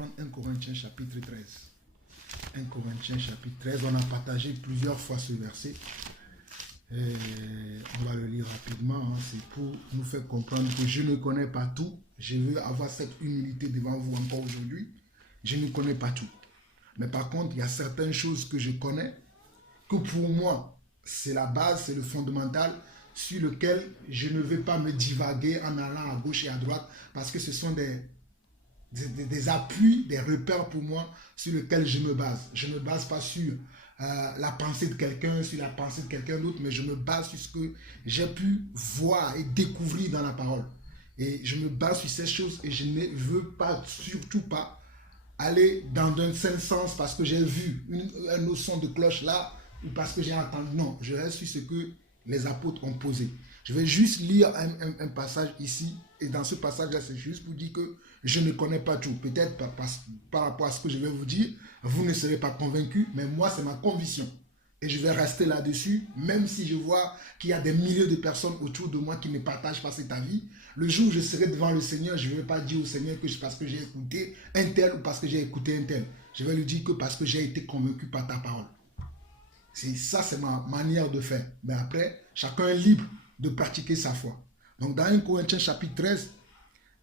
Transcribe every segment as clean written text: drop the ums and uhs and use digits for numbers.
Prendre 1 Corinthiens chapitre 13. 1 Corinthiens chapitre 13, on a partagé plusieurs fois ce verset. Et on va le lire rapidement. C'est pour nous faire comprendre que je ne connais pas tout. Je veux avoir cette humilité devant vous encore aujourd'hui. Je ne connais pas tout. Mais par contre, il y a certaines choses que je connais, que pour moi, c'est la base, c'est le fondamental, sur lequel je ne vais pas me divaguer en allant à gauche et à droite, parce que ce sont des appuis, des repères pour moi, sur lesquels je me base. Je ne me base pas sur la pensée de quelqu'un, sur la pensée de quelqu'un d'autre, mais je me base sur ce que j'ai pu voir et découvrir dans la parole. Et je me base sur ces choses et je ne veux pas, surtout pas, aller dans un seul sens parce que j'ai vu un autre son de cloche là, ou parce que j'ai entendu. Non, je reste sur ce que les apôtres ont posé. Je vais juste lire un passage ici, et dans ce passage-là, c'est juste pour dire que je ne connais pas tout. Peut-être par rapport à ce que je vais vous dire, vous ne serez pas convaincus, mais moi, c'est ma conviction. Et je vais rester là-dessus, même si je vois qu'il y a des milliers de personnes autour de moi qui ne partagent pas cet avis. Le jour où je serai devant le Seigneur, je ne vais pas dire au Seigneur que c'est parce que j'ai écouté un tel ou parce que j'ai écouté un tel. Je vais lui dire que parce que j'ai été convaincu par ta parole. Ça, c'est ma manière de faire. Mais après, chacun est libre de pratiquer sa foi. Donc, dans 1 Corinthiens chapitre 13,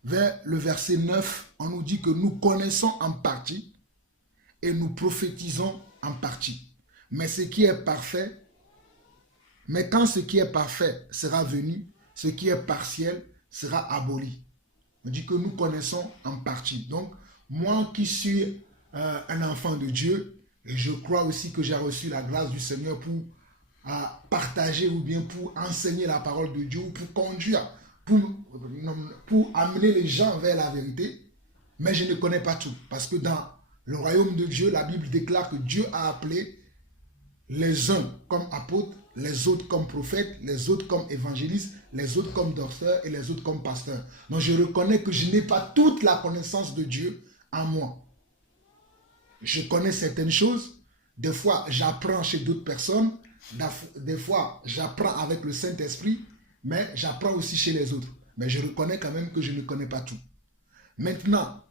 vers le verset 9, on nous dit que nous connaissons en partie et nous prophétisons en partie. Mais ce qui est parfait, mais quand ce qui est parfait sera venu, ce qui est partiel sera aboli. On dit que nous connaissons en partie. Donc, moi qui suis un enfant de Dieu, et je crois aussi que j'ai reçu la grâce du Seigneur pour partager ou bien pour enseigner la parole de Dieu, ou pour conduire, pour amener les gens vers la vérité, mais je ne connais pas tout. Parce que dans le royaume de Dieu, la Bible déclare que Dieu a appelé les uns comme apôtres, les autres comme prophètes, les autres comme évangélistes, les autres comme docteurs et les autres comme pasteurs. Donc je reconnais que je n'ai pas toute la connaissance de Dieu en moi. Je connais certaines choses, des fois j'apprends chez d'autres personnes, des fois j'apprends avec le Saint-Esprit, mais j'apprends aussi chez les autres. Mais je reconnais quand même que je ne connais pas tout. Maintenant,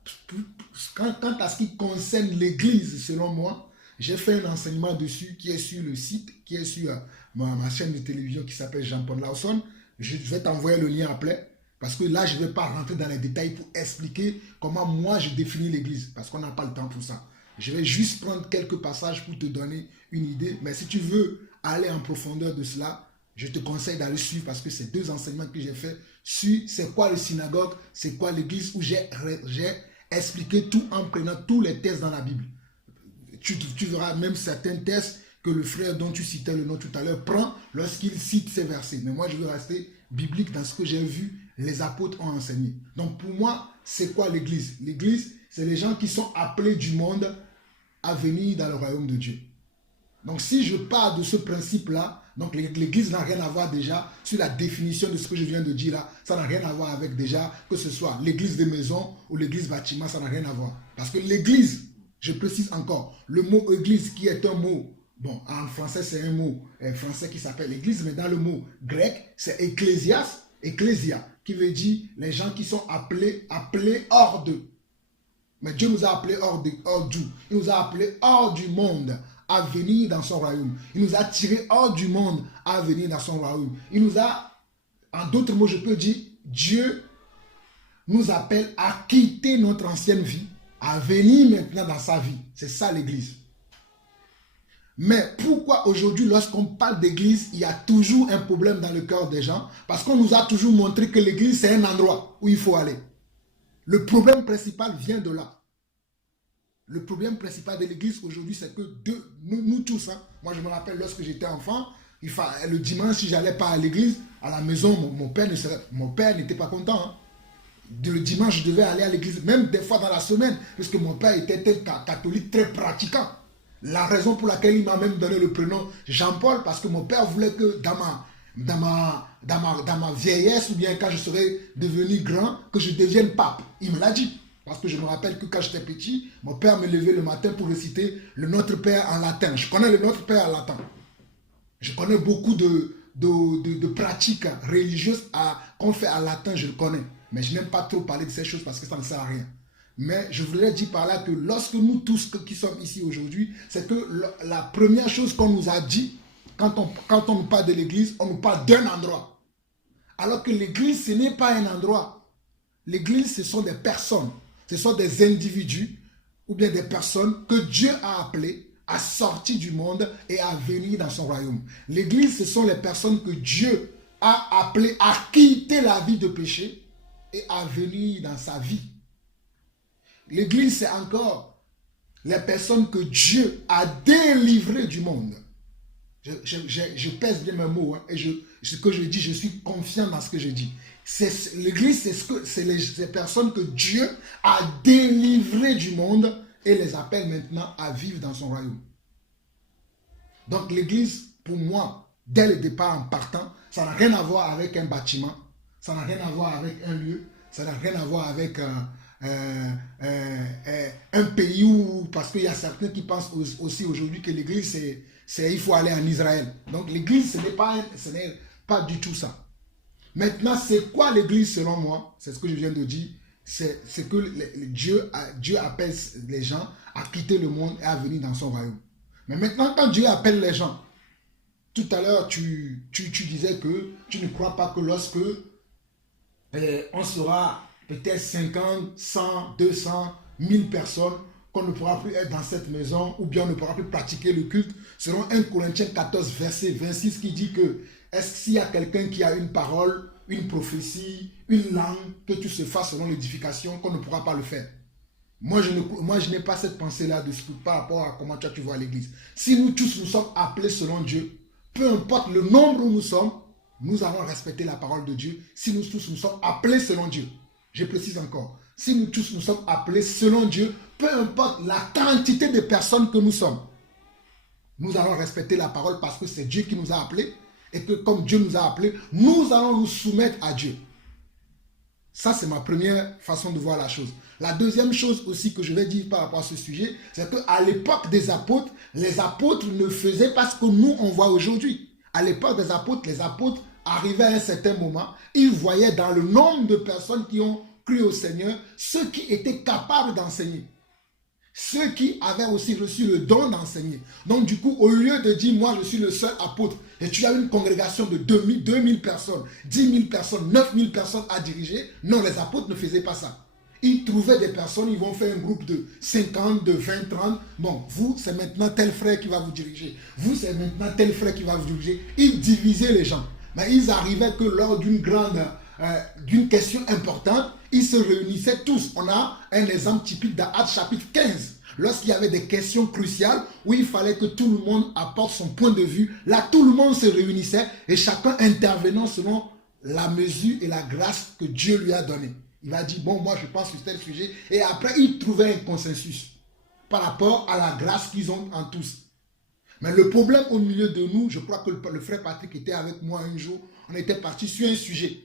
quant à ce qui concerne l'Église, selon moi, j'ai fait un enseignement dessus qui est sur le site, qui est sur ma chaîne de télévision qui s'appelle Jean-Paul Lawson. Je vais t'envoyer le lien après, parce que là, je ne vais pas rentrer dans les détails pour expliquer comment moi je définis l'Église, parce qu'on n'a pas le temps pour ça. Je vais juste prendre quelques passages pour te donner une idée, mais si tu veux aller en profondeur de cela, je te conseille d'aller suivre, parce que c'est deux enseignements que j'ai fait sur c'est quoi le synagogue, c'est quoi l'Église, où j'ai expliqué tout en prenant tous les textes dans la Bible. Tu verras même certains textes que le frère dont tu citais le nom tout à l'heure prend lorsqu'il cite ces versets. Mais moi, je veux rester biblique dans ce que j'ai vu, les apôtres ont enseigné. Donc pour moi, c'est quoi l'Église? L'Église, c'est les gens qui sont appelés du monde à venir dans le royaume de Dieu. Donc si je pars de ce principe-là, donc l'Église n'a rien à voir déjà sur la définition de ce que je viens de dire là. Ça n'a rien à voir avec déjà que ce soit l'Église des maisons ou l'Église bâtiment, ça n'a rien à voir. Parce que l'Église, je précise encore, le mot église qui est un mot, bon, en français c'est un mot français qui s'appelle église, mais dans le mot grec, c'est ecclésias, ecclésia, qui veut dire les gens qui sont appelés hors d'eux. Mais Dieu nous a appelés hors d'eux. Il nous a appelés hors du monde à venir dans son royaume. Il nous a tirés hors du monde à venir dans son royaume. Il nous a, en d'autres mots, je peux dire, Dieu nous appelle à quitter notre ancienne vie, à venir maintenant dans sa vie. C'est ça l'Église. Mais pourquoi aujourd'hui, lorsqu'on parle d'Église, il y a toujours un problème dans le cœur des gens? Parce qu'on nous a toujours montré que l'Église, c'est un endroit où il faut aller. Le problème principal vient de là. Le problème principal de l'Église aujourd'hui, c'est que nous tous, hein, moi je me rappelle lorsque j'étais enfant, le dimanche, si je n'allais pas à l'église, à la maison, mon père n'était pas content. Hein. Le dimanche, je devais aller à l'église, même des fois dans la semaine, parce que mon père était un catholique très pratiquant. La raison pour laquelle il m'a même donné le prénom Jean-Paul, parce que mon père voulait que dans ma vieillesse, ou bien quand je serais devenu grand, que je devienne pape. Il me l'a dit. Parce que je me rappelle que quand j'étais petit, mon père me levait le matin pour réciter le Notre Père en latin. Je connais le Notre Père en latin. Je connais beaucoup de pratiques religieuses qu'on fait en latin, je le connais. Mais je n'aime pas trop parler de ces choses parce que ça ne sert à rien. Mais je voulais dire par là que lorsque nous tous qui sommes ici aujourd'hui, c'est que la première chose qu'on nous a dit, quand on nous parle de l'église, on nous parle d'un endroit. Alors que l'église, ce n'est pas un endroit. L'église, ce sont des personnes, ce sont des individus ou bien des personnes que Dieu a appelées à sortir du monde et à venir dans son royaume. L'église, ce sont les personnes que Dieu a appelées à quitter la vie de péché et à venir dans sa vie. L'église, c'est encore les personnes que Dieu a délivrées du monde. Je pèse bien mes mots, hein, et ce que je dis, je suis confiant dans ce que je dis. L'église, c'est les personnes que Dieu a délivrées du monde et les appelle maintenant à vivre dans son royaume. Donc l'église, pour moi, dès le départ en partant, ça n'a rien à voir avec un bâtiment, ça n'a rien à voir avec un lieu, ça n'a rien à voir avec un pays où, parce qu'il y a certains qui pensent aussi aujourd'hui que l'église, il faut aller en Israël. Donc l'église, ce n'est pas du tout ça. Maintenant, c'est quoi l'église selon moi? C'est ce que je viens de dire. C'est que Dieu appelle les gens à quitter le monde et à venir dans son royaume. Mais maintenant, quand Dieu appelle les gens, tout à l'heure, tu disais que tu ne crois pas que lorsque on sera peut-être 50, 100, 200, 1000 personnes, qu'on ne pourra plus être dans cette maison ou bien on ne pourra plus pratiquer le culte, selon 1 Corinthiens 14, verset 26 qui dit que est-ce qu'il y a quelqu'un qui a une parole, une prophétie, une langue, que tout se fasse selon l'édification, qu'on ne pourra pas le faire. Moi, je n'ai pas cette pensée-là par rapport à comment tu vois l'église. Si nous tous nous sommes appelés selon Dieu, peu importe le nombre où nous sommes, nous allons respecter la parole de Dieu. Si nous tous nous sommes appelés selon Dieu, je précise encore, si nous tous nous sommes appelés selon Dieu, peu importe la quantité de personnes que nous sommes, nous allons respecter la parole parce que c'est Dieu qui nous a appelés et que comme Dieu nous a appelés, nous allons nous soumettre à Dieu. Ça, c'est ma première façon de voir la chose. La deuxième chose aussi que je vais dire par rapport à ce sujet, c'est qu'à l'époque des apôtres, les apôtres ne faisaient pas ce que nous, on voit aujourd'hui. À l'époque des apôtres, les apôtres arrivaient à un certain moment, ils voyaient dans le nombre de personnes qui ont cru au Seigneur, ceux qui étaient capables d'enseigner. Ceux qui avaient aussi reçu le don d'enseigner. Donc du coup, au lieu de dire, moi je suis le seul apôtre, et tu as une congrégation de 2000 personnes, 10 000 personnes, 9 000 personnes à diriger, non, les apôtres ne faisaient pas ça. Ils trouvaient des personnes, ils vont faire un groupe de 50, de 20, 30. Bon, vous, c'est maintenant tel frère qui va vous diriger. Vous, c'est maintenant tel frère qui va vous diriger. Ils divisaient les gens. Mais ils arrivaient que lors d'une question importante, ils se réunissaient tous. On a un exemple typique d'Actes chapitre 15. Lorsqu'il y avait des questions cruciales où il fallait que tout le monde apporte son point de vue, là tout le monde se réunissait et chacun intervenant selon la mesure et la grâce que Dieu lui a donnée. Il va dire, bon, moi je pense sur tel sujet. Et après, il trouvait un consensus par rapport à la grâce qu'ils ont en tous. Mais le problème au milieu de nous, je crois que le frère Patrick était avec moi un jour, on était parti sur un sujet.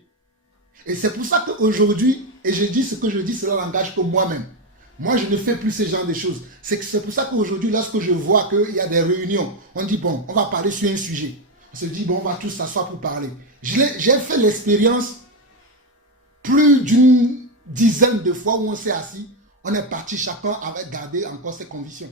Et c'est pour ça qu'aujourd'hui, et je dis ce que je dis, c'est le langage que moi-même. Moi, je ne fais plus ce genre de choses. C'est pour ça qu'aujourd'hui, lorsque je vois qu'il y a des réunions, on dit, bon, on va parler sur un sujet. On se dit, bon, on va tous s'asseoir pour parler. J'ai fait l'expérience plus d'une dizaine de fois où on s'est assis, on est parti, chacun avait gardé encore ses convictions.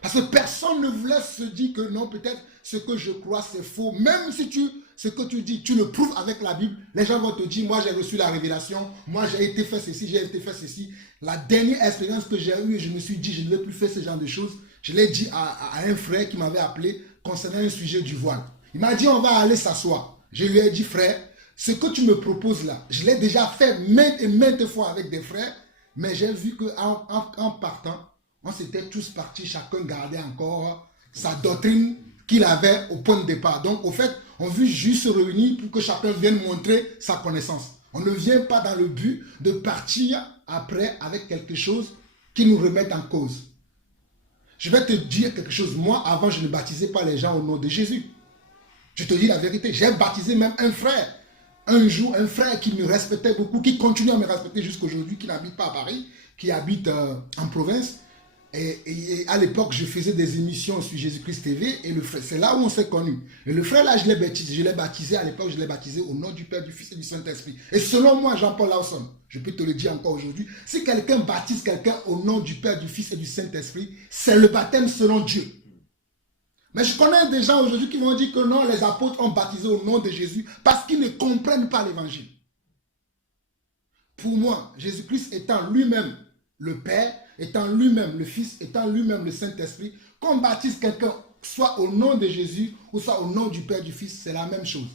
Parce que personne ne voulait se dire que non, peut-être ce que je crois c'est faux. Même si ce que tu dis, tu le prouves avec la Bible, les gens vont te dire, moi j'ai reçu la révélation, moi j'ai été fait ceci, j'ai été fait ceci. La dernière expérience que j'ai eue, je me suis dit, je ne vais plus faire ce genre de choses. Je l'ai dit à un frère qui m'avait appelé concernant un sujet du voile. Il m'a dit, on va aller s'asseoir. Je lui ai dit, frère, ce que tu me proposes là, je l'ai déjà fait maintes et maintes fois avec des frères, mais j'ai vu qu'en partant, on s'était tous partis, chacun gardait encore sa doctrine qu'il avait au point de départ. Donc, au fait, on veut juste se réunir pour que chacun vienne montrer sa connaissance. On ne vient pas dans le but de partir après avec quelque chose qui nous remette en cause. Je vais te dire quelque chose. Moi, avant, je ne baptisais pas les gens au nom de Jésus. Je te dis la vérité. J'ai baptisé même un frère. Un jour, un frère qui me respectait beaucoup, qui continue à me respecter jusqu'à aujourd'hui, qui n'habite pas à Paris, qui habite en province. Et à l'époque, je faisais des émissions sur Jésus-Christ TV et c'est là où on s'est connus. Et le frère là, je l'ai baptisé à l'époque, je l'ai baptisé au nom du Père, du Fils et du Saint-Esprit. Et selon moi, Jean-Paul Lawson, je peux te le dire encore aujourd'hui, si quelqu'un baptise quelqu'un au nom du Père, du Fils et du Saint-Esprit, c'est le baptême selon Dieu. Mais je connais des gens aujourd'hui qui vont dire que non, les apôtres ont baptisé au nom de Jésus parce qu'ils ne comprennent pas l'évangile. Pour moi, Jésus-Christ étant lui-même le Père, étant lui-même le Fils, étant lui-même le Saint-Esprit, qu'on baptise quelqu'un soit au nom de Jésus ou soit au nom du Père, du Fils, c'est la même chose.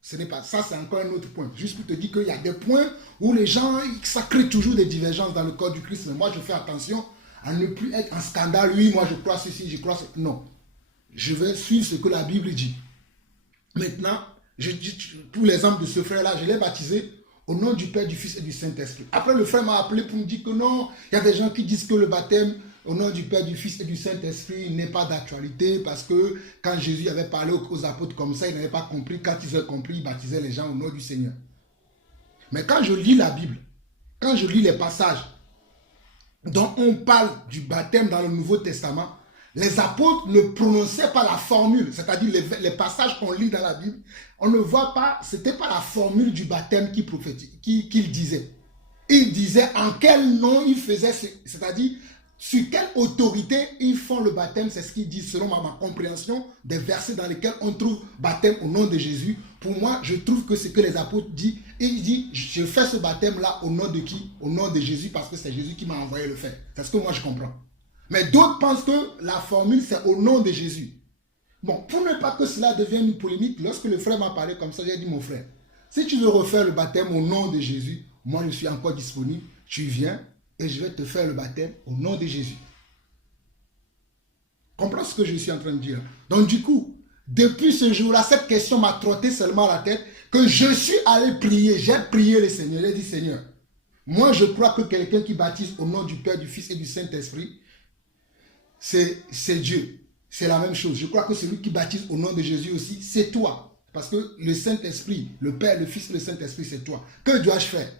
Ce n'est pas ça, c'est encore un autre point. Juste pour te dire qu'il y a des points où les gens, ça crée toujours des divergences dans le corps du Christ. Mais moi, je fais attention à ne plus être en scandale. Oui, moi, je crois ceci, je crois ceci. Non. Je vais suivre ce que la Bible dit. Maintenant, pour l'exemple de ce frère-là, je l'ai baptisé au nom du Père, du Fils et du Saint-Esprit. Après, le frère m'a appelé pour me dire que non, il y a des gens qui disent que le baptême au nom du Père, du Fils et du Saint-Esprit n'est pas d'actualité parce que quand Jésus avait parlé aux apôtres comme ça, ils n'avaient pas compris. Quand ils ont compris, ils baptisaient les gens au nom du Seigneur. Mais quand je lis la Bible, quand je lis les passages dont on parle du baptême dans le Nouveau Testament, les apôtres ne prononçaient pas la formule, c'est-à-dire les passages qu'on lit dans la Bible, on ne voit pas, ce n'était pas la formule du baptême qu'ils disaient. Ils disaient en quel nom ils faisaient, c'est-à-dire sur quelle autorité ils font le baptême, c'est ce qu'ils disent selon ma compréhension des versets dans lesquels on trouve baptême au nom de Jésus. Pour moi, je trouve que ce que les apôtres disent, ils disent, je fais ce baptême-là au nom de qui? Au nom de Jésus, parce que c'est Jésus qui m'a envoyé le faire. C'est ce que moi je comprends. Mais d'autres pensent que la formule, c'est au nom de Jésus. Bon, pour ne pas que cela devienne une polémique, lorsque le frère m'a parlé comme ça, j'ai dit, mon frère, si tu veux refaire le baptême au nom de Jésus, moi je suis encore disponible, tu viens et je vais te faire le baptême au nom de Jésus. Comprends ce que je suis en train de dire? Donc du coup, depuis ce jour-là, cette question m'a trotté seulement la tête, que je suis allé prier, j'ai prié le Seigneur, j'ai dit, Seigneur, moi je crois que quelqu'un qui baptise au nom du Père, du Fils et du Saint-Esprit, c'est Dieu. C'est la même chose. Je crois que celui qui baptise au nom de Jésus aussi, c'est toi. Parce que le Saint-Esprit, le Père, le Fils et le Saint-Esprit, c'est toi. Que dois-je faire?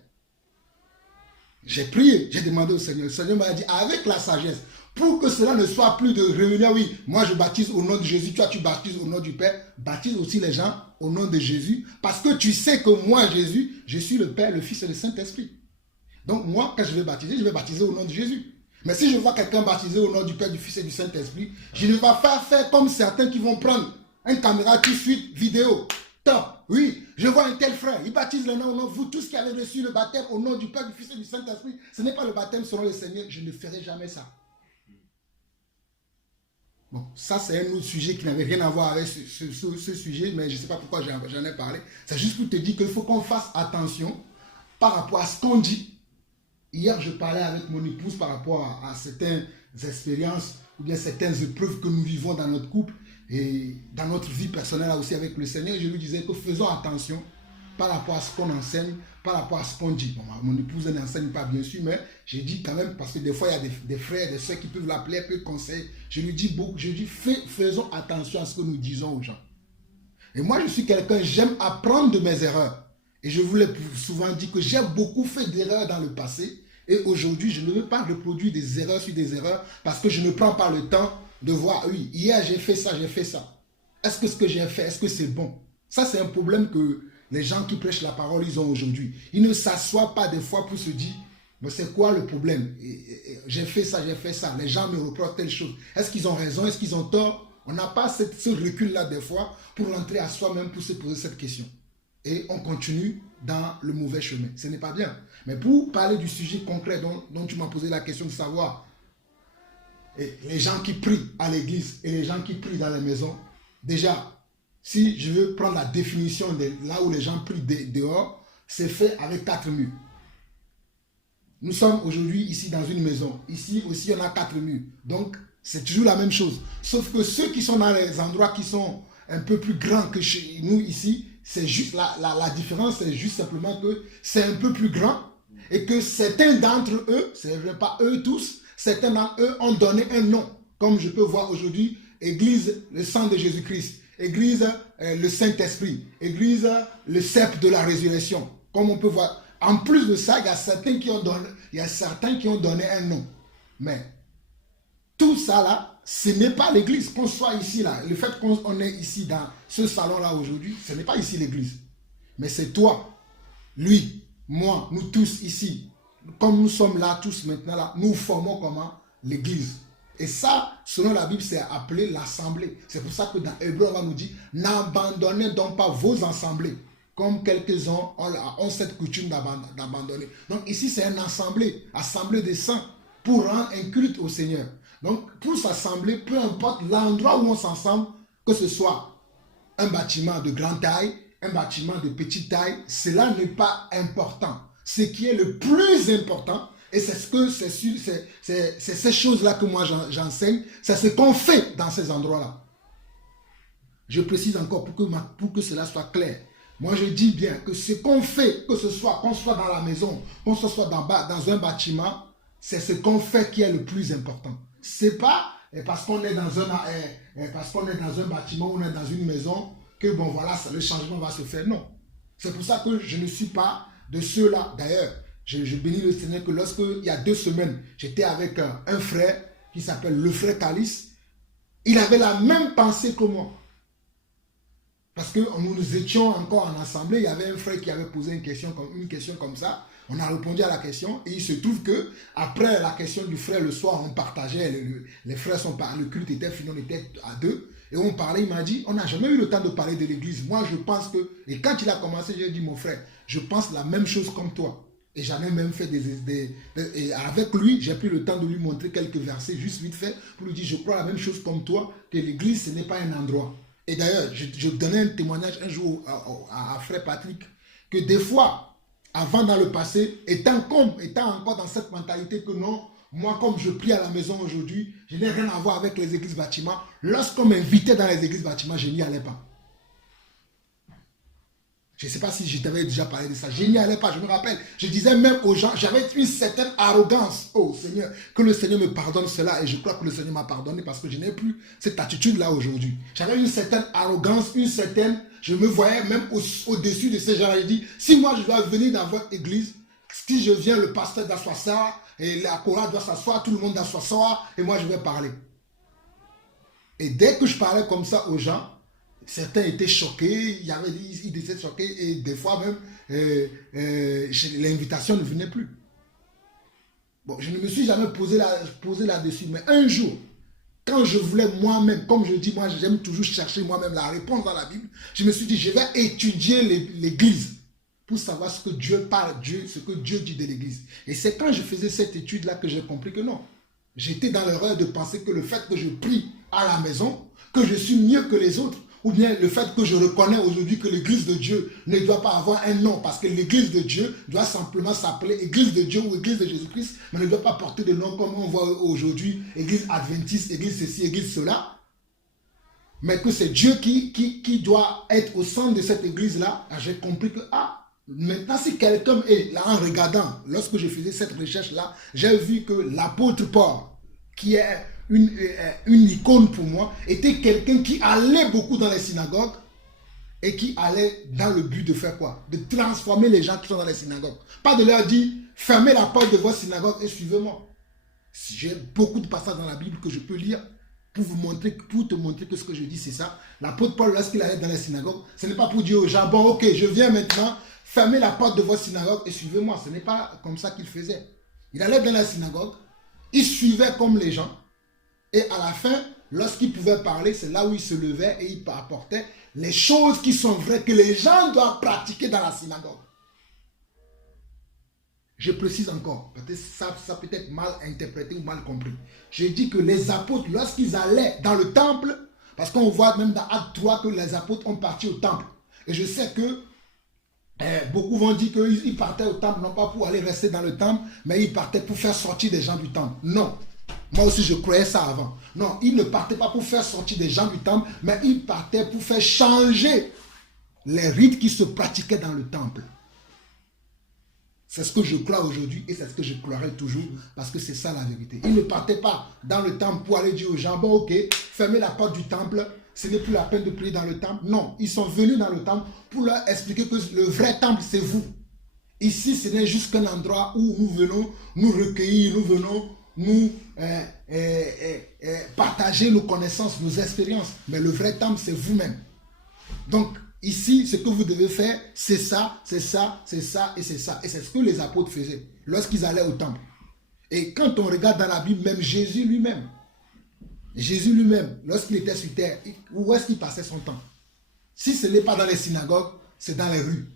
J'ai prié, j'ai demandé au Seigneur. Le Seigneur m'a dit, avec la sagesse, pour que cela ne soit plus de réunion, oui, moi je baptise au nom de Jésus, toi tu baptises au nom du Père, baptise aussi les gens au nom de Jésus, parce que tu sais que moi, Jésus, je suis le Père, le Fils et le Saint-Esprit. Donc moi, quand je vais baptiser au nom de Jésus. Mais si je vois quelqu'un baptisé au nom du Père, du Fils et du Saint-Esprit, je ne vais pas faire comme certains qui vont prendre une caméra tout de suite, vidéo. Top, oui, je vois un tel frère, il baptise le nom au nom. Vous tous qui avez reçu le baptême au nom du Père, du Fils et du Saint-Esprit, ce n'est pas le baptême selon le Seigneur, je ne ferai jamais ça. Bon, ça c'est un autre sujet qui n'avait rien à voir avec ce sujet, mais je ne sais pas pourquoi j'en ai parlé. C'est juste pour te dire qu'il faut qu'on fasse attention par rapport à ce qu'on dit. Hier, je parlais avec mon épouse par rapport à certaines expériences ou bien certaines épreuves que nous vivons dans notre couple et dans notre vie personnelle aussi avec le Seigneur. Je lui disais que faisons attention par rapport à ce qu'on enseigne, par rapport à ce qu'on dit. Bon, mon épouse n'enseigne pas bien sûr, mais j'ai dit quand même, parce que des fois il y a des frères, des soeurs qui peuvent l'appeler, peu de conseils. Je lui dis beaucoup, je dis faisons attention à ce que nous disons aux gens. Et moi je suis quelqu'un, j'aime apprendre de mes erreurs. Et je vous l'ai souvent dit que j'ai beaucoup fait d'erreurs dans le passé. Et aujourd'hui, je ne veux pas reproduire des erreurs sur des erreurs parce que je ne prends pas le temps de voir, oui, hier j'ai fait ça, j'ai fait ça. Est-ce que ce que j'ai fait, est-ce que c'est bon? Ça, c'est un problème que les gens qui prêchent la parole, ils ont aujourd'hui. Ils ne s'assoient pas des fois pour se dire, mais c'est quoi le problème? J'ai fait ça, j'ai fait ça. Les gens me reprochent telle chose. Est-ce qu'ils ont raison? Est-ce qu'ils ont tort? On n'a pas ce recul-là des fois pour rentrer à soi-même pour se poser cette question. Et on continue dans le mauvais chemin. Ce n'est pas bien. Mais pour parler du sujet concret dont tu m'as posé la question de savoir, les gens qui prient à l'église et les gens qui prient dans la maison, déjà, si je veux prendre la définition de là où les gens prient dehors, c'est fait avec 4 murs. Nous sommes aujourd'hui ici dans une maison. Ici aussi, on a 4 murs. Donc, c'est toujours la même chose. Sauf que ceux qui sont dans les endroits qui sont un peu plus grands que chez nous ici, c'est juste la différence, c'est juste simplement que c'est un peu plus grand et que certains d'entre eux, ce n'est pas eux tous, certains d'entre eux ont donné un nom. Comme je peux voir aujourd'hui, Église le sang de Jésus-Christ, Église le Saint-Esprit, Église le sceptre de la résurrection. Comme on peut voir, en plus de ça, il y a certains qui ont donné un nom. Mais Tout ça là, ce n'est pas l'église. Qu'on soit ici là, le fait qu'on est ici dans ce salon là aujourd'hui, ce n'est pas ici l'église. Mais c'est toi, lui, moi, nous tous ici. Comme nous sommes là tous maintenant là, nous formons comment? L'église. Et ça, selon la Bible, c'est appelé l'assemblée. C'est pour ça que dans Hébreu, on va nous dire, n'abandonnez donc pas vos assemblées. Comme quelques-uns ont cette coutume d'abandonner. Donc ici, c'est une assemblée des saints, pour rendre un culte au Seigneur. Donc, pour s'assembler, peu importe l'endroit où on s'assemble, que ce soit un bâtiment de grande taille, un bâtiment de petite taille, cela n'est pas important. Ce qui est le plus important, et c'est ces choses-là que moi j'enseigne, c'est ce qu'on fait dans ces endroits-là. Je précise encore pour que cela soit clair. Moi je dis bien que ce qu'on fait, que ce soit qu'on soit dans la maison, qu'on soit dans un bâtiment, c'est ce qu'on fait qui est le plus important. C'est pas parce qu'on est dans un bâtiment ou on est dans une maison que bon voilà, le changement va se faire. Non. C'est pour ça que je ne suis pas de ceux-là. D'ailleurs, je bénis le Seigneur que lorsque, il y a 2 semaines, j'étais avec un frère qui s'appelle le frère Calice. Il avait la même pensée que moi. Parce que nous étions encore en assemblée, il y avait un frère qui avait posé une question comme ça. On a répondu à la question et il se trouve que après la question du frère, le soir, on partageait, les frères sont partis, le culte était fini, on était à 2. Et on parlait, il m'a dit, on n'a jamais eu le temps de parler de l'église. Moi, je pense que, et quand il a commencé, j'ai dit, mon frère, je pense la même chose comme toi. Et j'en ai même fait et avec lui, j'ai pris le temps de lui montrer quelques versets, juste vite fait, pour lui dire, je crois la même chose comme toi, que l'église, ce n'est pas un endroit. Et d'ailleurs, je donnais un témoignage un jour à frère Patrick, que des fois, avant dans le passé, étant encore dans cette mentalité que non, moi comme je prie à la maison aujourd'hui, je n'ai rien à voir avec les églises bâtiments. Lorsqu'on m'invitait dans les églises bâtiments, je n'y allais pas. Je ne sais pas si je t'avais déjà parlé de ça. Je n'y allais pas, je me rappelle. Je disais même aux gens, j'avais une certaine arrogance. Oh Seigneur, que le Seigneur me pardonne cela. Et je crois que le Seigneur m'a pardonné parce que je n'ai plus cette attitude-là aujourd'hui. J'avais une certaine arrogance, je me voyais même au-dessus de ces gens-là. Je dis, si moi je dois venir dans votre église, si je viens, le pasteur doit s'asseoir, et la chorale doit s'asseoir, tout le monde doit s'asseoir, et moi je vais parler. Et dès que je parlais comme ça aux gens, certains étaient choqués, ils étaient choqués, et des fois même, l'invitation ne venait plus. Bon, je ne me suis jamais posé là-dessus, mais un jour, quand je voulais moi-même, comme je dis, moi j'aime toujours chercher moi-même la réponse dans la Bible, je me suis dit, je vais étudier l'église pour savoir ce que Dieu parle, ce que Dieu dit de l'église. Et c'est quand je faisais cette étude-là que j'ai compris que non. J'étais dans l'erreur de penser que le fait que je prie à la maison, que je suis mieux que les autres, ou bien le fait que je reconnais aujourd'hui que l'église de Dieu ne doit pas avoir un nom, parce que l'église de Dieu doit simplement s'appeler église de Dieu ou église de Jésus-Christ, mais ne doit pas porter de nom comme on voit aujourd'hui, église adventiste, église ceci, église cela. Mais que c'est Dieu qui doit être au centre de cette église-là. J'ai compris que, maintenant si quelqu'un est là en regardant, lorsque je faisais cette recherche-là, j'ai vu que l'apôtre Paul, qui est une icône pour moi, était quelqu'un qui allait beaucoup dans les synagogues et qui allait dans le but de faire quoi? De transformer les gens qui sont dans les synagogues. Pas de leur dire, fermez la porte de votre synagogue et suivez-moi. J'ai beaucoup de passages dans la Bible que je peux lire pour te montrer que ce que je dis c'est ça. L'apôtre Paul, lorsqu'il allait dans les synagogues, ce n'est pas pour dire aux gens, bon ok, je viens maintenant, fermez la porte de votre synagogue et suivez-moi. Ce n'est pas comme ça qu'il faisait. Il allait dans la synagogue, il suivait comme les gens. Et à la fin, lorsqu'il pouvait parler, c'est là où il se levait et il apportait les choses qui sont vraies que les gens doivent pratiquer dans la synagogue. Je précise encore, peut-être ça peut être mal interprété ou mal compris. Je dis que les apôtres, lorsqu'ils allaient dans le temple, parce qu'on voit même dans Acte 3 que les apôtres ont parti au temple. Et je sais que beaucoup vont dire qu'ils partaient au temple, non pas pour aller rester dans le temple, mais ils partaient pour faire sortir des gens du temple. Non. Moi aussi, je croyais ça avant. Non, ils ne partaient pas pour faire sortir des gens du temple, mais ils partaient pour faire changer les rites qui se pratiquaient dans le temple. C'est ce que je crois aujourd'hui et c'est ce que je croirai toujours parce que c'est ça la vérité. Ils ne partaient pas dans le temple pour aller dire aux gens, bon ok, fermez la porte du temple, ce n'est plus la peine de prier dans le temple. Non, ils sont venus dans le temple pour leur expliquer que le vrai temple, c'est vous. Ici, ce n'est juste qu'un endroit où nous venons nous recueillir, nous venons nous partager nos connaissances, nos expériences. Mais le vrai temple, c'est vous-même. Donc, ici, ce que vous devez faire, c'est ça, c'est ça, c'est ça et c'est ça. Et c'est ce que les apôtres faisaient lorsqu'ils allaient au temple. Et quand on regarde dans la Bible, même Jésus lui-même, lorsqu'il était sur terre, où est-ce qu'il passait son temps? Si ce n'est pas dans les synagogues, c'est dans les rues.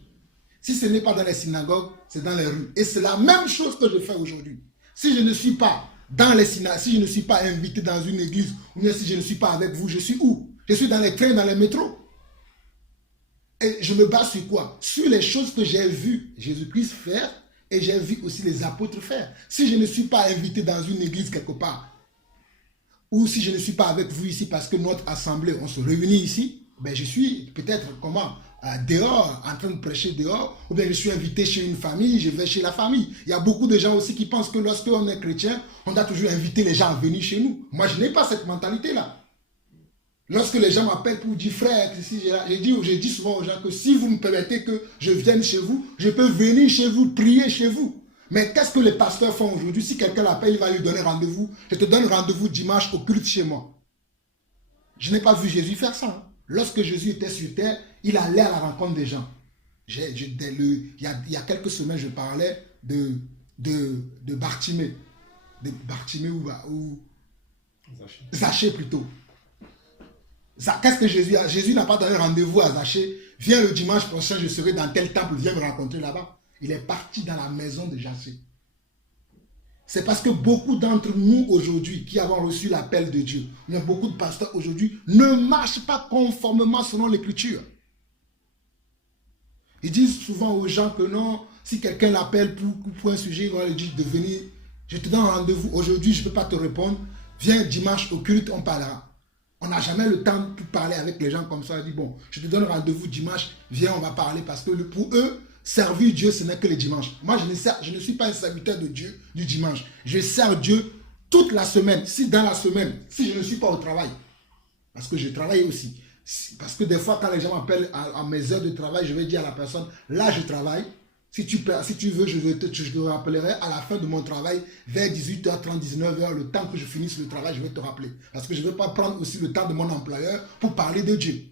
Si ce n'est pas dans les synagogues, c'est dans les rues. Et c'est la même chose que je fais aujourd'hui. Si je ne suis pas dans les synagogues, si je ne suis pas invité dans une église, ou bien si je ne suis pas avec vous, je suis où? Je suis dans les trains, dans les métros. Et je me base sur quoi? Sur les choses que j'ai vues Jésus-Christ faire et j'ai vu aussi les apôtres faire. Si je ne suis pas invité dans une église quelque part, ou si je ne suis pas avec vous ici parce que notre assemblée, on se réunit ici, ben je suis peut-être dehors, en train de prêcher dehors, ou bien je suis invité chez une famille, je vais chez la famille. Il y a beaucoup de gens aussi qui pensent que lorsqu'on est chrétien, on doit toujours inviter les gens à venir chez nous. Moi, je n'ai pas cette mentalité-là. Lorsque les gens m'appellent pour dire frère, je dis souvent aux gens que si vous me permettez que je vienne chez vous, je peux venir chez vous, prier chez vous. Mais qu'est-ce que les pasteurs font aujourd'hui? Si quelqu'un l'appelle, il va lui donner rendez-vous. Je te donne rendez-vous dimanche au culte chez moi. Je n'ai pas vu Jésus faire ça. Hein. Lorsque Jésus était sur terre, il allait à la rencontre des gens. Il y a quelques semaines, je parlais de Bartimée. De Bartimée ou Zachée plutôt. Qu'est-ce que Jésus a? Jésus n'a pas donné rendez-vous à Zachée. Viens le dimanche prochain, je serai dans tel temple, viens me rencontrer là-bas. Il est parti dans la maison de Zachée. C'est parce que beaucoup d'entre nous aujourd'hui, qui avons reçu l'appel de Dieu, mais beaucoup de pasteurs aujourd'hui, ne marchent pas conformément selon l'Écriture. Ils disent souvent aux gens que non, si quelqu'un l'appelle pour un sujet, il va lui dire de venir, je te donne rendez-vous, aujourd'hui je ne peux pas te répondre, viens dimanche au culte, on parlera. On n'a jamais le temps pour parler avec les gens comme ça. On dit, bon, je te donne rendez-vous dimanche, viens, on va parler. Parce que pour eux, servir Dieu, ce n'est que le dimanche. Moi, je ne suis pas un serviteur de Dieu du dimanche. Je sers Dieu toute la semaine. Si dans la semaine, si je ne suis pas au travail, parce que je travaille aussi. Parce que des fois, quand les gens m'appellent à mes heures de travail, je vais dire à la personne, là, je travaille. Si tu veux, je te rappellerai à la fin de mon travail, vers 18h30, 19h, le temps que je finisse le travail, je vais te rappeler. Parce que je ne vais pas prendre aussi le temps de mon employeur pour parler de Dieu.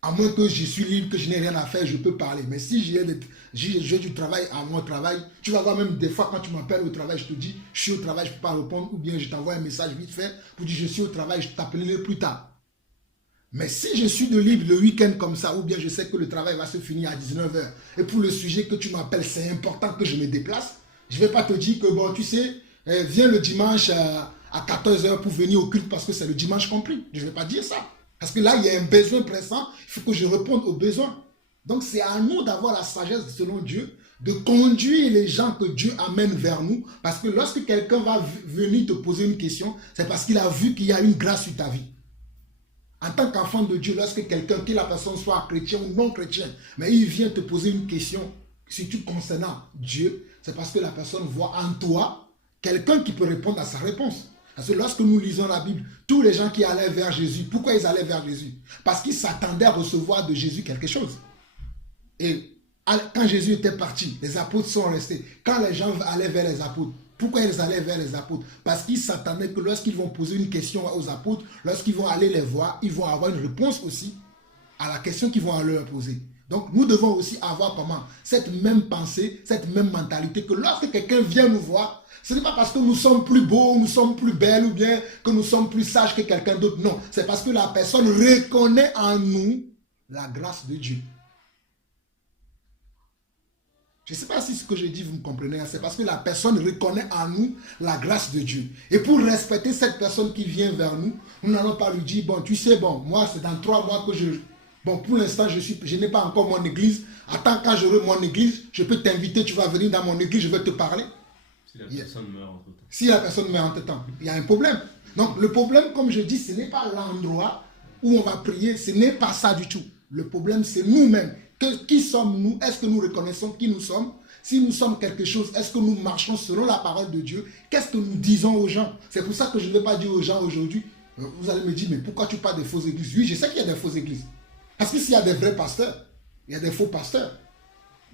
À moins que je suis libre, que je n'ai rien à faire, je peux parler. Mais si j'ai du travail à mon travail, tu vas voir même des fois quand tu m'appelles au travail, je te dis, je suis au travail, je ne peux pas répondre, ou bien je t'envoie un message vite fait pour dire, je suis au travail, je t'appellerai plus tard. Mais si je suis de libre le week-end comme ça, ou bien je sais que le travail va se finir à 19h, et pour le sujet que tu m'appelles, c'est important que je me déplace, je ne vais pas te dire que, bon, tu sais, viens le dimanche à 14h pour venir au culte parce que c'est le dimanche compris. Je ne vais pas dire ça. Parce que là, il y a un besoin pressant, il faut que je réponde aux besoins. Donc, c'est à nous d'avoir la sagesse selon Dieu, de conduire les gens que Dieu amène vers nous, parce que lorsque quelqu'un va venir te poser une question, c'est parce qu'il a vu qu'il y a une grâce sur ta vie. En tant qu'enfant de Dieu, lorsque quelqu'un, que la personne soit chrétien ou non chrétien, mais il vient te poser une question, surtout concernant Dieu, c'est parce que la personne voit en toi quelqu'un qui peut répondre à sa réponse. Parce que lorsque nous lisons la Bible, tous les gens qui allaient vers Jésus, pourquoi ils allaient vers Jésus? Parce qu'ils s'attendaient à recevoir de Jésus quelque chose. Et quand Jésus était parti, les apôtres sont restés. Quand les gens allaient vers les apôtres, pourquoi ils allaient vers les apôtres? Parce qu'ils s'attendaient que lorsqu'ils vont poser une question aux apôtres, lorsqu'ils vont aller les voir, ils vont avoir une réponse aussi à la question qu'ils vont leur poser. Donc nous devons aussi avoir comment? Cette même pensée, cette même mentalité, que lorsque quelqu'un vient nous voir, ce n'est pas parce que nous sommes plus beaux, nous sommes plus belles, ou bien que nous sommes plus sages que quelqu'un d'autre. Non, c'est parce que la personne reconnaît en nous la grâce de Dieu. Je ne sais pas si ce que je dis, vous me comprenez. C'est parce que la personne reconnaît en nous la grâce de Dieu. Et pour respecter cette personne qui vient vers nous, nous n'allons pas lui dire, bon, tu sais, bon, moi, c'est dans 3 mois que je... Bon, pour l'instant, je n'ai pas encore mon église. Attends, quand j'aurai mon église, je peux t'inviter, tu vas venir dans mon église, je vais te parler. Si la personne meurt entre temps. Si la personne meurt entre temps, il y a un problème. Donc, le problème, comme je dis, ce n'est pas l'endroit où on va prier, ce n'est pas ça du tout. Le problème, c'est nous-mêmes. Qui sommes-nous? Est-ce que nous reconnaissons qui nous sommes? Si nous sommes quelque chose, est-ce que nous marchons selon la parole de Dieu? Qu'est-ce que nous disons aux gens? C'est pour ça que je ne vais pas dire aux gens aujourd'hui, vous allez me dire, mais pourquoi tu parles des fausses églises? Oui, je sais qu'il y a des fausses églises. Parce que s'il y a des vrais pasteurs, il y a des faux pasteurs.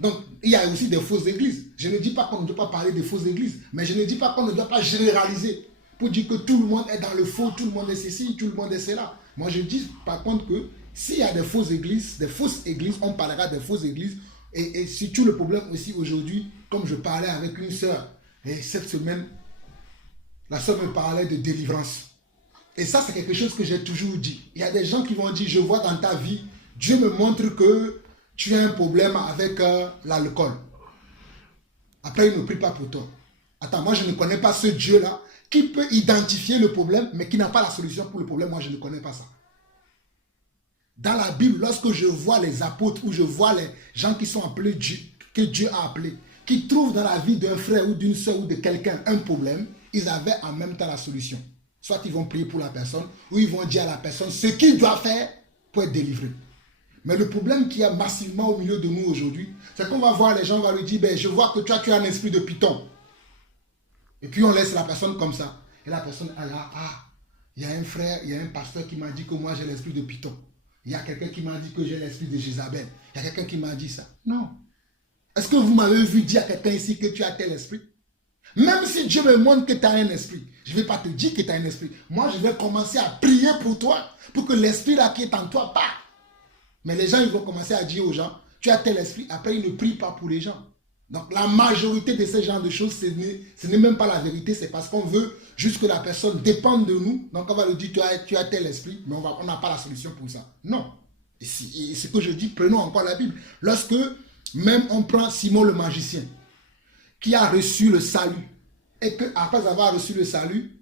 Donc, il y a aussi des fausses églises. Je ne dis pas qu'on ne doit pas parler des fausses églises, mais je ne dis pas qu'on ne doit pas généraliser pour dire que tout le monde est dans le faux, tout le monde est ceci, tout le monde est cela. Moi, je dis par contre que s'il y a des fausses églises, on parlera des fausses églises. Et surtout le problème aussi aujourd'hui, comme je parlais avec une sœur, et cette semaine, la sœur me parlait de délivrance. Et ça, c'est quelque chose que j'ai toujours dit. Il y a des gens qui vont dire, je vois dans ta vie, Dieu me montre que tu as un problème avec l'alcool. Après, il ne prie pas pour toi. Attends, moi, je ne connais pas ce Dieu-là qui peut identifier le problème, mais qui n'a pas la solution pour le problème. Moi, je ne connais pas ça. Dans la Bible, lorsque je vois les apôtres ou je vois les gens qui sont appelés Dieu, que Dieu a appelés, qui trouvent dans la vie d'un frère ou d'une soeur ou de quelqu'un un problème, ils avaient en même temps la solution. Soit ils vont prier pour la personne, ou ils vont dire à la personne ce qu'il doit faire pour être délivré. Mais le problème qu'il y a massivement au milieu de nous aujourd'hui, c'est qu'on va voir les gens, on va lui dire, ben, je vois que tu as un esprit de python. Et puis on laisse la personne comme ça. Et la personne, il y a un frère, il y a un pasteur qui m'a dit que moi j'ai l'esprit de python. Il y a quelqu'un qui m'a dit que j'ai l'esprit de Jézabel. Il y a quelqu'un qui m'a dit ça. Non. Est-ce que vous m'avez vu dire à quelqu'un ici que tu as tel esprit? Même si Dieu me montre que tu as un esprit, je ne vais pas te dire que tu as un esprit. Moi, je vais commencer à prier pour toi, pour que l'esprit là qui est en toi parte. Mais les gens, ils vont commencer à dire aux gens, tu as tel esprit, après ils ne prient pas pour les gens. Donc la majorité de ce genre de choses, ce n'est même pas la vérité, c'est parce qu'on veut juste que la personne dépende de nous. Donc on va lui dire, tu as tel esprit, mais on n'a pas la solution pour ça. Non. Et ce que je dis, prenons encore la Bible. Lorsque même on prend Simon le magicien, qui a reçu le salut, et qu'après avoir reçu le salut,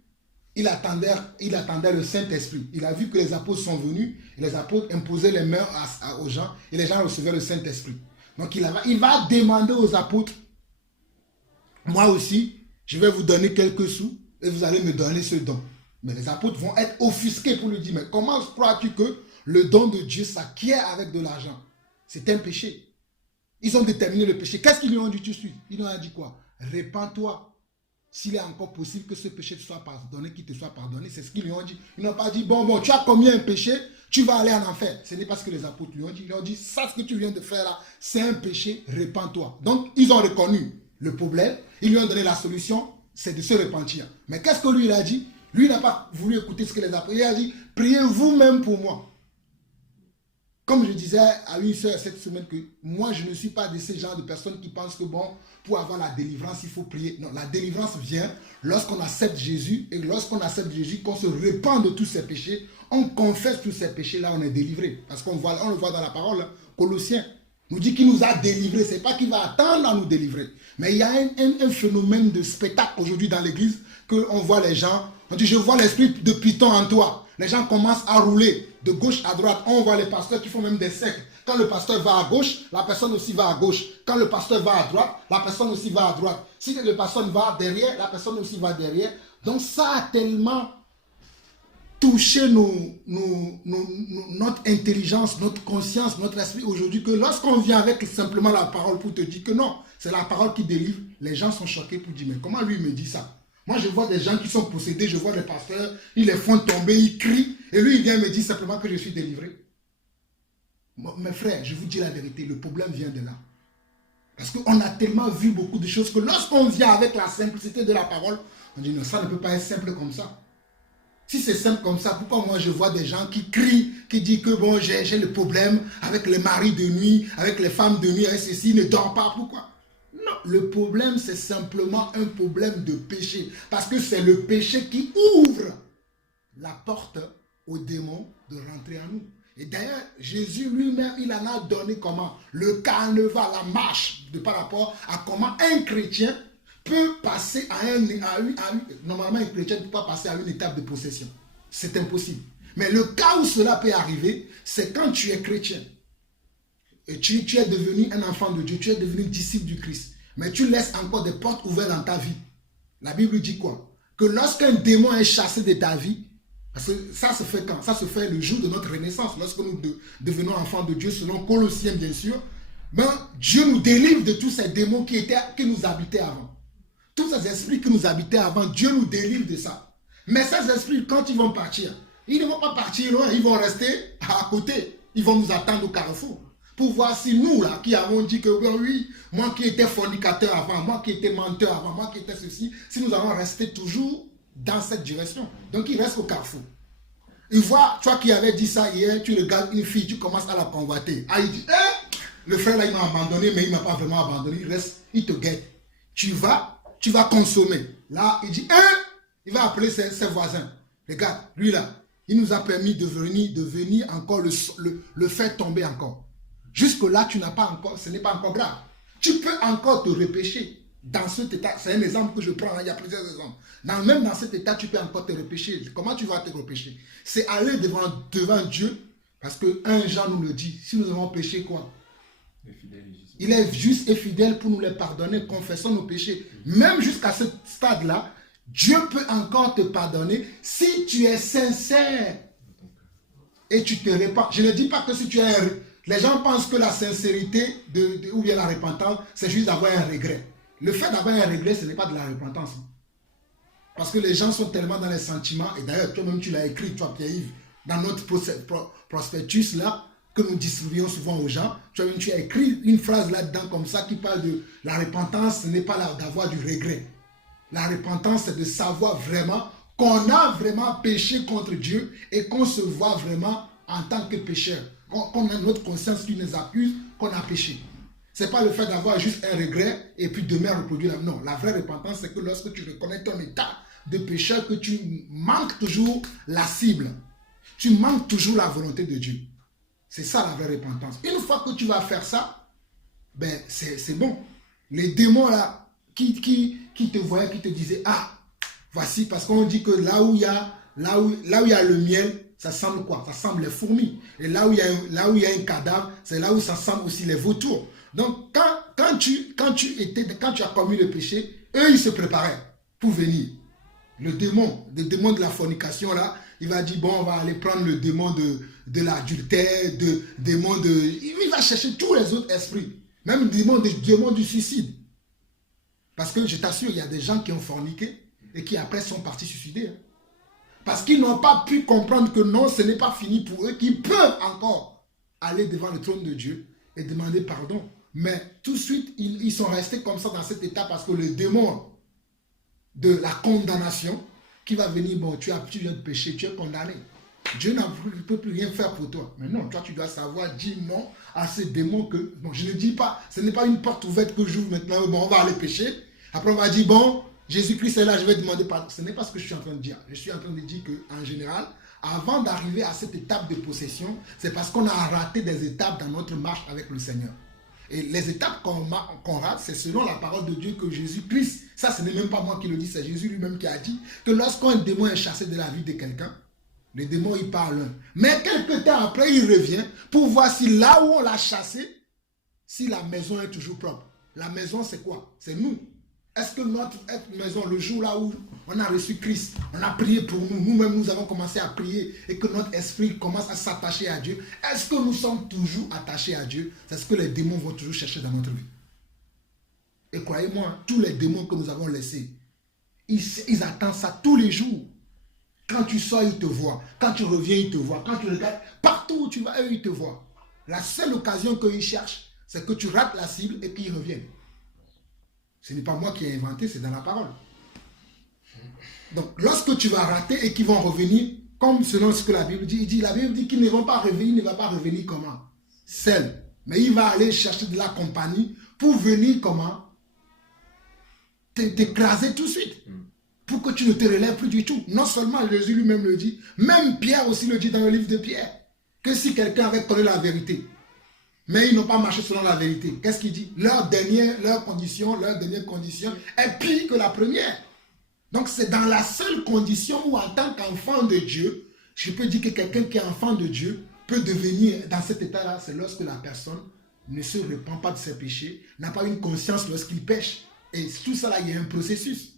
il attendait le Saint-Esprit. Il a vu que les apôtres sont venus, et les apôtres imposaient les mains aux gens, et les gens recevaient le Saint-Esprit. Donc il va demander aux apôtres, moi aussi, je vais vous donner quelques sous, et vous allez me donner ce don. Mais les apôtres vont être offusqués pour lui dire, mais comment crois-tu que le don de Dieu s'acquiert avec de l'argent? C'est un péché. Ils ont déterminé le péché. Qu'est-ce qu'ils lui ont dit tout de suite? Ils lui ont dit quoi? Répands-toi. S'il est encore possible que ce péché te soit pardonné, qu'il te soit pardonné, c'est ce qu'ils lui ont dit. Ils n'ont pas dit, bon, tu as commis un péché, tu vas aller en enfer. Ce n'est pas ce que les apôtres lui ont dit. Ils lui ont dit, ça, ce que tu viens de faire là, c'est un péché, répands-toi. Donc, ils ont reconnu le problème, ils lui ont donné la solution, c'est de se repentir. Mais qu'est-ce que lui, il a dit? Lui, il n'a pas voulu écouter ce que les apôtres. Il a dit, priez vous-même pour moi. Comme je disais à une soeur cette semaine que moi, je ne suis pas de ces genres de personnes qui pensent que bon, pour avoir la délivrance, il faut prier. Non, la délivrance vient lorsqu'on accepte Jésus et lorsqu'on accepte Jésus, qu'on se repent de tous ses péchés, on confesse tous ces péchés, là on est délivré. Parce qu'on le voit dans la parole, Colossiens nous dit qu'il nous a délivrés. Ce n'est pas qu'il va attendre à nous délivrer. Mais il y a un phénomène de spectacle aujourd'hui dans l'église qu'on voit les gens, on dit je vois l'esprit de Python en toi. Les gens commencent à rouler de gauche à droite. On voit les pasteurs qui font même des sectes. Quand le pasteur va à gauche, la personne aussi va à gauche. Quand le pasteur va à droite, la personne aussi va à droite. Si le pasteur va derrière, la personne aussi va derrière. Donc ça a tellement touché notre intelligence, notre conscience, notre esprit aujourd'hui que lorsqu'on vient avec simplement la parole pour te dire que non, c'est la parole qui délivre, les gens sont choqués pour dire mais comment lui me dit ça? Moi, je vois des gens qui sont possédés, je vois des pasteurs, ils les font tomber, ils crient, et lui, il vient me dire simplement que je suis délivré. Mes frères, je vous dis la vérité, le problème vient de là. Parce qu'on a tellement vu beaucoup de choses que lorsqu'on vient avec la simplicité de la parole, on dit non, ça ne peut pas être simple comme ça. Si c'est simple comme ça, pourquoi moi je vois des gens qui crient, qui disent que bon, j'ai le problème avec les maris de nuit, avec les femmes de nuit, avec ceci, ne dort pas, pourquoi? Non, le problème c'est simplement un problème de péché. Parce que c'est le péché qui ouvre la porte aux démons de rentrer en nous. Et d'ailleurs, Jésus lui-même, il en a donné comment? Le carnaval, la marche, de par rapport à comment un chrétien peut passer normalement un chrétien ne peut pas passer à une étape de possession. C'est impossible. Mais le cas où cela peut arriver, c'est quand tu es chrétien. Et tu es devenu un enfant de Dieu, tu es devenu disciple du Christ. Mais tu laisses encore des portes ouvertes dans ta vie. La Bible dit quoi? Que lorsqu'un démon est chassé de ta vie, parce que ça se fait quand? Ça se fait le jour de notre renaissance, lorsque nous devenons enfants de Dieu, selon Colossiens bien sûr. Ben, Dieu nous délivre de tous ces démons qui nous habitaient avant. Tous ces esprits qui nous habitaient avant, Dieu nous délivre de ça. Mais ces esprits, quand ils vont partir, ils ne vont pas partir loin, ils vont rester à côté. Ils vont nous attendre au carrefour. pour voir si nous, là, qui avons dit que oui, moi qui étais fornicateur avant, moi qui étais menteur avant, moi qui étais ceci, si nous allons rester toujours dans cette direction. Donc, il reste au carrefour. Il voit, toi qui avais dit ça hier, tu regardes une fille, tu commences à la convoiter. Ah, il dit, le frère là, il m'a abandonné, mais il ne m'a pas vraiment abandonné, il reste, il te guette. Tu vas consommer. Là, il dit, il va appeler ses voisins. Regarde, lui là, il nous a permis de venir encore le faire tomber encore. Jusque-là, tu n'as pas encore, ce n'est pas encore grave. Tu peux encore te repêcher dans cet état. C'est un exemple que je prends, hein, il y a plusieurs exemples. Même dans cet état, tu peux encore te repêcher. Comment tu vas te repêcher? C'est aller devant Dieu, parce que 1 Jean nous le dit. Si nous avons péché, quoi? Il est juste et fidèle pour nous les pardonner, confessons nos péchés. Même jusqu'à ce stade-là, Dieu peut encore te pardonner si tu es sincère et tu te répands. Je ne dis pas que si tu es... Les gens pensent que la sincérité ou bien la repentance, c'est juste d'avoir un regret. Le fait d'avoir un regret, ce n'est pas de la repentance. Parce que les gens sont tellement dans les sentiments, et d'ailleurs, toi-même tu l'as écrit, toi Pierre-Yves, dans notre prospectus là, que nous distribuons souvent aux gens, toi-même tu as écrit une phrase là-dedans comme ça qui parle de la repentance, ce n'est pas d'avoir du regret. La repentance, c'est de savoir vraiment qu'on a vraiment péché contre Dieu et qu'on se voit vraiment en tant que pécheur. Qu'on a notre conscience qui nous accuse qu'on a péché. Ce n'est pas le fait d'avoir juste un regret et puis demain reproduire la... Non, la vraie repentance, c'est que lorsque tu reconnais ton état de pécheur, que tu manques toujours la cible. Tu manques toujours la volonté de Dieu. C'est ça la vraie repentance. Une fois que tu vas faire ça, ben c'est bon. Les démons là, qui te voyaient, qui te disaient, ah, voici, parce qu'on dit que là où il y a le miel, ça semble quoi? Ça semble les fourmis. Et là où il y a un cadavre, c'est là où ça semble aussi les vautours. Donc, quand tu as commis le péché, eux, ils se préparaient pour venir. Le démon de la fornication, là, il va dire, bon, on va aller prendre le démon de l'adultère, il va chercher tous les autres esprits. Même le démon du suicide. Parce que je t'assure, il y a des gens qui ont forniqué et qui après sont partis suicider. Parce qu'ils n'ont pas pu comprendre que non, ce n'est pas fini pour eux, qu'ils peuvent encore aller devant le trône de Dieu et demander pardon. Mais tout de suite, ils sont restés comme ça dans cet état parce que le démon de la condamnation qui va venir, bon, tu viens de pécher, tu es condamné. Dieu ne peut plus rien faire pour toi. Mais non, toi, tu dois savoir dire non à ces démons que, bon, je ne dis pas, ce n'est pas une porte ouverte que j'ouvre maintenant, bon, on va aller pécher. Après, on va dire, bon, Jésus-Christ est là, je vais demander pardon. Ce n'est pas ce que je suis en train de dire. Je suis en train de dire qu'en général, avant d'arriver à cette étape de possession, c'est parce qu'on a raté des étapes dans notre marche avec le Seigneur. Et les étapes qu'on rate, c'est selon la parole de Dieu que Jésus-Christ, ça ce n'est même pas moi qui le dis, c'est Jésus lui-même qui a dit que lorsqu'un démon est chassé de la vie de quelqu'un, le démon il parle. Mais quelques temps après, il revient pour voir si là où on l'a chassé, si la maison est toujours propre. La maison c'est quoi? C'est nous. Est-ce que notre maison, le jour là où on a reçu Christ, on a prié pour nous, nous-mêmes nous avons commencé à prier et que notre esprit commence à s'attacher à Dieu, est-ce que nous sommes toujours attachés à Dieu? C'est ce que les démons vont toujours chercher dans notre vie. Et croyez-moi, tous les démons que nous avons laissés, ils attendent ça tous les jours. Quand tu sors, ils te voient. Quand tu reviens, ils te voient. Quand tu regardes, partout où tu vas, eux, ils te voient. La seule occasion qu'ils cherchent, c'est que tu rates la cible et qu'ils reviennent. Ce n'est pas moi qui ai inventé, c'est dans la parole. Donc, lorsque tu vas rater et qu'ils vont revenir, comme selon ce que la Bible dit, la Bible dit qu'ils ne vont pas revenir, il ne va pas revenir comment? Seul. Mais il va aller chercher de la compagnie pour venir comment? T'écraser tout de suite. Pour que tu ne te relèves plus du tout. Non seulement Jésus lui-même le dit, même Pierre aussi le dit dans le livre de Pierre, que si quelqu'un avait connu la vérité, mais ils n'ont pas marché selon la vérité. Qu'est-ce qu'il dit? Leur dernière condition est pire que la première. Donc c'est dans la seule condition où en tant qu'enfant de Dieu, je peux dire que quelqu'un qui est enfant de Dieu peut devenir dans cet état-là, c'est lorsque la personne ne se repent pas de ses péchés, n'a pas une conscience lorsqu'il pêche. Et tout ça là, il y a un processus.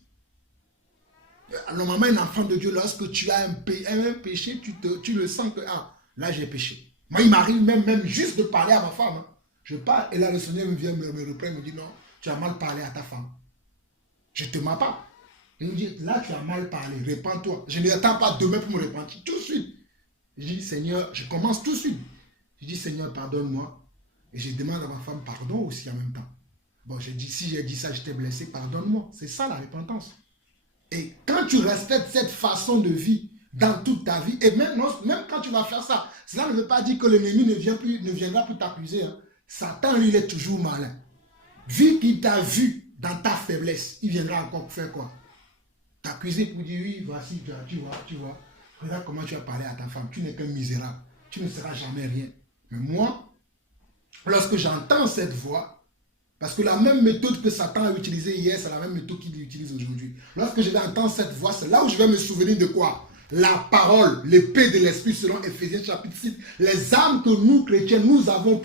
Normalement, un enfant de Dieu, lorsque tu as un péché, tu le sens que, ah, là j'ai péché. Moi, il m'arrive même juste de parler à ma femme. Hein. Je parle et là, le Seigneur vient me reprendre, me dit non, tu as mal parlé à ta femme. Je ne te mens pas. Il me dit, là, tu as mal parlé, répands-toi. Je n'attends pas demain pour me repentir, tout de suite. Je dis, Seigneur, je commence tout de suite. Je dis, Seigneur, pardonne-moi. Et je demande à ma femme pardon aussi en même temps. Bon, j'ai dit, si j'ai dit ça, je t'ai blessé, pardonne-moi. C'est ça la repentance. Et quand tu respectes cette façon de vie dans toute ta vie, et même quand tu vas faire ça, cela ne veut pas dire que l'ennemi ne viendra plus t'accuser. Hein. Satan, lui, il est toujours malin. Vu qu'il t'a vu dans ta faiblesse, il viendra encore faire quoi? T'accuser pour dire, oui, voici, tu vois. Regarde comment tu as parlé à ta femme. Tu n'es qu'un misérable. Tu ne seras jamais rien. Mais moi, lorsque j'entends cette voix, parce que la même méthode que Satan a utilisée hier, c'est la même méthode qu'il utilise aujourd'hui. Lorsque je vais entendre cette voix, c'est là où je vais me souvenir de quoi? La parole, l'épée de l'esprit selon Ephésiens chapitre 6. Les armes que nous, chrétiens, nous avons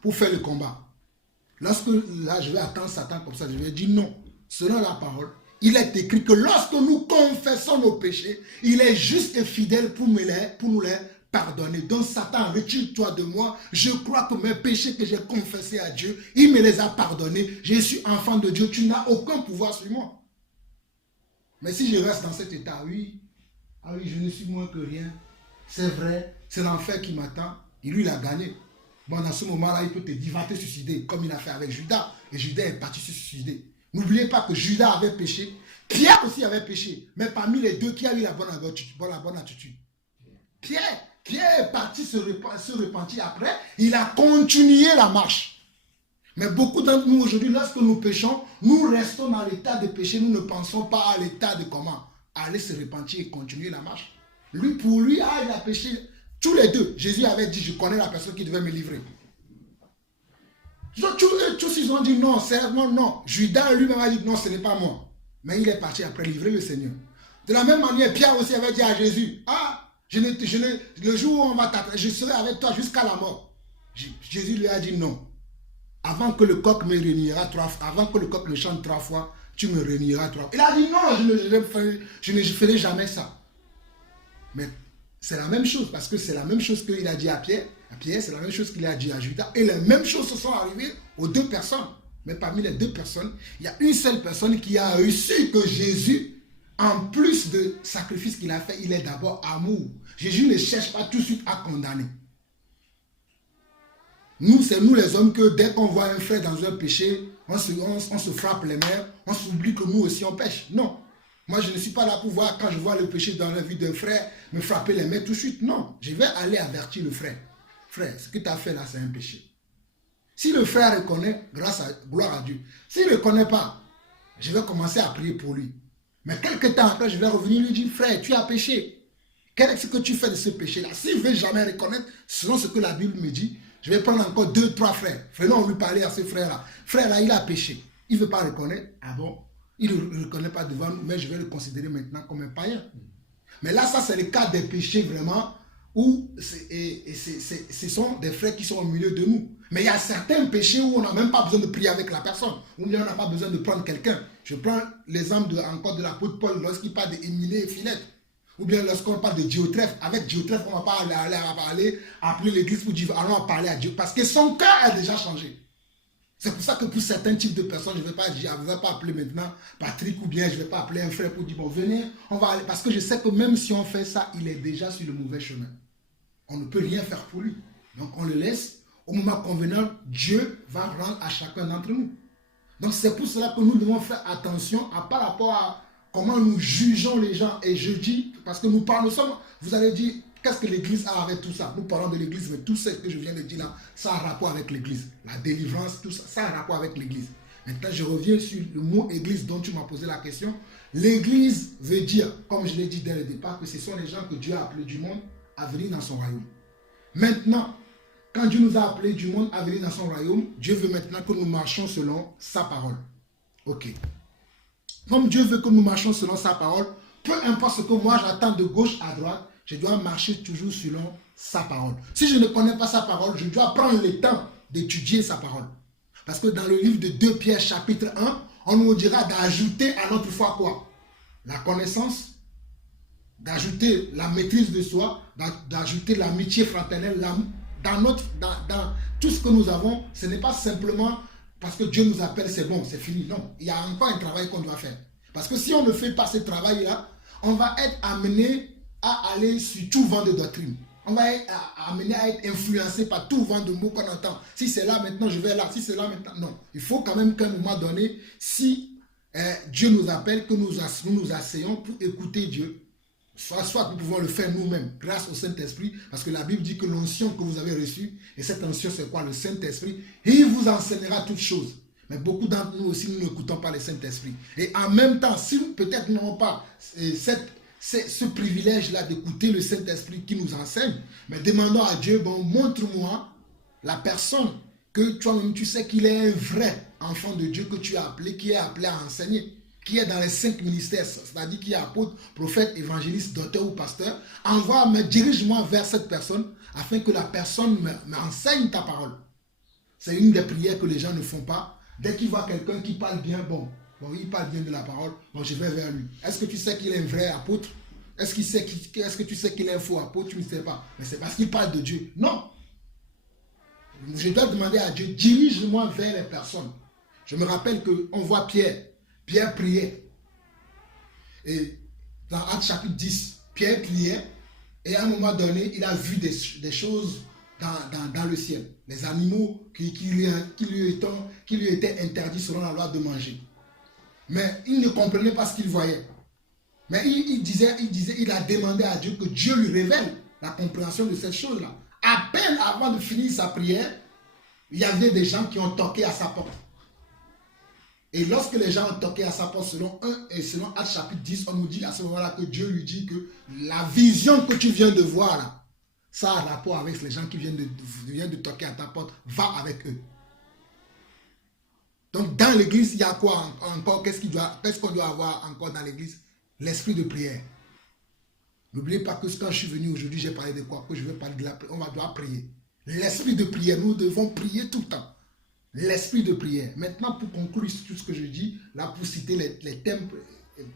pour faire le combat. Lorsque là, je vais attendre Satan comme ça, je vais dire non. Selon la parole, il est écrit que lorsque nous confessons nos péchés, il est juste et fidèle pour nous les pardonner. Donc Satan, retire-toi de moi. Je crois que mes péchés que j'ai confessés à Dieu, il me les a pardonnés. Je suis enfant de Dieu. Tu n'as aucun pouvoir sur moi. Mais si je reste dans cet état, oui, je ne suis moins que rien. C'est vrai, c'est l'enfer qui m'attend. Et lui, il a gagné. Bon, dans ce moment-là, il peut te dire, va te suicider, comme il a fait avec Judas. Et Judas est parti se suicider. N'oubliez pas que Judas avait péché. Pierre aussi avait péché. Mais parmi les deux, qui a eu la bonne attitude? Pierre est parti se repentir après. Il a continué la marche. Mais beaucoup d'entre nous aujourd'hui, lorsque nous péchons, nous restons dans l'état de péché. Nous ne pensons pas à l'état de comment aller se repentir et continuer la marche. Pour lui, il a péché. Tous les deux, Jésus avait dit, je connais la personne qui devait me livrer. Tous ils ont dit non, c'est moi, non. Judas lui-même a dit non, ce n'est pas moi. Mais il est parti après livrer le Seigneur. De la même manière, Pierre aussi avait dit à Jésus, le jour où on va t'attraper, je serai avec toi jusqu'à la mort. Jésus lui a dit non. Avant que le coq me réunira 3 fois, avant que le coq me chante 3 fois, tu me réuniras 3 fois. Il a dit non, je ne ferai jamais ça. Mais c'est la même chose, parce que c'est la même chose qu'il a dit à Pierre. C'est la même chose qu'il a dit à Judas. Et les mêmes choses se sont arrivées aux 2 personnes. Mais parmi les 2 personnes, il y a une seule personne qui a reçu que Jésus, en plus de sacrifice qu'il a fait, il est d'abord amour. Jésus ne cherche pas tout de suite à condamner. Nous, c'est nous les hommes que dès qu'on voit un frère dans un péché, on se frappe les mains, on s'oublie que nous aussi on pêche. Non. Moi, je ne suis pas là pour voir, quand je vois le péché dans la vie d'un frère, me frapper les mains tout de suite. Non. Je vais aller avertir le frère. Frère, ce que tu as fait là, c'est un péché. Si le frère reconnaît, gloire à Dieu. S'il ne reconnaît pas, je vais commencer à prier pour lui. Mais quelques temps après, je vais revenir lui dire, frère, tu as péché. Quel est ce que tu fais de ce péché-là? S'il ne veut jamais reconnaître, selon ce que la Bible me dit, je vais prendre encore 2, 3 frères. Venons lui parler à ce frère-là. Frère-là, il a péché. Il ne veut pas reconnaître. Ah bon? Il ne reconnaît pas devant nous, mais je vais le considérer maintenant comme un païen. Mais là, ça, c'est le cas des péchés vraiment où ce sont des frères qui sont au milieu de nous. Mais il y a certains péchés où on n'a même pas besoin de prier avec la personne, où on n'a pas besoin de prendre quelqu'un. Je prends l'exemple encore de l'apôtre Paul lorsqu'il parle d'Hyménée et Philette. Ou bien lorsqu'on parle de Diotrephe. Avec Diotrephe, on ne va pas aller appeler l'église pour dire allons parler à Dieu. Parce que son cœur a déjà changé. C'est pour ça que pour certains types de personnes, je ne vais pas appeler maintenant Patrick ou bien je ne vais pas appeler un frère pour dire bon venez, on va aller. Parce que je sais que même si on fait ça, il est déjà sur le mauvais chemin. On ne peut rien faire pour lui. Donc on le laisse. Au moment convenant, Dieu va rendre à chacun d'entre nous. Donc c'est pour cela que nous devons faire attention par rapport à comment nous jugeons les gens. Et je dis, parce que nous parlons ensemble, vous allez dire, qu'est-ce que l'église a avec tout ça? Nous parlons de l'église, mais tout ce que je viens de dire là, ça a un rapport avec l'église. La délivrance, tout ça, ça a un rapport avec l'église. Maintenant, je reviens sur le mot église dont tu m'as posé la question. L'église veut dire, comme je l'ai dit dès le départ, que ce sont les gens que Dieu a appelés du monde à venir dans son royaume. Maintenant, quand Dieu nous a appelés du monde à venir dans son royaume, Dieu veut maintenant que nous marchions selon sa parole. Ok. Comme Dieu veut que nous marchions selon sa parole, peu importe ce que moi j'attends de gauche à droite, je dois marcher toujours selon sa parole. Si je ne connais pas sa parole, je dois prendre le temps d'étudier sa parole. Parce que dans le livre de 2 Pierre chapitre 1, on nous dira d'ajouter à notre foi quoi? La connaissance, d'ajouter la maîtrise de soi, d'ajouter l'amitié fraternelle, dans tout ce que nous avons. Ce n'est pas simplement parce que Dieu nous appelle, c'est bon, c'est fini. Non, il y a encore un travail qu'on doit faire. Parce que si on ne fait pas ce travail-là, on va être amené à aller sur tout vent de doctrine. On va être amené à être influencé par tout vent de mots qu'on entend. Si c'est là maintenant, je vais là. Si c'est là maintenant, non. Il faut quand même qu'à un moment donné, si Dieu nous appelle, que nous nous asseyons pour écouter Dieu, soit nous pouvons le faire nous-mêmes grâce au Saint-Esprit, parce que la Bible dit que l'onction que vous avez reçue, et cette onction c'est quoi? Le Saint-Esprit, il vous enseignera toutes choses. Mais beaucoup d'entre nous aussi, nous n'écoutons pas le Saint-Esprit. Et en même temps, si peut-être nous n'avons pas ce privilège-là d'écouter le Saint-Esprit qui nous enseigne, mais demandons à Dieu, bon, montre-moi la personne que toi-même tu sais qu'il est un vrai enfant de Dieu que tu as appelé, qui est appelé à enseigner, qui est dans les 5 ministères, c'est-à-dire qui est apôtre, prophète, évangéliste, docteur ou pasteur. Dirige-moi vers cette personne afin que la personne m'enseigne ta parole. C'est une des prières que les gens ne font pas. Dès qu'ils voient quelqu'un qui parle bien, bon, il parle bien de la parole, bon, je vais vers lui. Est-ce que tu sais qu'il est un vrai apôtre? Est-ce que tu sais qu'il est un faux apôtre? Tu ne sais pas. Mais c'est parce qu'il parle de Dieu. Non. Je dois demander à Dieu, dirige-moi vers les personnes. Je me rappelle qu'on voit Pierre. Pierre priait. Et dans Actes chapitre 10, Pierre priait. Et à un moment donné, il a vu des choses dans le ciel. Les animaux qui lui étaient interdits selon la loi de manger. Mais il ne comprenait pas ce qu'il voyait. Mais il a demandé à Dieu que Dieu lui révèle la compréhension de cette chose-là. À peine avant de finir sa prière, il y avait des gens qui ont toqué à sa porte. Et lorsque les gens ont toqué à sa porte, selon Actes chapitre 10, on nous dit à ce moment-là que Dieu lui dit que la vision que tu viens de voir là, ça a rapport avec les gens qui viennent de toquer à ta porte, va avec eux. Donc dans l'église, il y a quoi encore? Qu'est-ce qu'on doit avoir encore dans l'église? L'esprit de prière. N'oubliez pas que quand je suis venu aujourd'hui, j'ai parlé de quoi? Que je vais parler de la prière. On doit prier. L'esprit de prière, nous devons prier tout le temps. L'esprit de prière. Maintenant, pour conclure tout ce que je dis, là, pour citer les thèmes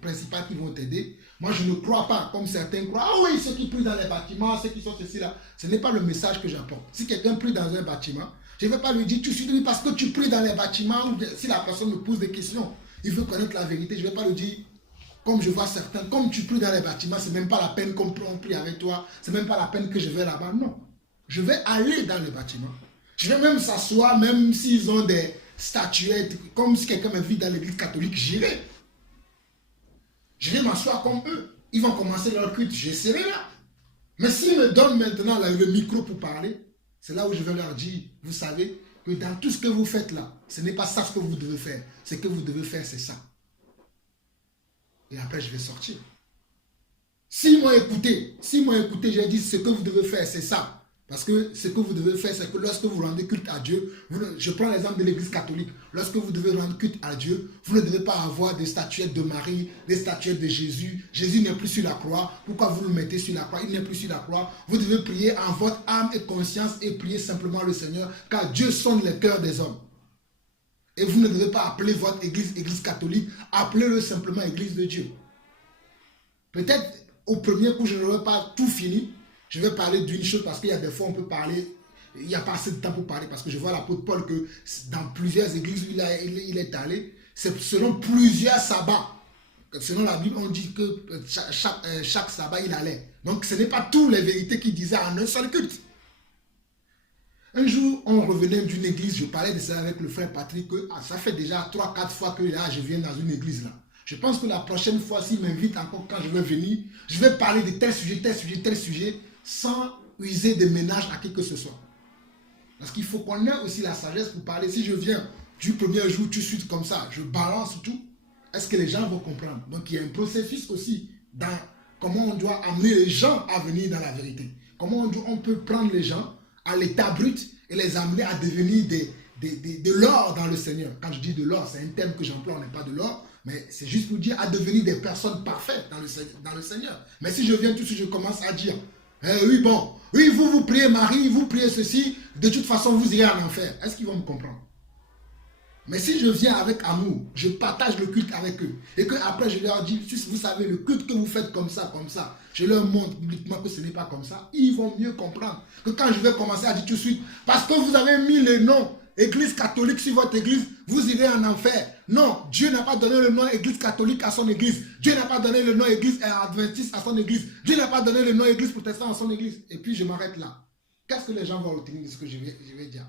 principaux qui vont t'aider, moi, je ne crois pas, comme certains croient, ah oui, ceux qui prient dans les bâtiments, ceux qui sont ceci, là. Ce n'est pas le message que j'apporte. Si quelqu'un prie dans un bâtiment, je ne vais pas lui dire, tu suis parce que tu pries dans les bâtiments, ou si la personne me pose des questions, il veut connaître la vérité, je ne vais pas lui dire, comme je vois certains, comme tu pries dans les bâtiments, c'est même pas la peine qu'on prie avec toi, c'est même pas la peine que je vais là-bas. Non. Je vais aller dans le bâtiment. Je vais même s'asseoir, même s'ils ont des statuettes, comme si quelqu'un m'invite dans l'église catholique, j'irai. Je vais m'asseoir comme eux. Ils vont commencer leur culte, je serai là. Mais s'ils me donnent maintenant le micro pour parler, c'est là où je vais leur dire, vous savez, que dans tout ce que vous faites là, ce n'est pas ça ce que vous devez faire. Ce que vous devez faire, c'est ça. Et après, je vais sortir. S'ils m'ont écouté, j'ai dit ce que vous devez faire, c'est ça. Parce que ce que vous devez faire, c'est que lorsque vous rendez culte à Dieu, je prends l'exemple de l'église catholique, lorsque vous devez rendre culte à Dieu, vous ne devez pas avoir des statuettes de Marie, des statuettes de Jésus. Jésus n'est plus sur la croix. Pourquoi vous le mettez sur la croix? Il n'est plus sur la croix. Vous devez prier en votre âme et conscience et prier simplement le Seigneur, car Dieu sonde les cœurs des hommes. Et vous ne devez pas appeler votre église catholique, appelez-le simplement église de Dieu. Peut-être au premier coup, je n'aurai pas tout fini. Je vais parler d'une chose parce qu'il y a des fois on peut parler, il n'y a pas assez de temps pour parler parce que je vois l'apôtre Paul que dans plusieurs églises où il est allé, c'est selon plusieurs sabbats. Selon la Bible, on dit que chaque sabbat il allait. Donc ce n'est pas toutes les vérités qu'il disait en un seul culte. Un jour, on revenait d'une église, je parlais de ça avec le frère Patrick, que ça fait déjà 3-4 fois que là, je viens dans une église là. Je pense que la prochaine fois, s'il m'invite encore quand je vais venir, je vais parler de tel sujet, sans user de ménage à qui que ce soit. Parce qu'il faut qu'on ait aussi la sagesse pour parler. Si je viens du premier jour, tout de suite comme ça, je balance tout, est-ce que les gens vont comprendre? Donc il y a un processus aussi dans comment on doit amener les gens à venir dans la vérité. Comment on peut prendre les gens à l'état brut et les amener à devenir de l'or dans le Seigneur. Quand je dis de l'or, c'est un terme que j'emploie, on n'est pas de l'or, mais c'est juste pour dire à devenir des personnes parfaites dans le Seigneur. Mais si je viens tout de suite, je commence à dire, oui, vous priez Marie, vous priez ceci, de toute façon, vous irez en enfer. Est-ce qu'ils vont me comprendre? Mais si je viens avec amour, je partage le culte avec eux, et qu'après je leur dis, vous savez, le culte que vous faites comme ça, je leur montre publiquement que ce n'est pas comme ça, ils vont mieux comprendre que quand je vais commencer à dire tout de suite, parce que vous avez mis le nom église catholique sur votre église, vous irez en enfer. Non, Dieu n'a pas donné le nom église catholique à son église. Dieu n'a pas donné le nom église adventiste à son église. Dieu n'a pas donné le nom église protestante à son église. Et puis je m'arrête là. Qu'est-ce que les gens vont retenir de ce que je vais dire?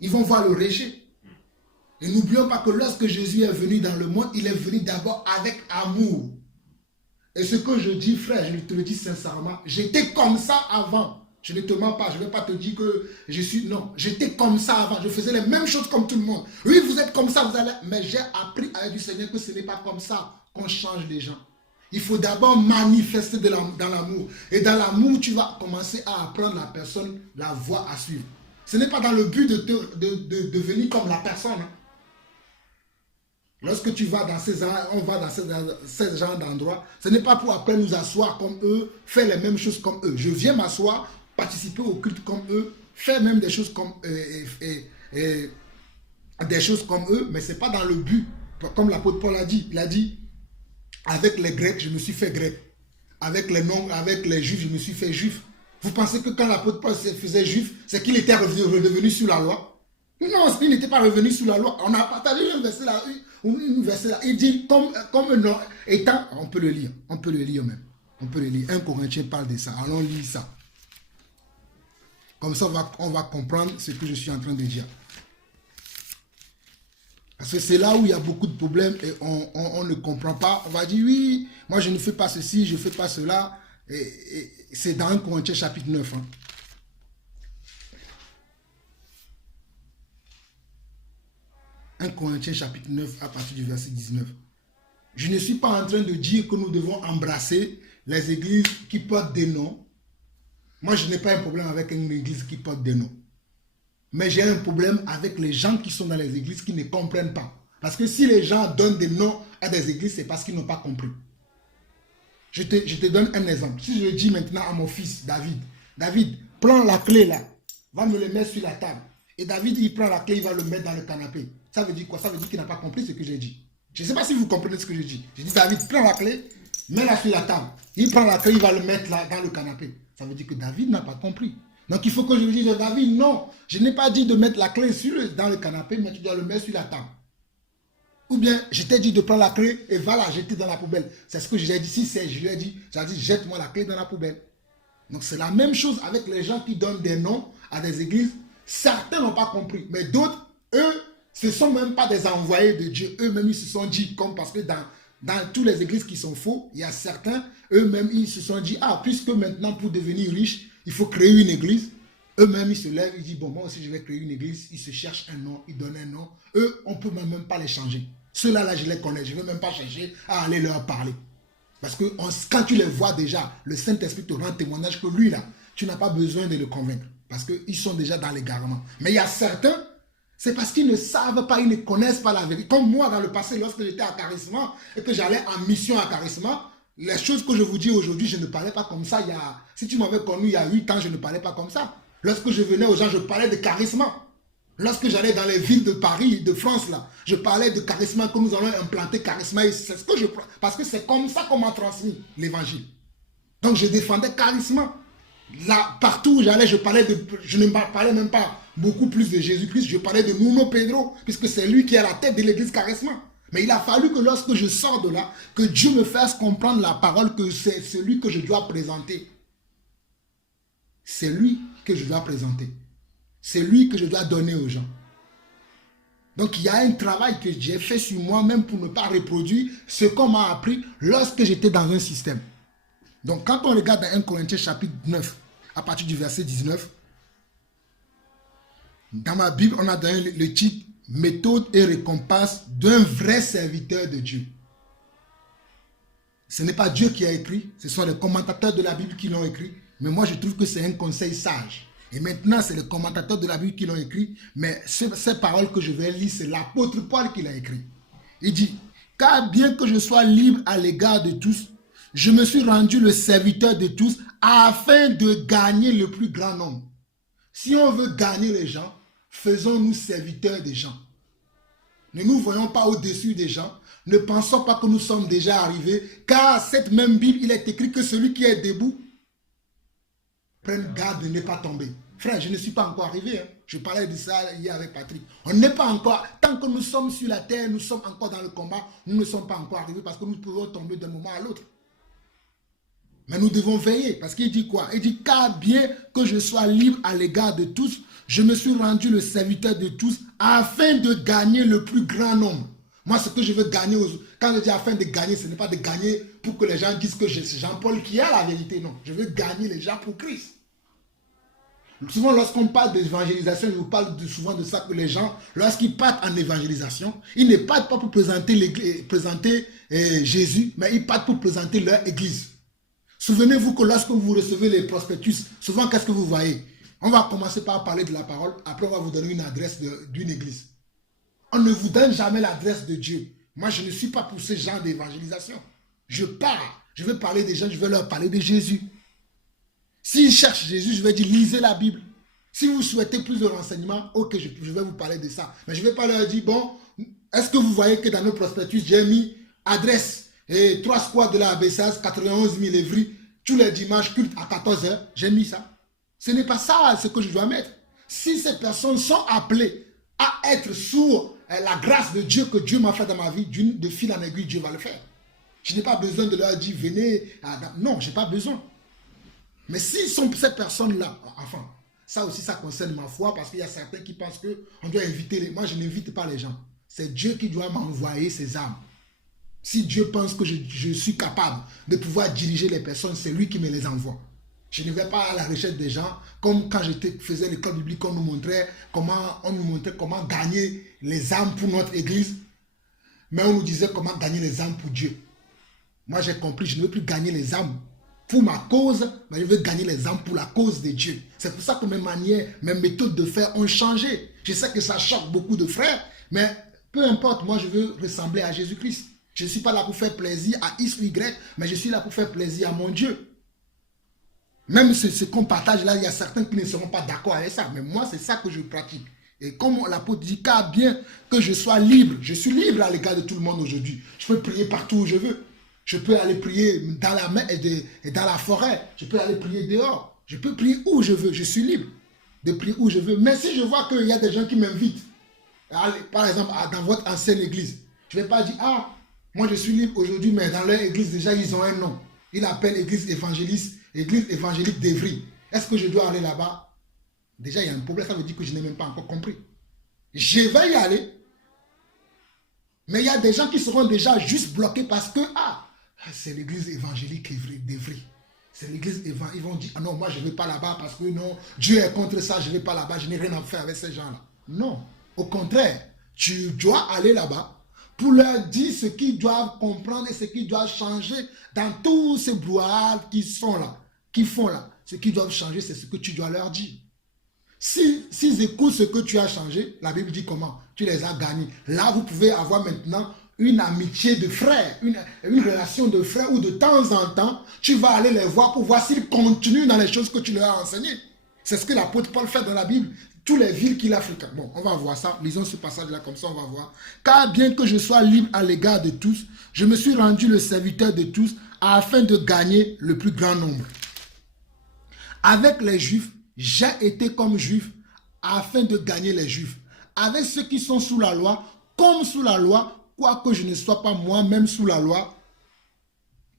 Ils vont voir le rejet. Et n'oublions pas que lorsque Jésus est venu dans le monde, il est venu d'abord avec amour. Et ce que je dis, frère, je te le dis sincèrement, j'étais comme ça avant. Je ne te mens pas, je ne vais pas te dire que je suis... Non, j'étais comme ça avant, je faisais les mêmes choses comme tout le monde. Oui, vous êtes comme ça, vous allez... Mais j'ai appris avec du Seigneur que ce n'est pas comme ça qu'on change les gens. Il faut d'abord manifester dans l'amour. Et dans l'amour, tu vas commencer à apprendre la personne, la voie à suivre. Ce n'est pas dans le but de devenir comme la personne. Hein. Lorsque tu vas dans on va dans ces genres d'endroits, ce n'est pas pour après nous asseoir comme eux, faire les mêmes choses comme eux. Je viens m'asseoir, participer au culte comme eux, faire même des choses comme eux, mais ce n'est pas dans le but. Comme l'apôtre Paul a dit, il a dit, avec les Grecs, je me suis fait grec. Avec les Juifs, je me suis fait juif. Vous pensez que quand l'apôtre Paul se faisait juif, c'est qu'il était redevenu sous la loi? Non, il n'était pas revenu sous la loi. On a partagé un verset là. Il dit, comme non, étant, on peut le lire même. On peut le lire. 1 Corinthiens parle de ça. Allons lire ça. Comme ça, on va comprendre ce que je suis en train de dire. Parce que c'est là où il y a beaucoup de problèmes et on ne comprend pas. On va dire, oui, moi je ne fais pas ceci, je ne fais pas cela. Et c'est dans 1 Corinthiens chapitre 9. Hein. 1 Corinthiens chapitre 9 à partir du verset 19. Je ne suis pas en train de dire que nous devons embrasser les églises qui portent des noms. Moi, je n'ai pas un problème avec une église qui porte des noms. Mais j'ai un problème avec les gens qui sont dans les églises qui ne comprennent pas. Parce que si les gens donnent des noms à des églises, c'est parce qu'ils n'ont pas compris. Je te donne un exemple. Si je dis maintenant à mon fils, David, prends la clé là, va me le mettre sur la table. Et David, il prend la clé, il va le mettre dans le canapé. Ça veut dire quoi? Ça veut dire qu'il n'a pas compris ce que j'ai dit. Je ne sais pas si vous comprenez ce que je dis. Je dis, David, prends la clé, mets-la sur la table. Il prend la clé, il va le mettre là dans le canapé. Ça veut dire que David n'a pas compris. Donc il faut que je lui dise, David, non, je n'ai pas dit de mettre la clé dans le canapé, mais tu dois le mettre sur la table. Ou bien, je t'ai dit de prendre la clé et va la jeter dans la poubelle. C'est ce que j'ai dit. Si je lui ai dit, j'ai dit, jette-moi la clé dans la poubelle. Donc c'est la même chose avec les gens qui donnent des noms à des églises. Certains n'ont pas compris, mais d'autres, eux, ce ne sont même pas des envoyés de Dieu. Eux-mêmes, ils se sont dit, comme parce que dans toutes les églises qui sont faux, il y a certains, eux-mêmes, ils se sont dit, ah, puisque maintenant, pour devenir riche, il faut créer une église. Eux-mêmes, ils se lèvent, ils disent, bon, moi aussi, je vais créer une église. Ils se cherchent un nom, ils donnent un nom. Eux, on ne peut même pas les changer. Ceux-là, là, je les connais. Je ne vais même pas chercher à aller leur parler. Parce que quand tu les vois déjà, le Saint-Esprit te rend témoignage que lui, là, tu n'as pas besoin de le convaincre. Parce qu'ils sont déjà dans l'égarement. Mais il y a certains, c'est parce qu'ils ne savent pas, ils ne connaissent pas la vérité. Comme moi, dans le passé, lorsque j'étais à Charisma et que j'allais en mission à Charisma, les choses que je vous dis aujourd'hui, je ne parlais pas comme ça. Si tu m'avais connu il y a 8 ans, je ne parlais pas comme ça. Lorsque je venais aux gens, je parlais de Charisma. Lorsque j'allais dans les villes de Paris, de France, là, je parlais de Charisma, que nous allons implanter Charisma. C'est ce que parce que c'est comme ça qu'on m'a transmis l'évangile. Donc je défendais Charisma. Là, partout où j'allais, je ne parlais même pas beaucoup plus de Jésus-Christ, je parlais de Nuno Pedro, puisque c'est lui qui est à la tête de l'église Charisma. Mais il a fallu que lorsque je sors de là, que Dieu me fasse comprendre la parole, que c'est celui que je dois présenter. C'est lui que je dois présenter. C'est lui que je dois donner aux gens. Donc il y a un travail que j'ai fait sur moi-même pour ne pas reproduire ce qu'on m'a appris lorsque j'étais dans un système. Donc quand on regarde dans 1 Corinthiens chapitre 9, à partir du verset 19, dans ma Bible, on a donné le titre « Méthode et récompense d'un vrai serviteur de Dieu ». Ce n'est pas Dieu qui a écrit, ce sont les commentateurs de la Bible qui l'ont écrit, mais moi je trouve que c'est un conseil sage. Et maintenant, c'est les commentateurs de la Bible qui l'ont écrit, mais ces paroles que je vais lire, c'est l'apôtre Paul qui l'a écrit. Il dit « Car bien que je sois libre à l'égard de tous, je me suis rendu le serviteur de tous afin de gagner le plus grand nombre. » Si on veut gagner les gens, faisons-nous serviteurs des gens. Ne nous voyons pas au-dessus des gens. Ne pensons pas que nous sommes déjà arrivés, car cette même Bible, il est écrit que celui qui est debout prenne garde de ne pas tomber. Frère, je ne suis pas encore arrivé. Hein. Je parlais de ça hier avec Patrick. On n'est pas encore... Tant que nous sommes sur la terre, nous sommes encore dans le combat, nous ne sommes pas encore arrivés parce que nous pouvons tomber d'un moment à l'autre. Mais nous devons veiller parce qu'il dit quoi? Il dit, car bien que je sois libre à l'égard de tous, je me suis rendu le serviteur de tous afin de gagner le plus grand nombre. Moi, ce que je veux gagner, quand je dis afin de gagner, ce n'est pas de gagner pour que les gens disent que c'est Jean-Paul qui a la vérité. Non, je veux gagner les gens pour Christ. Souvent, lorsqu'on parle d'évangélisation, je vous parle souvent de ça que les gens, lorsqu'ils partent en évangélisation, ils ne partent pas pour présenter Jésus, mais ils partent pour présenter leur église. Souvenez-vous que lorsque vous recevez les prospectus, souvent, qu'est-ce que vous voyez? On va commencer par parler de la parole, après on va vous donner une adresse d'une église. On ne vous donne jamais l'adresse de Dieu. Moi, je ne suis pas pour ce genre d'évangélisation. Je pars, je vais parler des gens, je vais leur parler de Jésus. S'ils cherchent Jésus, je vais dire, lisez la Bible. Si vous souhaitez plus de renseignements, ok, je vais vous parler de ça. Mais je ne vais pas leur dire, bon, est-ce que vous voyez que dans nos prospectus, j'ai mis adresse, 3 squares de la ABSAS, 91 000 Évry, tous les dimanches, culte à 14 h, j'ai mis ça. Ce n'est pas ça ce que je dois mettre. Si ces personnes sont appelées à être sous la grâce de Dieu que Dieu m'a fait dans ma vie, de fil en aiguille, Dieu va le faire. Je n'ai pas besoin de leur dire, venez. Non, je n'ai pas besoin. Mais s'ils sont ces personnes-là, enfin, ça aussi, ça concerne ma foi, parce qu'il y a certains qui pensent qu'on doit inviter Moi, je n'invite pas les gens. C'est Dieu qui doit m'envoyer ces âmes. Si Dieu pense que je suis capable de pouvoir diriger les personnes, c'est lui qui me les envoie. Je ne vais pas à la recherche des gens, comme quand je faisais l'école biblique, on nous montrait comment gagner les âmes pour notre église, mais on nous disait comment gagner les âmes pour Dieu. Moi, j'ai compris, je ne veux plus gagner les âmes pour ma cause, mais je veux gagner les âmes pour la cause de Dieu. C'est pour ça que mes manières, mes méthodes de faire ont changé. Je sais que ça choque beaucoup de frères, mais peu importe, moi, je veux ressembler à Jésus-Christ. Je ne suis pas là pour faire plaisir à X ou Y, mais je suis là pour faire plaisir à mon Dieu. Même ce qu'on partage là, il y a certains qui ne seront pas d'accord avec ça. Mais moi, c'est ça que je pratique. Et comme l'apôtre dit, car bien que je sois libre, je suis libre à l'égard de tout le monde aujourd'hui. Je peux prier partout où je veux. Je peux aller prier dans la mer et dans la forêt. Je peux aller prier dehors. Je peux prier où je veux. Je suis libre de prier où je veux. Mais si je vois qu'il y a des gens qui m'invitent, par exemple, dans votre ancienne église, je ne vais pas dire, ah, moi je suis libre aujourd'hui, mais dans leur église, déjà, ils ont un nom. Ils l'appellent église évangélique d'Évry. Est-ce que je dois aller là-bas? Déjà, il y a un problème, ça veut dire que je n'ai même pas encore compris. Je vais y aller, mais il y a des gens qui seront déjà juste bloqués parce que, c'est l'église évangélique d'Évry. C'est l'église évangélique. Ils vont dire, ah non, moi je ne vais pas là-bas parce que non, Dieu est contre ça, je ne vais pas là-bas, je n'ai rien à faire avec ces gens-là. Non, au contraire, tu dois aller là-bas pour leur dire ce qu'ils doivent comprendre et ce qu'ils doivent changer dans tous ces brouillards qui font là. Ce qu'ils doivent changer, c'est ce que tu dois leur dire. S'ils écoutent ce que tu as changé, la Bible dit comment? Tu les as gagnés. Là, vous pouvez avoir maintenant une amitié de frère, une relation de frère où de temps en temps, tu vas aller les voir pour voir s'ils continuent dans les choses que tu leur as enseignées. C'est ce que l'apôtre Paul fait dans la Bible. Toutes les villes qu'il a fréquentées. Bon, on va voir ça. Lisons ce passage-là comme ça, on va voir. Car bien que je sois libre à l'égard de tous, je me suis rendu le serviteur de tous afin de gagner le plus grand nombre. Avec les Juifs, j'ai été comme Juif afin de gagner les Juifs. Avec ceux qui sont sous la loi, comme sous la loi, quoique je ne sois pas moi-même sous la loi,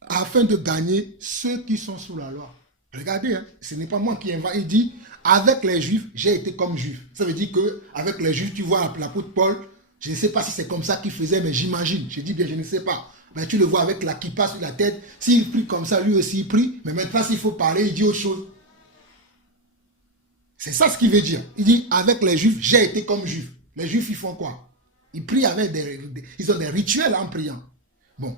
afin de gagner ceux qui sont sous la loi. Regardez, hein, ce n'est pas moi qui invente. Il dit, avec les Juifs, j'ai été comme Juif. Ça veut dire qu'avec les Juifs, tu vois l'apôtre Paul, je ne sais pas si c'est comme ça qu'il faisait, mais j'imagine. Je dis bien, je ne sais pas. Mais tu le vois avec la kippa sur la tête. S'il prie comme ça, lui aussi il prie. Mais maintenant, s'il faut parler, il dit autre chose. C'est ça ce qu'il veut dire. Il dit, avec les Juifs, j'ai été comme Juif. Les Juifs, ils font quoi? Ils prient avec ils ont des rituels en priant. Bon.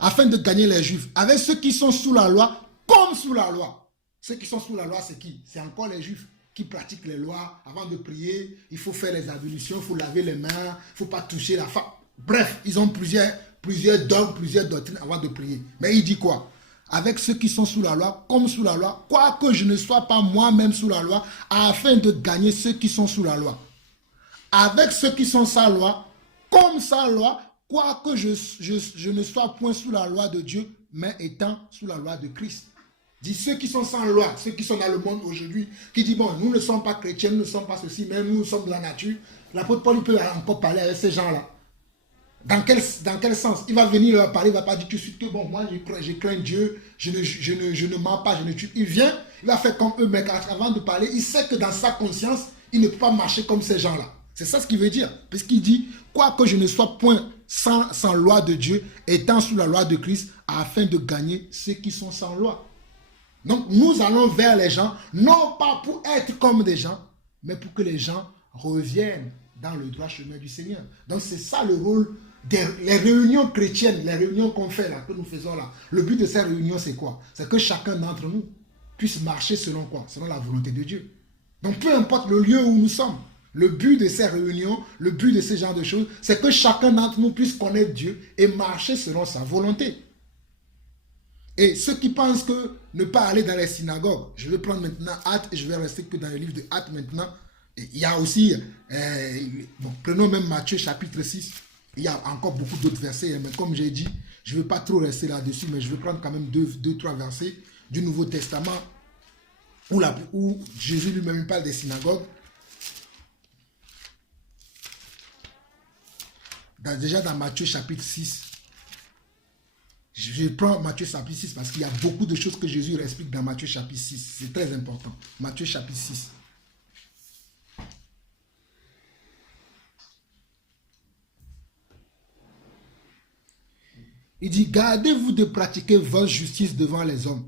Afin de gagner les Juifs. Avec ceux qui sont sous la loi, comme sous la loi. Ceux qui sont sous la loi, c'est qui? C'est encore les Juifs qui pratiquent les lois. Avant de prier, il faut faire les ablutions, il faut laver les mains, il ne faut pas toucher la femme. Bref, ils ont plusieurs dogmes, plusieurs doctrines avant de prier. Mais il dit quoi? Avec ceux qui sont sous la loi, comme sous la loi, quoique je ne sois pas moi-même sous la loi, afin de gagner ceux qui sont sous la loi. Avec ceux qui sont sans loi, comme sans loi, quoique je ne sois point sous la loi de Dieu, mais étant sous la loi de Christ. Dit ceux qui sont sans loi, ceux qui sont dans le monde aujourd'hui, qui disent, bon, nous ne sommes pas chrétiens, nous ne sommes pas ceci, mais nous sommes de la nature. L'apôtre Paul, il peut encore parler avec ces gens-là. Dans quel sens? Il va venir leur parler, il ne va pas dire tout de suite que, bon, moi, je crains Dieu, je ne mens pas, je ne tue. Il vient, il va faire comme eux, mais avant de parler, il sait que dans sa conscience, il ne peut pas marcher comme ces gens-là. C'est ça ce qu'il veut dire. Parce qu'il dit, quoique je ne sois point sans loi de Dieu, étant sous la loi de Christ, afin de gagner ceux qui sont sans loi. Donc, nous allons vers les gens, non pas pour être comme des gens, mais pour que les gens reviennent dans le droit chemin du Seigneur. Donc, c'est ça le rôle les réunions chrétiennes, les réunions qu'on fait là, que nous faisons là. Le but de ces réunions, c'est quoi? C'est que chacun d'entre nous puisse marcher selon quoi? Selon la volonté de Dieu. Donc, peu importe le lieu où nous sommes, le but de ces réunions, le but de ce genre de choses, c'est que chacun d'entre nous puisse connaître Dieu et marcher selon sa volonté. Et ceux qui pensent que ne pas aller dans les synagogues, je vais prendre maintenant Actes et je vais rester que dans le livre de Actes maintenant. Et il y a aussi, bon, prenons même Matthieu chapitre 6. Il y a encore beaucoup d'autres versets, mais comme j'ai dit, je ne vais pas trop rester là-dessus, mais je vais prendre quand même deux, trois versets du Nouveau Testament où Jésus lui-même parle des synagogues. Déjà dans Matthieu chapitre 6, je prends Matthieu chapitre 6 parce qu'il y a beaucoup de choses que Jésus explique dans Matthieu chapitre 6. C'est très important. Matthieu chapitre 6. Il dit, gardez-vous de pratiquer votre justice devant les hommes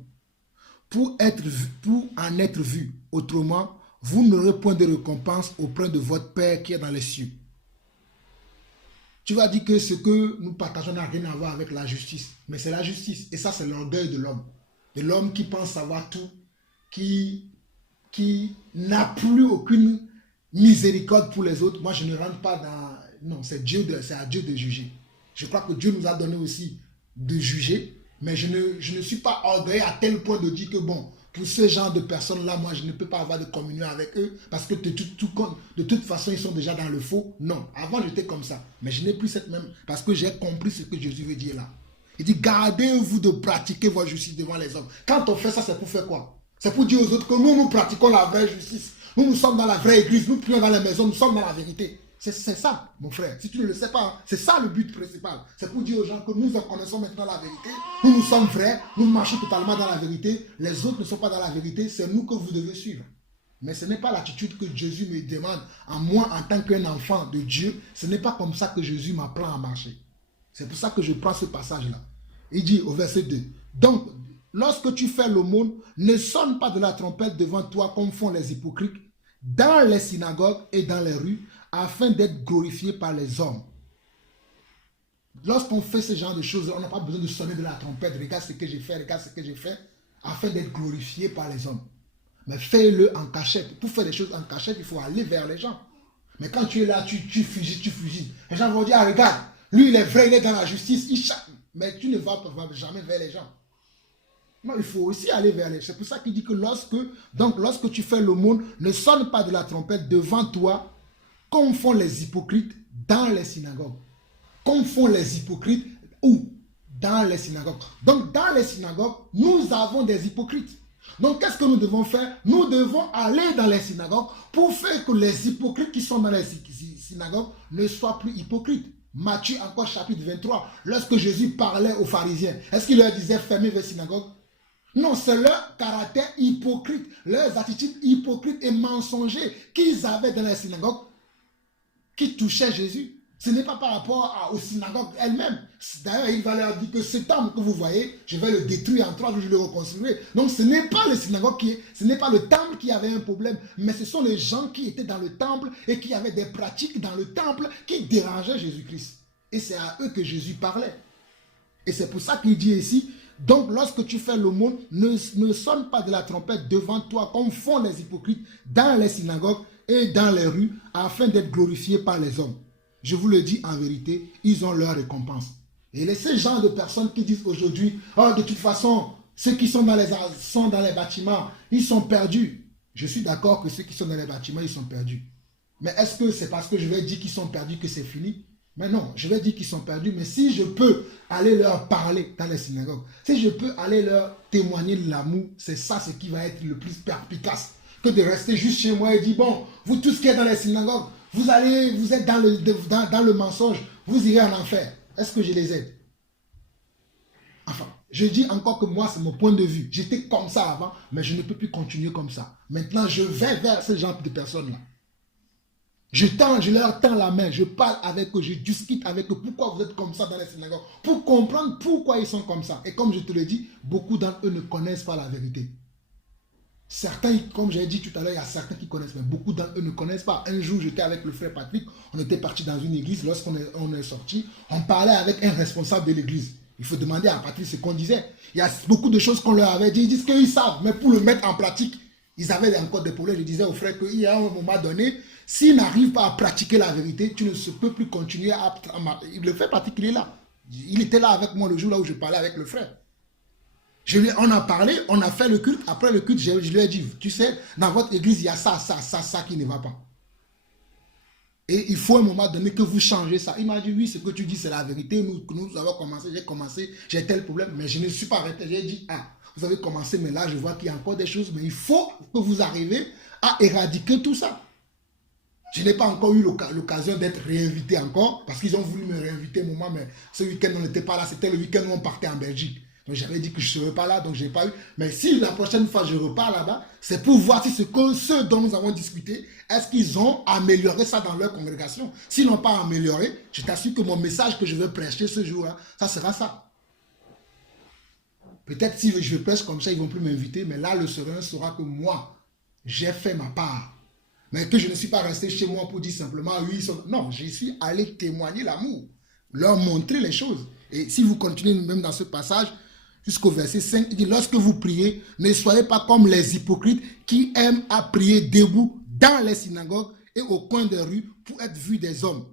pour en être vu. Autrement, vous n'aurez point de récompense auprès de votre Père qui est dans les cieux. Tu vas dire que ce que nous partageons n'a rien à voir avec la justice. Mais c'est la justice. Et ça, c'est l'orgueil de l'homme. De l'homme qui pense savoir tout, qui n'a plus aucune miséricorde pour les autres. Moi, je ne rentre pas dans... Non, c'est à Dieu de juger. Je crois que Dieu nous a donné aussi de juger. Mais je ne suis pas orgueilleux à tel point de dire que bon, pour ce genre de personnes-là, moi, je ne peux pas avoir de communion avec eux parce que de toute façon, ils sont déjà dans le faux. Non, avant, j'étais comme ça. Mais je n'ai plus cette même... Parce que j'ai compris ce que Jésus veut dire là. Il dit, gardez-vous de pratiquer votre justice devant les hommes. Quand on fait ça, c'est pour faire quoi? C'est pour dire aux autres que nous pratiquons la vraie justice. Nous sommes dans la vraie église. Nous prions dans les maisons. Nous sommes dans la vérité. C'est ça, mon frère. Si tu ne le sais pas, c'est ça le but principal. C'est pour dire aux gens que nous connaissons maintenant la vérité. Nous sommes vrais. Nous marchons totalement dans la vérité. Les autres ne sont pas dans la vérité. C'est nous que vous devez suivre. Mais ce n'est pas l'attitude que Jésus me demande à moi en tant qu'un enfant de Dieu. Ce n'est pas comme ça que Jésus m'apprend à marcher. C'est pour ça que je prends ce passage-là. Il dit au verset 2. Donc, lorsque tu fais l'aumône, ne sonne pas de la trompette devant toi comme font les hypocrites dans les synagogues et dans les rues, afin d'être glorifié par les hommes. Lorsqu'on fait ce genre de choses, on n'a pas besoin de sonner de la trompette. Regarde ce que j'ai fait, regarde ce que j'ai fait, afin d'être glorifié par les hommes. Mais fais-le en cachette. Pour faire des choses en cachette, il faut aller vers les gens. Mais quand tu es là, tu fugies. Les gens vont dire, ah, regarde, lui il est vrai, il est dans la justice, mais tu ne vas jamais vers les gens. Non, il faut aussi aller vers les gens. C'est pour ça qu'il dit que lorsque tu fais l'aumône, ne sonne pas de la trompette devant toi, comme font les hypocrites dans les synagogues. Comme font les hypocrites où? Dans les synagogues. Donc, dans les synagogues, nous avons des hypocrites. Donc, qu'est-ce que nous devons faire? Nous devons aller dans les synagogues pour faire que les hypocrites qui sont dans les synagogues ne soient plus hypocrites. Matthieu, encore chapitre 23, lorsque Jésus parlait aux pharisiens, est-ce qu'il leur disait fermez vos synagogues? Non, c'est leur caractère hypocrite, leurs attitudes hypocrites et mensongères qu'ils avaient dans les synagogues qui touchait Jésus. Ce n'est pas par rapport aux synagogues elles-mêmes. D'ailleurs, il va leur dire que ce temple que vous voyez, je vais le détruire en 3 jours, je le reconstruirai. Donc, ce n'est pas le synagogue ce n'est pas le temple qui avait un problème, mais ce sont les gens qui étaient dans le temple et qui avaient des pratiques dans le temple qui dérangeaient Jésus-Christ. Et c'est à eux que Jésus parlait. Et c'est pour ça qu'il dit ici, donc lorsque tu fais l'aumône, ne sonne pas de la trompette devant toi comme font les hypocrites dans les synagogues et dans les rues, afin d'être glorifiés par les hommes. Je vous le dis en vérité, ils ont leur récompense. Et ces gens de personnes qui disent aujourd'hui, oh, de toute façon, ceux qui sont dans les bâtiments, ils sont perdus. Je suis d'accord que ceux qui sont dans les bâtiments, ils sont perdus. Mais est-ce que c'est parce que je vais dire qu'ils sont perdus que c'est fini? Mais non, je vais dire qu'ils sont perdus, mais si je peux aller leur parler dans les synagogues, si je peux aller leur témoigner de l'amour, c'est ça ce qui va être le plus efficace que de rester juste chez moi et dire, bon, vous tous qui êtes dans les synagogues, vous êtes dans le mensonge, vous irez en enfer. Est-ce que je les aide? Enfin, je dis encore que moi, c'est mon point de vue. J'étais comme ça avant, mais je ne peux plus continuer comme ça. Maintenant, je vais vers ce genre de personnes-là. Je leur tends la main, je parle avec eux, je discute avec eux. Pourquoi vous êtes comme ça dans les synagogues? Pour comprendre pourquoi ils sont comme ça. Et comme je te le dis, beaucoup d'entre eux ne connaissent pas la vérité. Certains, comme j'ai dit tout à l'heure, il y a certains qui connaissent, mais beaucoup d'entre eux ne connaissent pas. Un jour, j'étais avec le frère Patrick, on était parti dans une église. Lorsqu'on est sorti, on parlait avec un responsable de l'église. Il faut demander à Patrick ce qu'on disait. Il y a beaucoup de choses qu'on leur avait dit. Ils disent qu'ils savent, mais pour le mettre en pratique, ils avaient encore des problèmes. Je disais au frère qu'il y a un moment donné, s'ils n'arrivent pas à pratiquer la vérité, tu ne peux plus continuer à... Le frère Patrick, il est là. Il était là avec moi le jour là où je parlais avec le frère. On a parlé, on a fait le culte. Après le culte, je lui ai dit, tu sais, dans votre église, il y a ça qui ne va pas. Et il faut à un moment donné que vous changez ça. Il m'a dit, oui, ce que tu dis, c'est la vérité. Nous avons commencé, j'ai tel problème, mais je ne suis pas arrêté. J'ai dit, vous avez commencé, mais là, je vois qu'il y a encore des choses, mais il faut que vous arriviez à éradiquer tout ça. Je n'ai pas encore eu l'occasion d'être réinvité encore, parce qu'ils ont voulu me réinviter, mais ce week-end, on n'était pas là. C'était le week-end où on partait en Belgique. Donc j'avais dit que je ne serais pas là, donc je n'ai pas eu. Mais si la prochaine fois je repars là-bas, c'est pour voir si ceux dont nous avons discuté, est-ce qu'ils ont amélioré ça dans leur congrégation. S'ils n'ont pas amélioré, je t'assure que mon message que je vais prêcher ce jour-là, ça sera ça. Peut-être si je prêche comme ça, ils ne vont plus m'inviter, mais là, le serein saura que moi, j'ai fait ma part. Mais que je ne suis pas resté chez moi pour dire simplement, oui, non, je suis allé témoigner l'amour, leur montrer les choses. Et si vous continuez même dans ce passage, jusqu'au verset 5, il dit, lorsque vous priez, ne soyez pas comme les hypocrites qui aiment à prier debout dans les synagogues et au coin des rues pour être vus des hommes.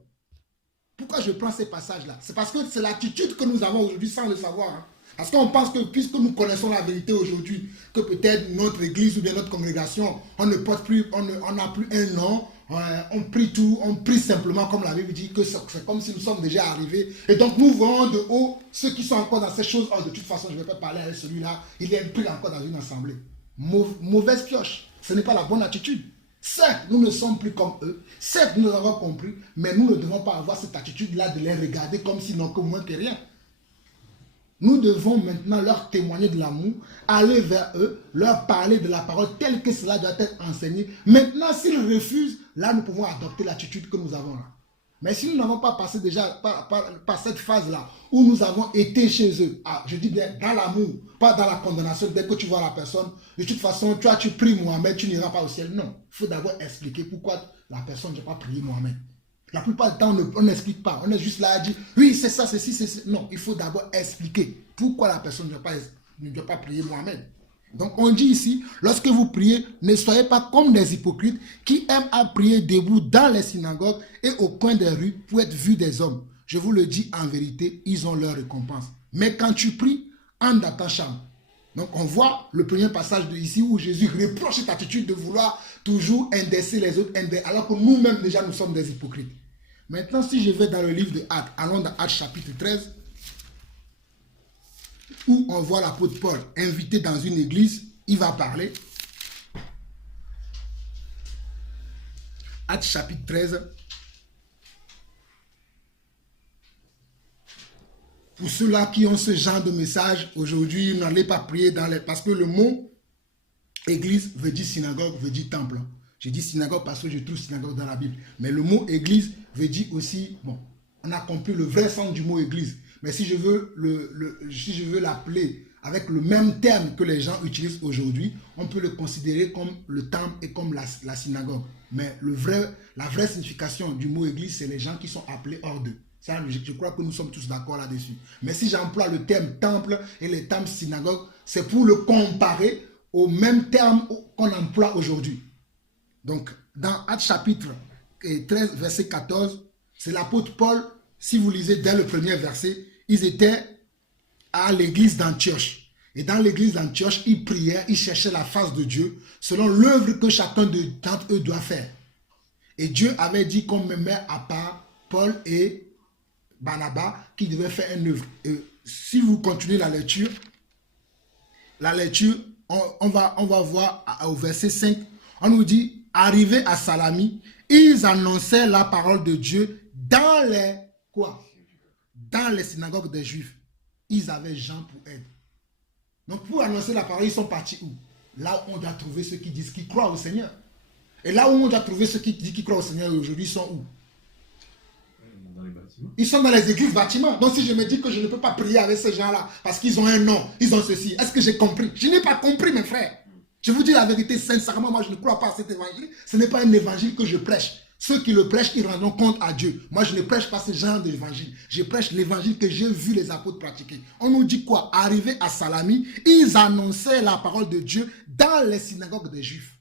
Pourquoi je prends ces passages-là? C'est parce que c'est l'attitude que nous avons aujourd'hui sans le savoir. Hein. Parce qu'on pense que puisque nous connaissons la vérité aujourd'hui, que peut-être notre église ou bien notre congrégation, on n'a plus un nom, on prie tout, on prie simplement comme la Bible dit, que c'est comme si nous sommes déjà arrivés. Et donc nous voyons de haut ceux qui sont encore dans ces choses. Oh, de toute façon, je ne vais pas parler avec celui-là, il est pris encore dans une assemblée. Mauvaise pioche, ce n'est pas la bonne attitude. Certes, nous ne sommes plus comme eux, certes, nous avons compris, mais nous ne devons pas avoir cette attitude-là de les regarder comme s'ils n'ont que moins que rien. Nous devons maintenant leur témoigner de l'amour, aller vers eux, leur parler de la parole telle que cela doit être enseigné. Maintenant, s'ils refusent, là, nous pouvons adopter l'attitude que nous avons là. Mais si nous n'avons pas passé déjà par cette phase-là, où nous avons été chez eux, je dis bien dans l'amour, pas dans la condamnation, dès que tu vois la personne, de toute façon, tu pries Mohamed, tu n'iras pas au ciel. Non, il faut d'abord expliquer pourquoi la personne ne va pas prier Mohamed. La plupart du temps, on n'explique pas. On est juste là à dire, oui, c'est ça, c'est ci, c'est ça. Non, il faut d'abord expliquer pourquoi la personne ne doit pas prier Mohamed. Donc, on dit ici, lorsque vous priez, ne soyez pas comme des hypocrites qui aiment à prier debout dans les synagogues et au coin des rues pour être vus des hommes. Je vous le dis en vérité, ils ont leur récompense. Mais quand tu pries, entre dans ta chambre. Donc, on voit le premier passage de ici où Jésus reproche cette attitude de vouloir toujours indexer les autres, alors que nous-mêmes déjà nous sommes des hypocrites. Maintenant, si je vais dans le livre de Actes, allons dans Actes chapitre 13, où on voit l'apôtre Paul invité dans une église, il va parler. Actes chapitre 13. Pour ceux-là qui ont ce genre de message, aujourd'hui, n'allez pas prier dans les... Parce que le mot église veut dire synagogue, veut dire temple. Je dis synagogue parce que je trouve synagogue dans la Bible. Mais le mot église veut dire aussi... Bon, on a compris le vrai sens du mot église. Mais si je veux l'appeler avec le même terme que les gens utilisent aujourd'hui, on peut le considérer comme le temple et comme la synagogue. Mais la vraie signification du mot église, c'est les gens qui sont appelés hors d'eux. Ça, je crois que nous sommes tous d'accord là-dessus. Mais si j'emploie le terme temple et le terme synagogue, c'est pour le comparer au même terme qu'on emploie aujourd'hui. Donc, dans Actes chapitre 13, verset 14, c'est l'apôtre Paul, si vous lisez dès le premier verset, ils étaient à l'église d'Antioche. Et dans l'église d'Antioche, ils priaient, ils cherchaient la face de Dieu selon l'œuvre que chacun d'entre eux doit faire. Et Dieu avait dit qu'on me met à part Paul et Barnabas, qui devait faire une œuvre. Et si vous continuez la lecture, on va voir au verset 5, on nous dit, arrivés à Salami, ils annonçaient la parole de Dieu dans les, quoi? Dans les synagogues des Juifs. Ils avaient Jean pour aide. Donc pour annoncer la parole, ils sont partis où? Là où on doit trouver ceux qui disent qu'ils croient au Seigneur. Et là où on doit trouver ceux qui disent qu'ils croient au Seigneur aujourd'hui, ils sont où? Dans les bâtiments. Ils sont dans les églises bâtiments. Donc si je me dis que je ne peux pas prier avec ces gens-là parce qu'ils ont un nom, ils ont ceci, est-ce que j'ai compris? Je n'ai pas compris, mes frères. Je vous dis la vérité, sincèrement, moi je ne crois pas à cet évangile. Ce n'est pas un évangile que je prêche. Ceux qui le prêchent, ils rendront compte à Dieu. Moi, je ne prêche pas ce genre d'évangile. Je prêche l'évangile que j'ai vu les apôtres pratiquer. On nous dit quoi? Arrivés à Salami, ils annonçaient la parole de Dieu dans les synagogues des Juifs.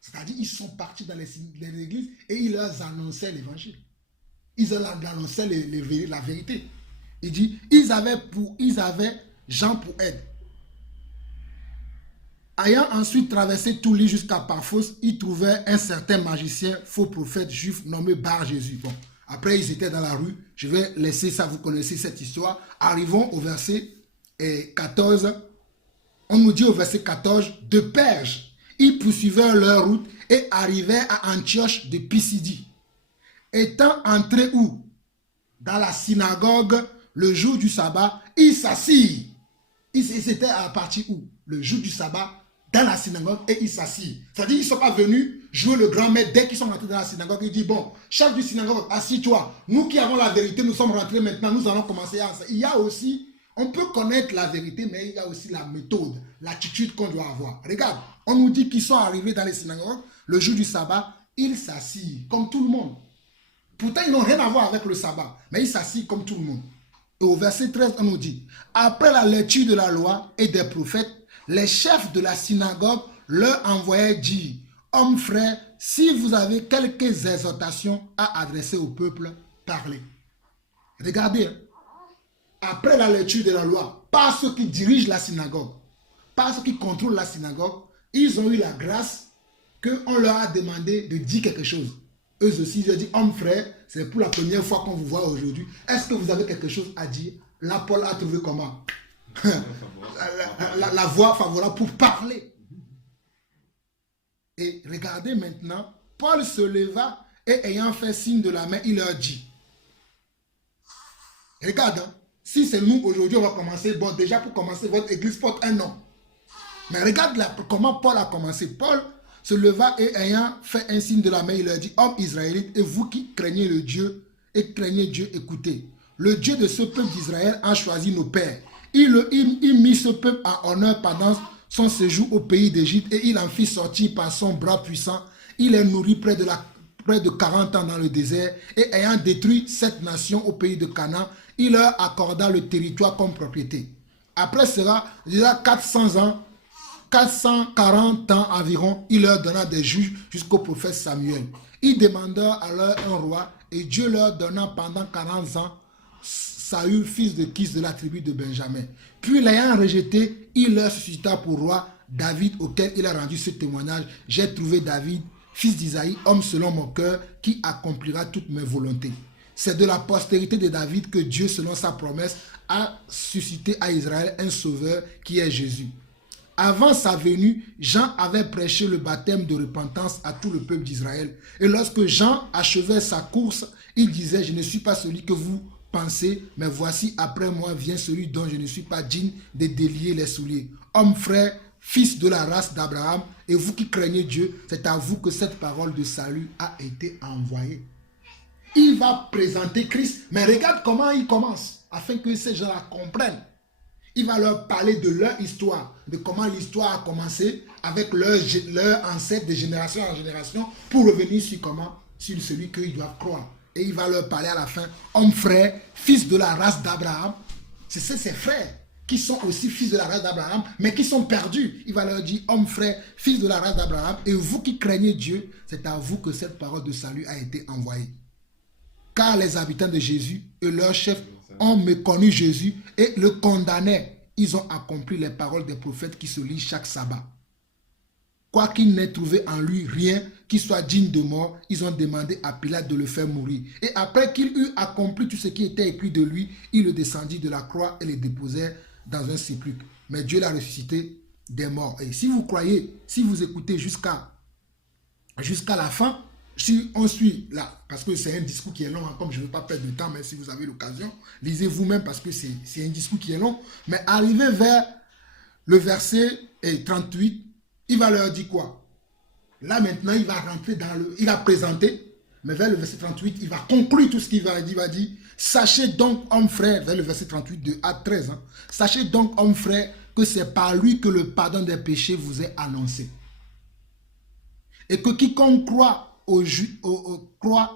C'est-à-dire, ils sont partis dans les églises et ils leur annonçaient l'évangile. Ils leur annonçaient la vérité. Il dit, ils avaient Jean pour aide. Ayant ensuite traversé tout l'île jusqu'à Paphos, ils trouvaient un certain magicien, faux prophète juif nommé Bar-Jésus. Bon, après ils étaient dans la rue. Je vais laisser ça, vous connaissez cette histoire. Arrivons au verset 14. On nous dit au verset 14, de Perge, ils poursuivaient leur route et arrivaient à Antioche de Pisidie. Étant entrés où? Dans la synagogue, le jour du sabbat, ils s'assirent. Ils étaient à partir où? Le jour du sabbat, dans la synagogue, et ils s'assirent. C'est-à-dire qu'ils ne sont pas venus jouer le grand maître. Dès qu'ils sont rentrés dans la synagogue, ils disent, bon, chef du synagogue, assis-toi. Nous qui avons la vérité, nous sommes rentrés maintenant, nous allons commencer à... Il y a aussi, on peut connaître la vérité, mais il y a aussi la méthode, l'attitude qu'on doit avoir. Regarde, on nous dit qu'ils sont arrivés dans les synagogues, le jour du sabbat, ils s'assirent, comme tout le monde. Pourtant, ils n'ont rien à voir avec le sabbat, mais ils s'assirent comme tout le monde. Et au verset 13, on nous dit, après la lecture de la loi et des prophètes, les chefs de la synagogue leur envoyaient dire, hommes frères, si vous avez quelques exhortations à adresser au peuple, parlez. Regardez, après la lecture de la loi, pas ceux qui dirigent la synagogue, pas ceux qui contrôlent la synagogue, ils ont eu la grâce qu'on leur a demandé de dire quelque chose. Eux aussi, ils ont dit, hommes frères, c'est pour la première fois qu'on vous voit aujourd'hui. Est-ce que vous avez quelque chose à dire? Là, Paul a trouvé comment? la voie favorable pour parler. Et regardez maintenant, Paul se leva et ayant fait signe de la main, il leur dit. Regarde, hein, si c'est nous aujourd'hui, on va commencer. Bon, déjà pour commencer, votre église porte un nom. Mais regarde là, comment Paul a commencé. Paul se leva et ayant fait un signe de la main, il leur dit, hommes israélites, et vous qui craignez le Dieu, et craignez Dieu, écoutez. Le Dieu de ce peuple d'Israël a choisi nos pères. Il mit ce peuple à honneur pendant son séjour au pays d'Égypte et il en fit sortir par son bras puissant. Il les nourrit près de 40 ans dans le désert et ayant détruit cette nation au pays de Canaan, il leur accorda le territoire comme propriété. Après cela, il y a 440 ans environ, il leur donna des juges jusqu'au prophète Samuel. Ils demandèrent alors un roi et Dieu leur donna pendant 40 ans Saül, fils de Kis de la tribu de Benjamin. Puis l'ayant rejeté, il leur suscita pour roi David, auquel il a rendu ce témoignage. J'ai trouvé David, fils d'Isaïe, homme selon mon cœur, qui accomplira toutes mes volontés. C'est de la postérité de David que Dieu, selon sa promesse, a suscité à Israël un sauveur qui est Jésus. Avant sa venue, Jean avait prêché le baptême de repentance à tout le peuple d'Israël. Et lorsque Jean achevait sa course, il disait, je ne suis pas celui que vous pensez, mais voici après moi vient celui dont je ne suis pas digne de délier les souliers. Homme frère, fils de la race d'Abraham, et vous qui craignez Dieu, c'est à vous que cette parole de salut a été envoyée. Il va présenter Christ, mais regarde comment il commence, afin que ces gens-là comprennent. Il va leur parler de leur histoire, de comment l'histoire a commencé avec leur ancêtre de génération en génération, pour revenir sur sur celui qu'ils doivent croire. Et il va leur parler à la fin, homme frère, fils de la race d'Abraham. C'est ses frères qui sont aussi fils de la race d'Abraham, mais qui sont perdus. Il va leur dire, homme frère, fils de la race d'Abraham, et vous qui craignez Dieu, c'est à vous que cette parole de salut a été envoyée. Car les habitants de Jésus et leurs chefs ont méconnu Jésus et le condamnaient. Ils ont accompli les paroles des prophètes qui se lisent chaque sabbat. Quoiqu'ils n'aient trouvé en lui rien qui soit digne de mort, ils ont demandé à Pilate de le faire mourir. Et après qu'il eut accompli tout ce qui était écrit de lui, il le descendit de la croix et le déposèrent dans un sépulcre. Mais Dieu l'a ressuscité des morts. Et si vous croyez, si vous écoutez jusqu'à la fin, si on suit là, parce que c'est un discours qui est long, hein, comme je ne veux pas perdre de temps, mais si vous avez l'occasion, lisez vous-même parce que c'est un discours qui est long. Mais arrivé vers le verset 38, il va leur dire quoi? Là maintenant, il va rentrer dans le... Il a présenté, mais vers le verset 38, il va conclure tout ce qu'il va dire. Il va dire, sachez donc, hommes frères, vers le verset 38 de à 13, hein, sachez donc, hommes frères, que c'est par lui que le pardon des péchés vous est annoncé. Et que quiconque croit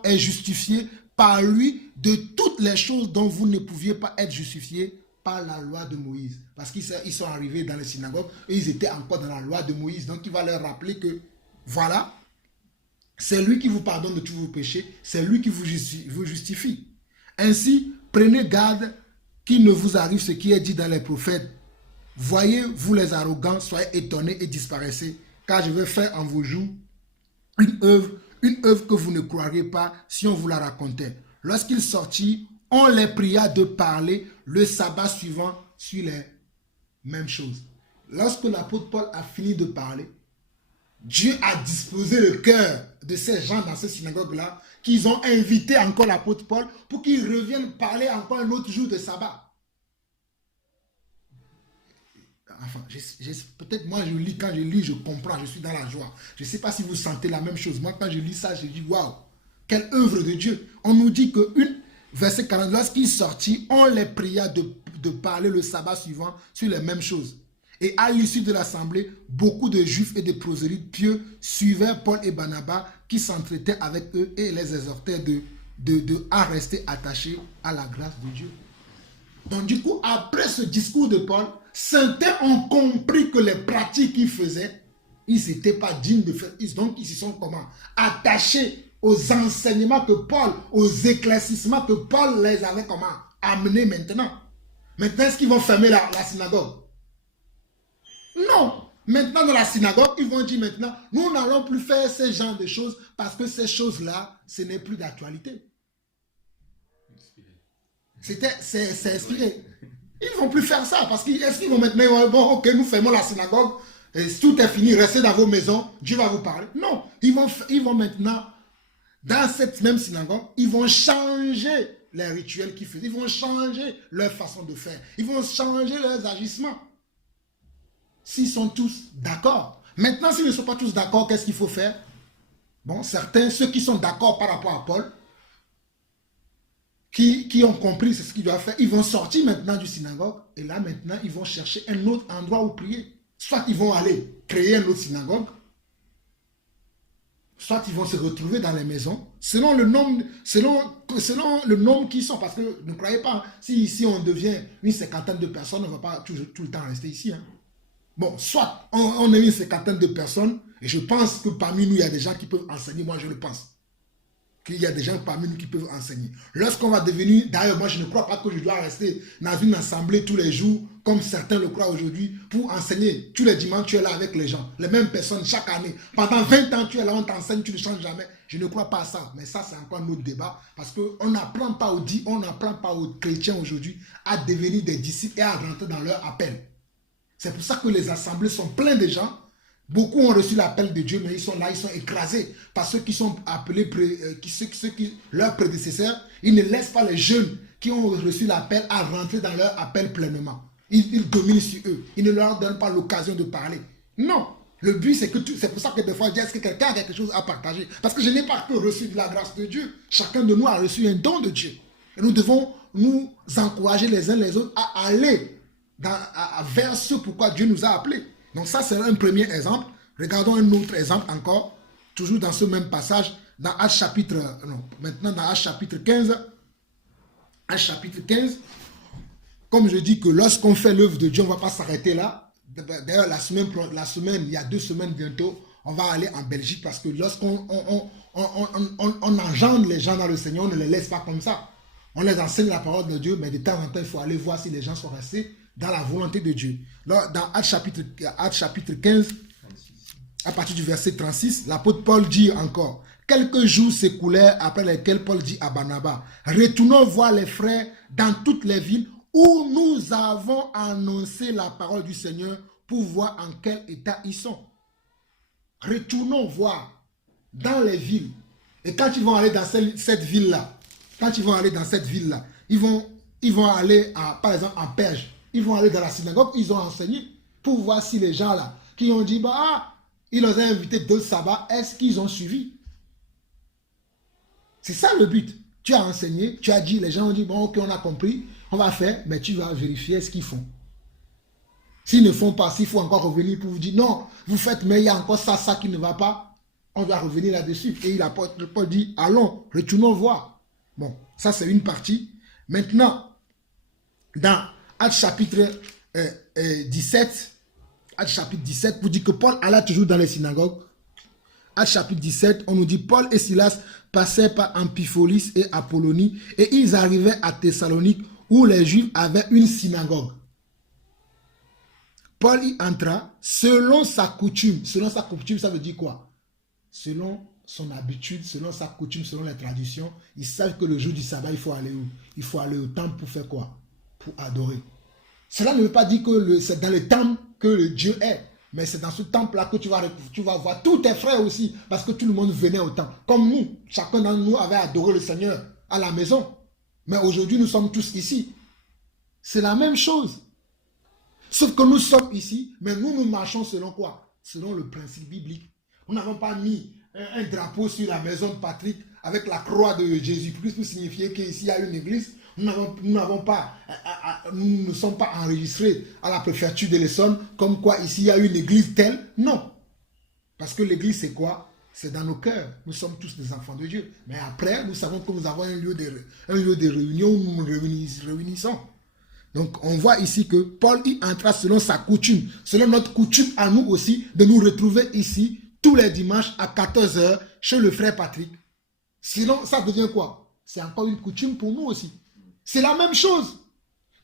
est justifié par lui de toutes les choses dont vous ne pouviez pas être justifiés par la loi de Moïse. Parce qu'ils sont arrivés dans les synagogues et ils étaient encore dans la loi de Moïse. Donc il va leur rappeler que voilà, c'est lui qui vous pardonne de tous vos péchés, c'est lui qui vous justifie. Ainsi, prenez garde qu'il ne vous arrive ce qui est dit dans les prophètes. Voyez, vous les arrogants, soyez étonnés et disparaissez, car je vais faire en vos jours une œuvre que vous ne croiriez pas si on vous la racontait. Lorsqu'il sortit, on les pria de parler le sabbat suivant sur les mêmes choses. Lorsque l'apôtre Paul a fini de parler, Dieu a disposé le cœur de ces gens dans ces synagogues-là, qu'ils ont invité encore l'apôtre Paul pour qu'il revienne parler encore un autre jour de sabbat. Enfin, peut-être moi je lis, quand je lis, je comprends, je suis dans la joie. Je ne sais pas si vous sentez la même chose. Moi, quand je lis ça, je dis waouh, quelle œuvre de Dieu. On nous dit que verset 40, lorsqu'il sortit, on les pria de parler le sabbat suivant sur les mêmes choses. Et à l'issue de l'assemblée, beaucoup de juifs et de prosélytes pieux suivaient Paul et Barnabas qui s'entretenaient avec eux et les exhortaient à rester attachés à la grâce de Dieu. Donc du coup, après ce discours de Paul, certains ont compris que les pratiques qu'ils faisaient, ils n'étaient pas dignes de faire. Donc ils se sont comment? Attachés aux enseignements que Paul, aux éclaircissements que Paul les avait comment? Amenés maintenant. Maintenant, est-ce qu'ils vont fermer la synagogue? Non. Maintenant, dans la synagogue, ils vont dire maintenant, nous n'allons plus faire ce genre de choses parce que ces choses-là, ce n'est plus d'actualité. C'est inspiré. Ils ne vont plus faire ça parce est-ce qu'ils vont maintenant, bon, ok, nous fermons la synagogue, et tout est fini, restez dans vos maisons, Dieu va vous parler. Non, ils vont maintenant, dans cette même synagogue, ils vont changer les rituels qu'ils faisaient, ils vont changer leur façon de faire, ils vont changer leurs agissements. S'ils sont tous d'accord. Maintenant, s'ils ne sont pas tous d'accord, qu'est-ce qu'il faut faire? Bon, certains, ceux qui sont d'accord par rapport à Paul, qui ont compris ce qu'ils doivent faire, ils vont sortir maintenant du synagogue et là maintenant, ils vont chercher un autre endroit où prier. Soit ils vont aller créer une autre synagogue, soit ils vont se retrouver dans les maisons, selon le nombre qu'ils sont. Parce que ne croyez pas, si ici on devient une cinquantaine de personnes, on ne va pas tout le temps rester ici. Hein. Bon, soit on est une cinquantaine de personnes, et je pense que parmi nous, il y a des gens qui peuvent enseigner, moi je le pense. Qu'il y a des gens parmi nous qui peuvent enseigner. Lorsqu'on va devenir, d'ailleurs, moi je ne crois pas que je dois rester dans une assemblée tous les jours, comme certains le croient aujourd'hui, pour enseigner. Tous les dimanches, tu es là avec les gens, les mêmes personnes chaque année. Pendant 20 ans, tu es là, on t'enseigne, tu ne changes jamais. Je ne crois pas à ça, mais ça c'est encore un autre débat, parce qu'on n'apprend pas aux chrétiens aujourd'hui à devenir des disciples et à rentrer dans leur appel. C'est pour ça que les assemblées sont pleines de gens. Beaucoup ont reçu l'appel de Dieu, mais ils sont là, ils sont écrasés par ceux qui sont appelés, leurs prédécesseurs. Ils ne laissent pas les jeunes qui ont reçu l'appel à rentrer dans leur appel pleinement. Ils dominent sur eux. Ils ne leur donnent pas l'occasion de parler. Non. Le but, c'est pour ça que des fois, je dis, est-ce que quelqu'un a quelque chose à partager? Parce que je n'ai pas que reçu de la grâce de Dieu. Chacun de nous a reçu un don de Dieu. Et nous devons nous encourager les uns les autres à aller vers ce pourquoi Dieu nous a appelés. Donc ça, c'est un premier exemple. Regardons un autre exemple encore, toujours dans ce même passage, dans Actes chapitre, maintenant dans Actes chapitre 15. Actes chapitre 15, comme je dis que lorsqu'on fait l'œuvre de Dieu, on ne va pas s'arrêter là. D'ailleurs, la semaine, il y a 2 semaines bientôt, on va aller en Belgique parce que lorsqu'on engendre les gens dans le Seigneur, on ne les laisse pas comme ça. On les enseigne la parole de Dieu, mais de temps en temps, il faut aller voir si les gens sont restés dans la volonté de Dieu. Là, dans Actes chapitre 15, à partir du verset 36, l'apôtre Paul dit encore, quelques jours s'écoulèrent après lesquels Paul dit à Barnabas, retournons voir les frères dans toutes les villes où nous avons annoncé la parole du Seigneur pour voir en quel état ils sont. Retournons voir dans les villes. Et quand ils vont aller dans cette ville-là, ils vont aller, par exemple, en Perge. Ils vont aller dans la synagogue, ils ont enseigné pour voir si les gens là, qui ont dit, ils les ont invités d'autres sabbats, est-ce qu'ils ont suivi? C'est ça le but. Tu as enseigné, tu as dit, les gens ont dit, bon, ok, on a compris, on va faire, mais tu vas vérifier ce qu'ils font. S'ils ne font pas, s'il faut encore revenir pour vous dire, non, vous faites, mais il y a encore ça qui ne va pas, on va revenir là-dessus. Et l'apôtre Paul dit, allons, retournons voir. Bon, ça c'est une partie. Maintenant, dans Actes chapitre 17, vous dit que Paul alla toujours dans les synagogues. Actes chapitre 17, on nous dit, Paul et Silas passaient par Amphipolis et Apollonie, et ils arrivaient à Thessalonique, où les Juifs avaient une synagogue. Paul y entra selon sa coutume. Selon sa coutume, ça veut dire quoi? Selon son habitude, selon sa coutume, selon les traditions. Ils savent que le jour du sabbat, il faut aller où? Il faut aller au temple pour faire quoi? Pour adorer. Cela ne veut pas dire que c'est dans le temple que le Dieu est. Mais c'est dans ce temple-là que tu vas voir tous tes frères aussi. Parce que tout le monde venait au temple. Comme nous, chacun d'entre nous avait adoré le Seigneur à la maison. Mais aujourd'hui, nous sommes tous ici. C'est la même chose. Sauf que nous sommes ici, mais nous marchons selon quoi? Selon le principe biblique. Nous n'avons pas mis un drapeau sur la maison de Patrick avec la croix de Jésus-Christ pour signifier qu'ici il y a une église. Nous ne sommes pas enregistrés à la préfecture de l'Essonne comme quoi ici il y a une église telle. Non. Parce que l'église c'est quoi? C'est dans nos cœurs. Nous sommes tous des enfants de Dieu. Mais après, nous savons que nous avons un lieu de réunion où nous nous réunissons. Donc, on voit ici que Paul y entra selon sa coutume, selon notre coutume à nous aussi, de nous retrouver ici tous les dimanches à 14 h chez le frère Patrick. Sinon, ça devient quoi? C'est encore une coutume pour nous aussi. C'est la même chose.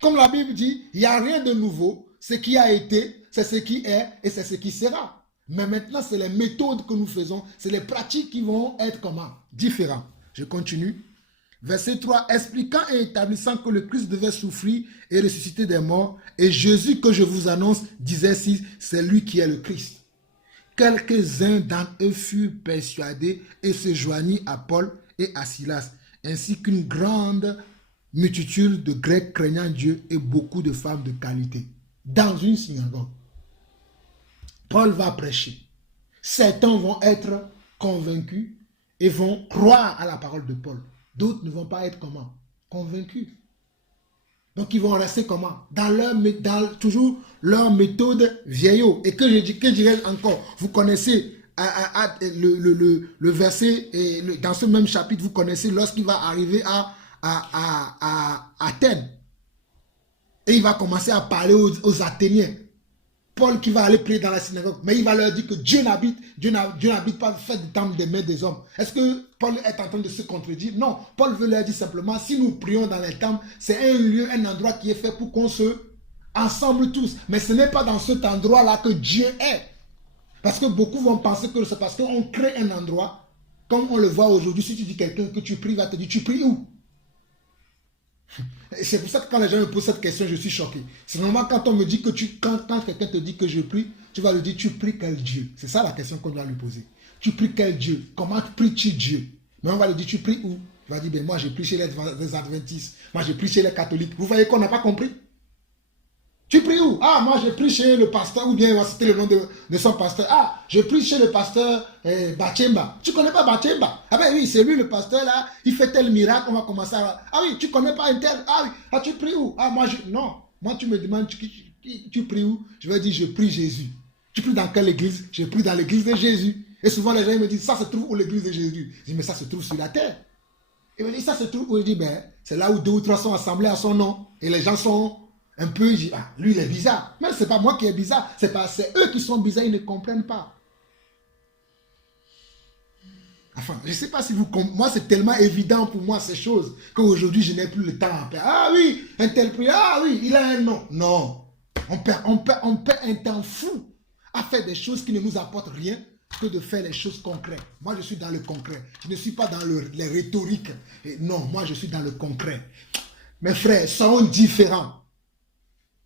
Comme la Bible dit, il n'y a rien de nouveau. Ce qui a été, c'est ce qui est et c'est ce qui sera. Mais maintenant, c'est les méthodes que nous faisons, c'est les pratiques qui vont être comment? Différentes. Je continue. Verset 3, expliquant et établissant que le Christ devait souffrir et ressusciter des morts, et Jésus que je vous annonce, disait si c'est lui qui est le Christ. Quelques-uns d'entre eux furent persuadés et se joignirent à Paul et à Silas, ainsi qu'une grande multitude de Grecs craignant Dieu et beaucoup de femmes de qualité. Dans une synagogue, Paul va prêcher. Certains vont être convaincus et vont croire à la parole de Paul. D'autres ne vont pas être comment? Convaincus. Donc ils vont rester comment? Dans toujours leur méthode vieillot. Et que dirais-je encore? Vous connaissez le verset, et dans ce même chapitre, vous connaissez lorsqu'il va arriver à Athènes. Et il va commencer à parler aux Athéniens. Paul qui va aller prier dans la synagogue, mais il va leur dire que Dieu n'habite pas fait du temple des mains des hommes. Est-ce que Paul est en train de se contredire? Non, Paul veut leur dire simplement, si nous prions dans les temples, c'est un lieu, un endroit qui est fait pour qu'on se ensemble tous. Mais ce n'est pas dans cet endroit-là que Dieu est. Parce que beaucoup vont penser que c'est parce qu'on crée un endroit, comme on le voit aujourd'hui, si tu dis quelqu'un que tu pries, il va te dire, tu pries où? C'est pour ça que quand les gens me posent cette question, je suis choqué. C'est normalement quand on me dit que quand quelqu'un te dit que je prie, tu vas lui dire, tu pries quel Dieu? C'est ça la question qu'on doit lui poser. Tu pries quel Dieu? Comment pries-tu Dieu? Mais on va lui dire, tu pries où? Il va dire, ben moi je prie chez les Adventistes, moi je prie chez les catholiques. Vous voyez qu'on n'a pas compris? Tu pries où? Ah, moi je prie chez le pasteur, ou bien il va citer le nom de son pasteur. Ah, je prie chez le pasteur Bachemba. Tu connais pas Bachemba? Ah ben oui, c'est lui le pasteur là, il fait tel miracle, on va commencer à... Ah oui, tu connais pas un tel? Ah oui, ah tu pries où? Ah moi non, moi tu me demandes, tu pries où? Je vais dire, je prie Jésus. Tu pries dans quelle église? Je prie dans l'église de Jésus. Et souvent les gens me disent, ça se trouve où l'église de Jésus? Je dis, mais ça se trouve sur la terre. Et me dit, ça se trouve où? Je dis, ben c'est là où 2 ou 3 sont assemblés à son nom. Et les gens sont... un peu, je dis, ah, lui il est bizarre. Mais ce n'est pas moi qui est bizarre, c'est eux qui sont bizarres, ils ne comprennent pas. Enfin, je ne sais pas si vous comprenez. Moi, c'est tellement évident pour moi ces choses qu'aujourd'hui, je n'ai plus le temps à perdre. Ah oui, un tel prix, ah oui, il a un nom. Non, on perd un temps fou à faire des choses qui ne nous apportent rien que de faire les choses concrètes. Moi, je suis dans le concret. Je ne suis pas dans les rhétoriques. Et non, moi, je suis dans le concret. Mes frères, soyons différents.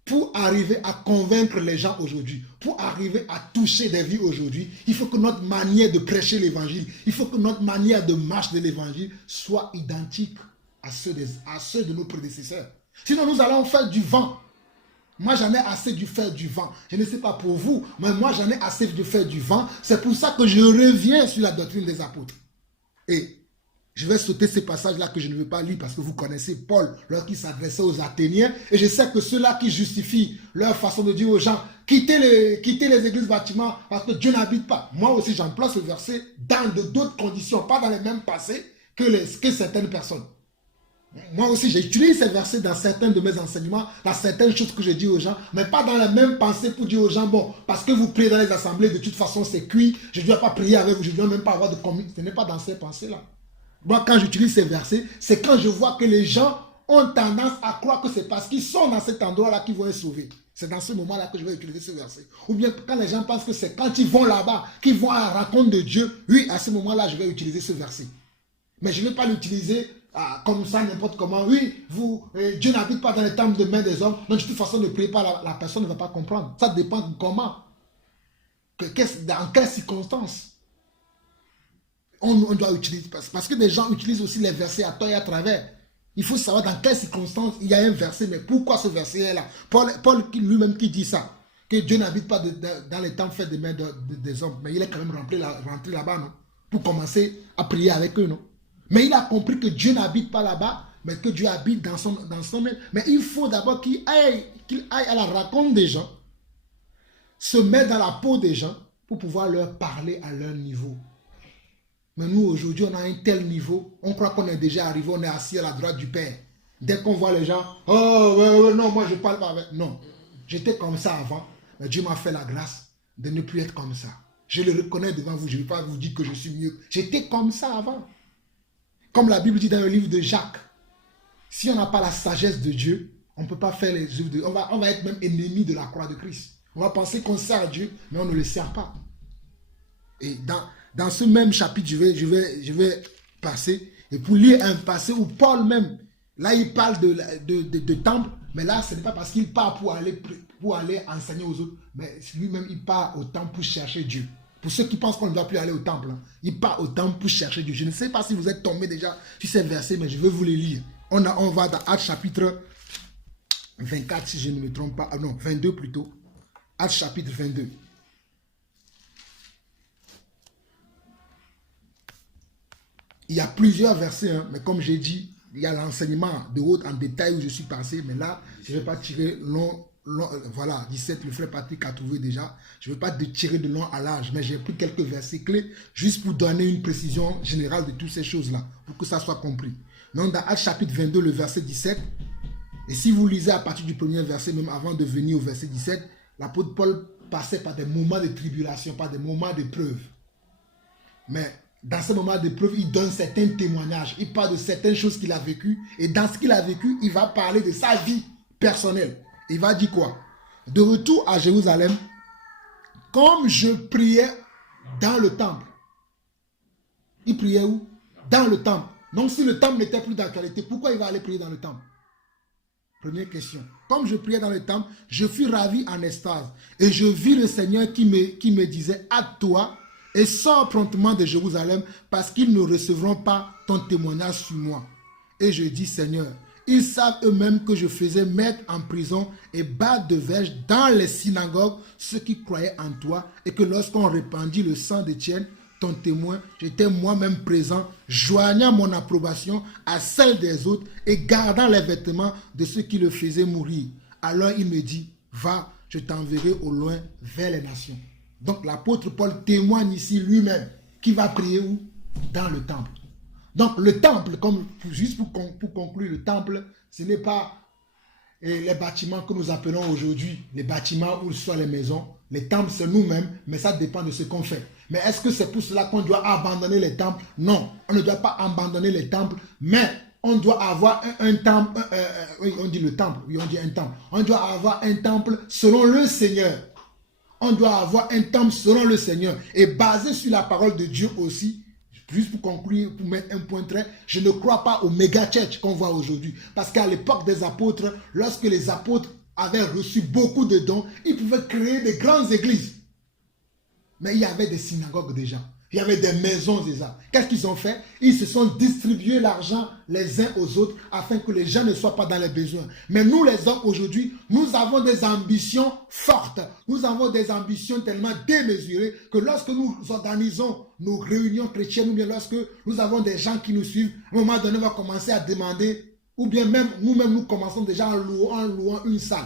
Pour arriver à convaincre les gens aujourd'hui, pour arriver à toucher des vies aujourd'hui, il faut que notre manière de prêcher l'évangile, il faut que notre manière de marche de l'évangile soit identique à ceux de nos prédécesseurs. Sinon, nous allons faire du vent. Moi, j'en ai assez de faire du vent. Je ne sais pas pour vous, mais moi, j'en ai assez de faire du vent. C'est pour ça que je reviens sur la doctrine des apôtres. Et je vais sauter ces passages-là que je ne veux pas lire parce que vous connaissez Paul lorsqu'il s'adressait aux Athéniens. Et je sais que ceux-là qui justifient leur façon de dire aux gens, quittez les églises bâtiments parce que Dieu n'habite pas. Moi aussi, j'emploie ce verset dans d'autres conditions, pas dans les mêmes passés que certaines personnes. Moi aussi, j'utilise ces versets dans certains de mes enseignements, dans certaines choses que je dis aux gens, mais pas dans la même pensée pour dire aux gens, bon, parce que vous priez dans les assemblées, de toute façon, c'est cuit, je ne dois pas prier avec vous, je ne dois même pas avoir de communion. Ce n'est pas dans ces pensées-là. Moi, quand j'utilise ces versets, c'est quand je vois que les gens ont tendance à croire que c'est parce qu'ils sont dans cet endroit-là qu'ils vont être sauvés. C'est dans ce moment-là que je vais utiliser ce verset. Ou bien quand les gens pensent que c'est quand ils vont là-bas, qu'ils vont à la rencontre de Dieu, oui, à ce moment-là, je vais utiliser ce verset. Mais je ne vais pas l'utiliser comme ça, n'importe comment. Oui, Dieu n'habite pas dans les temples de main des hommes, donc de toute façon, ne priez pas, la personne ne va pas comprendre. Ça dépend de comment, dans quelles circonstances. On doit utiliser, parce que des gens utilisent aussi les versets à tort et à travers. Il faut savoir dans quelles circonstances il y a un verset, mais pourquoi ce verset est là. Paul lui-même qui dit ça, que Dieu n'habite pas dans les temples faits des mains des hommes, mais il est quand même rentré là-bas, non? Pour commencer à prier avec eux, non? Mais il a compris que Dieu n'habite pas là-bas, mais que Dieu habite dans son main. Mais il faut d'abord qu'il aille à la rencontre des gens, se mettre dans la peau des gens pour pouvoir leur parler à leur niveau. Mais nous, aujourd'hui, on a un tel niveau, on croit qu'on est déjà arrivé, on est assis à la droite du Père. Dès qu'on voit les gens, oh, non, moi je ne parle pas avec... Non, j'étais comme ça avant, mais Dieu m'a fait la grâce de ne plus être comme ça. Je le reconnais devant vous, je ne vais pas vous dire que je suis mieux. J'étais comme ça avant. Comme la Bible dit dans le livre de Jacques, si on n'a pas la sagesse de Dieu, on ne peut pas faire les œuvres de... On va être même ennemi de la croix de Christ. On va penser qu'on sert Dieu, mais on ne le sert pas. Et dans ce même chapitre, je vais passer, et pour lire un passé où Paul même, là il parle de temple, mais là ce n'est pas parce qu'il part pour aller enseigner aux autres, mais lui-même il part au temple pour chercher Dieu. Pour ceux qui pensent qu'on ne doit plus aller au temple, hein, il part au temple pour chercher Dieu. Je ne sais pas si vous êtes tombés déjà sur ces versets, mais je vais vous les lire. On va dans Actes chapitre 24, si je ne me trompe pas, non, 22 plutôt. Actes chapitre 22. Il y a plusieurs versets, hein, mais comme j'ai dit, il y a l'enseignement de haut en détail où je suis passé, mais là, je ne vais pas tirer long, voilà, 17, le frère Patrick a trouvé déjà. Je ne vais pas tirer de long à large, mais j'ai pris quelques versets clés juste pour donner une précision générale de toutes ces choses-là, pour que ça soit compris. Donc, dans Actes chapitre 22, le verset 17, et si vous lisez à partir du premier verset, même avant de venir au verset 17, l'apôtre Paul passait par des moments de tribulation, par des moments d'épreuve. Mais dans ce moment d'épreuve, il donne certains témoignages. Il parle de certaines choses qu'il a vécues. Et dans ce qu'il a vécu, il va parler de sa vie personnelle. Il va dire quoi? De retour à Jérusalem, comme je priais dans le temple. Il priait où? Dans le temple. Donc si le temple n'était plus d'actualité, pourquoi il va aller prier dans le temple? Première question. Comme je priais dans le temple, je fus ravi en extase. Et je vis le Seigneur qui me disait, hâte-toi et sors promptement de Jérusalem parce qu'ils ne recevront pas ton témoignage sur moi. Et je dis, Seigneur, ils savent eux-mêmes que je faisais mettre en prison et battre de verge dans les synagogues ceux qui croyaient en toi et que lorsqu'on répandit le sang d'Étienne, ton témoin, j'étais moi-même présent, joignant mon approbation à celle des autres et gardant les vêtements de ceux qui le faisaient mourir. Alors il me dit, va, je t'enverrai au loin vers les nations. Donc l'apôtre Paul témoigne ici lui-même qui va prier où? Dans le temple. Donc le temple, juste pour conclure, le temple, ce n'est pas les bâtiments que nous appelons aujourd'hui, les bâtiments où sont les maisons. Les temples, c'est nous-mêmes, mais ça dépend de ce qu'on fait. Mais est-ce que c'est pour cela qu'on doit abandonner les temples? Non, on ne doit pas abandonner les temples, mais on doit avoir un temple, oui, on dit le temple, oui, on dit un temple. On doit avoir un temple selon le Seigneur. on doit avoir un temple selon le Seigneur et basé sur la parole de Dieu aussi. Juste pour conclure, pour mettre un point trait, je ne crois pas aux méga church qu'on voit aujourd'hui. Parce qu'à l'époque des apôtres, lorsque les apôtres avaient reçu beaucoup de dons, ils pouvaient créer des grandes églises. Mais il y avait des synagogues déjà. Il y avait des maisons déjà. Qu'est-ce qu'ils ont fait? Ils se sont distribués l'argent les uns aux autres afin que les gens ne soient pas dans les besoins. Mais nous les hommes aujourd'hui, nous avons des ambitions fortes. Nous avons des ambitions tellement démesurées que lorsque nous organisons nos réunions chrétiennes ou bien lorsque nous avons des gens qui nous suivent, à un moment donné, on va commencer à demander, ou bien même nous-mêmes, nous commençons déjà en louant une salle.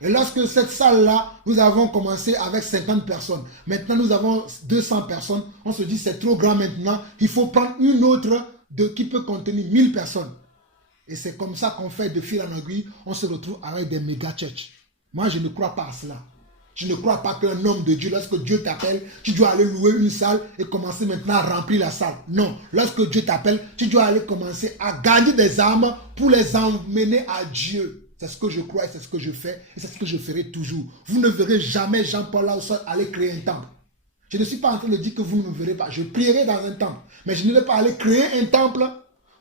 Et lorsque cette salle-là, nous avons commencé avec 50 personnes. Maintenant, nous avons 200 personnes. On se dit, c'est trop grand maintenant. Il faut prendre une autre qui peut contenir 1000 personnes. Et c'est comme ça qu'on fait de fil en aiguille. On se retrouve avec des méga church. Moi, je ne crois pas à cela. Je ne crois pas qu'un homme de Dieu, lorsque Dieu t'appelle, tu dois aller louer une salle et commencer maintenant à remplir la salle. Non. Lorsque Dieu t'appelle, tu dois aller commencer à gagner des âmes pour les emmener à Dieu. C'est ce que je crois et c'est ce que je fais et c'est ce que je ferai toujours. Vous ne verrez jamais Jean-Paul Lawson aller créer un temple. Je ne suis pas en train de dire que vous ne me verrez pas. Je prierai dans un temple. Mais je ne vais pas aller créer un temple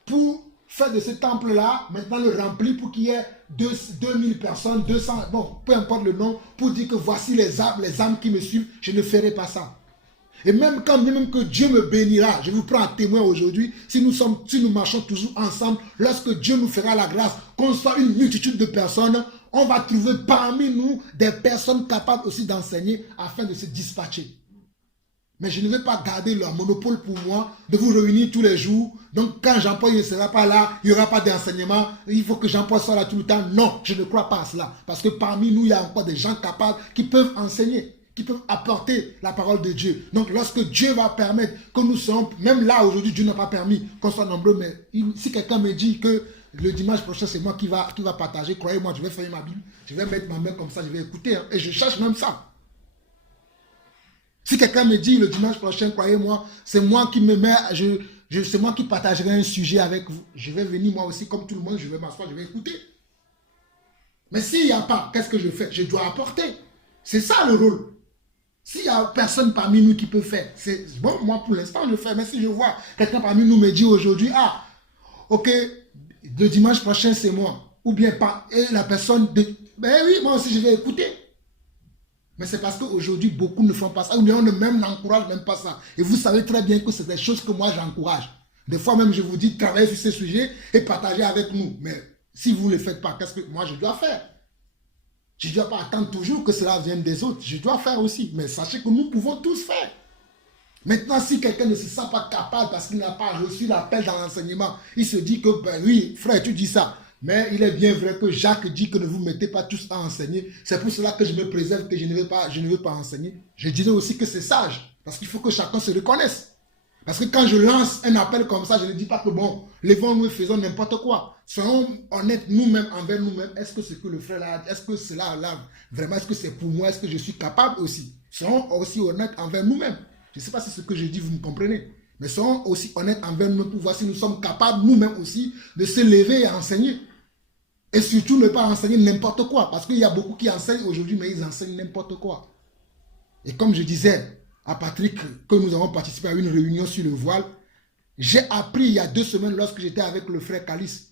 pour faire de ce temple-là, maintenant le remplir pour qu'il y ait 2000 personnes, 200, bon, peu importe le nom, pour dire que voici les âmes qui me suivent. Je ne ferai pas ça. Et même quand même que Dieu me bénira, je vous prends à témoin aujourd'hui, si nous marchons toujours ensemble, lorsque Dieu nous fera la grâce, qu'on soit une multitude de personnes, on va trouver parmi nous des personnes capables aussi d'enseigner afin de se dispatcher. Mais je ne vais pas garder le monopole pour moi de vous réunir tous les jours. Donc quand Jean-Paul ne sera pas là, il n'y aura pas d'enseignement. Il faut que Jean-Paul soit là tout le temps. Non, je ne crois pas à cela. Parce que parmi nous, il y a encore des gens capables qui peuvent enseigner, qui peuvent apporter la parole de Dieu. Donc lorsque Dieu va permettre que nous soyons, même là aujourd'hui, Dieu n'a pas permis qu'on soit nombreux, mais si quelqu'un me dit que le dimanche prochain, c'est moi qui va partager, croyez-moi, je vais fermer ma Bible, je vais mettre ma main comme ça, je vais écouter. Et je cherche même ça. Si quelqu'un me dit le dimanche prochain, croyez-moi, c'est moi qui me mets, c'est moi qui partagerai un sujet avec vous. Je vais venir moi aussi comme tout le monde, je vais m'asseoir, je vais écouter. Mais s'il n'y a pas, qu'est-ce que je fais? Je dois apporter. C'est ça le rôle. S'il n'y a personne parmi nous qui peut faire, c'est bon, moi pour l'instant je fais. Mais si je vois quelqu'un parmi nous me dit aujourd'hui, ah, ok, le dimanche prochain c'est moi. Ou bien pas, et la personne, ben oui, moi aussi je vais écouter. Mais c'est parce qu'aujourd'hui, beaucoup ne font pas ça. Ou bien on n'encourage même pas ça. Et vous savez très bien que c'est des choses que moi j'encourage. Des fois même, je vous dis, travaillez sur ces sujets et partagez avec nous. Mais si vous ne le faites pas, qu'est-ce que moi je dois faire? Je ne dois pas attendre toujours que cela vienne des autres. Je dois faire aussi. Mais sachez que nous pouvons tous faire. Maintenant, si quelqu'un ne se sent pas capable parce qu'il n'a pas reçu l'appel dans l'enseignement, il se dit que, ben oui, frère, tu dis ça. Mais il est bien vrai que Jacques dit que ne vous mettez pas tous à enseigner. C'est pour cela que je me préserve, que je ne veux pas enseigner. Je dirais aussi que c'est sage. Parce qu'il faut que chacun se reconnaisse. Parce que quand je lance un appel comme ça, je ne dis pas que bon, levons-nous et faisons n'importe quoi. Soyons honnêtes nous-mêmes envers nous-mêmes. Est-ce que ce que le frère a dit, est-ce que cela là, vraiment, est-ce que c'est pour moi, est-ce que je suis capable aussi? Soyons aussi honnêtes envers nous-mêmes. Je ne sais pas si ce que je dis, vous me comprenez. Mais soyons aussi honnêtes envers nous-mêmes pour voir si nous sommes capables nous-mêmes aussi de se lever et enseigner. Et surtout ne pas enseigner n'importe quoi. Parce qu'il y a beaucoup qui enseignent aujourd'hui, mais ils enseignent n'importe quoi. Et comme je disais à Patrick que nous avons participé à une réunion sur le voile, j'ai appris il y a 2 semaines lorsque j'étais avec le frère Calice,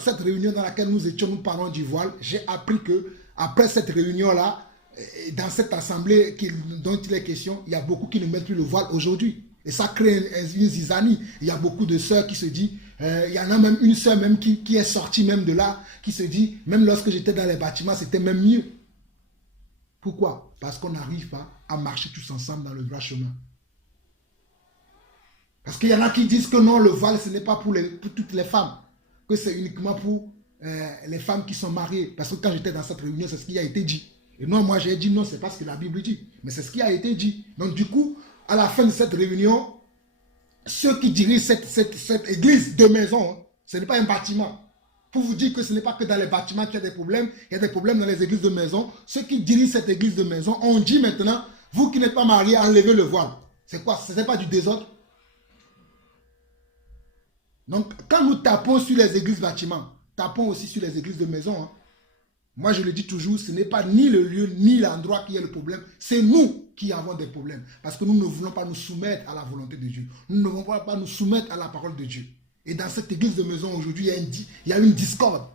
cette réunion dans laquelle nous étions, nous parlons du voile, j'ai appris que après cette réunion-là, dans cette assemblée dont il est question, il y a beaucoup qui ne mettent plus le voile aujourd'hui. Et ça crée une zizanie. Il y a beaucoup de sœurs qui se disent, il y en a même une sœur même qui est sortie même de là, qui se dit, même lorsque j'étais dans les bâtiments, c'était même mieux. Pourquoi? Parce qu'on n'arrive pas à marcher tous ensemble dans le droit chemin. Parce qu'il y en a qui disent que non, le voile, ce n'est pas pour toutes les femmes, que c'est uniquement pour les femmes qui sont mariées. Parce que quand j'étais dans cette réunion, c'est ce qui a été dit. Et non, moi j'ai dit non, c'est pas ce que la Bible dit. Mais c'est ce qui a été dit. Donc du coup, à la fin de cette réunion, ceux qui dirigent cette église de maison, ce n'est pas un bâtiment. Pour vous dire que ce n'est pas que dans les bâtiments qu'il y a des problèmes, il y a des problèmes dans les églises de maison. Ceux qui dirigent cette église de maison ont dit maintenant, vous qui n'êtes pas mariés, enlevez le voile. C'est quoi? Ce n'est pas du désordre? Donc, quand nous tapons sur les églises bâtiments, tapons aussi sur les églises de maison. Hein. Moi, je le dis toujours, ce n'est pas ni le lieu, ni l'endroit qui est le problème. C'est nous qui avons des problèmes. Parce que nous ne voulons pas nous soumettre à la volonté de Dieu. Nous ne voulons pas nous soumettre à la parole de Dieu. Et dans cette église de maison, aujourd'hui, il y a une discorde.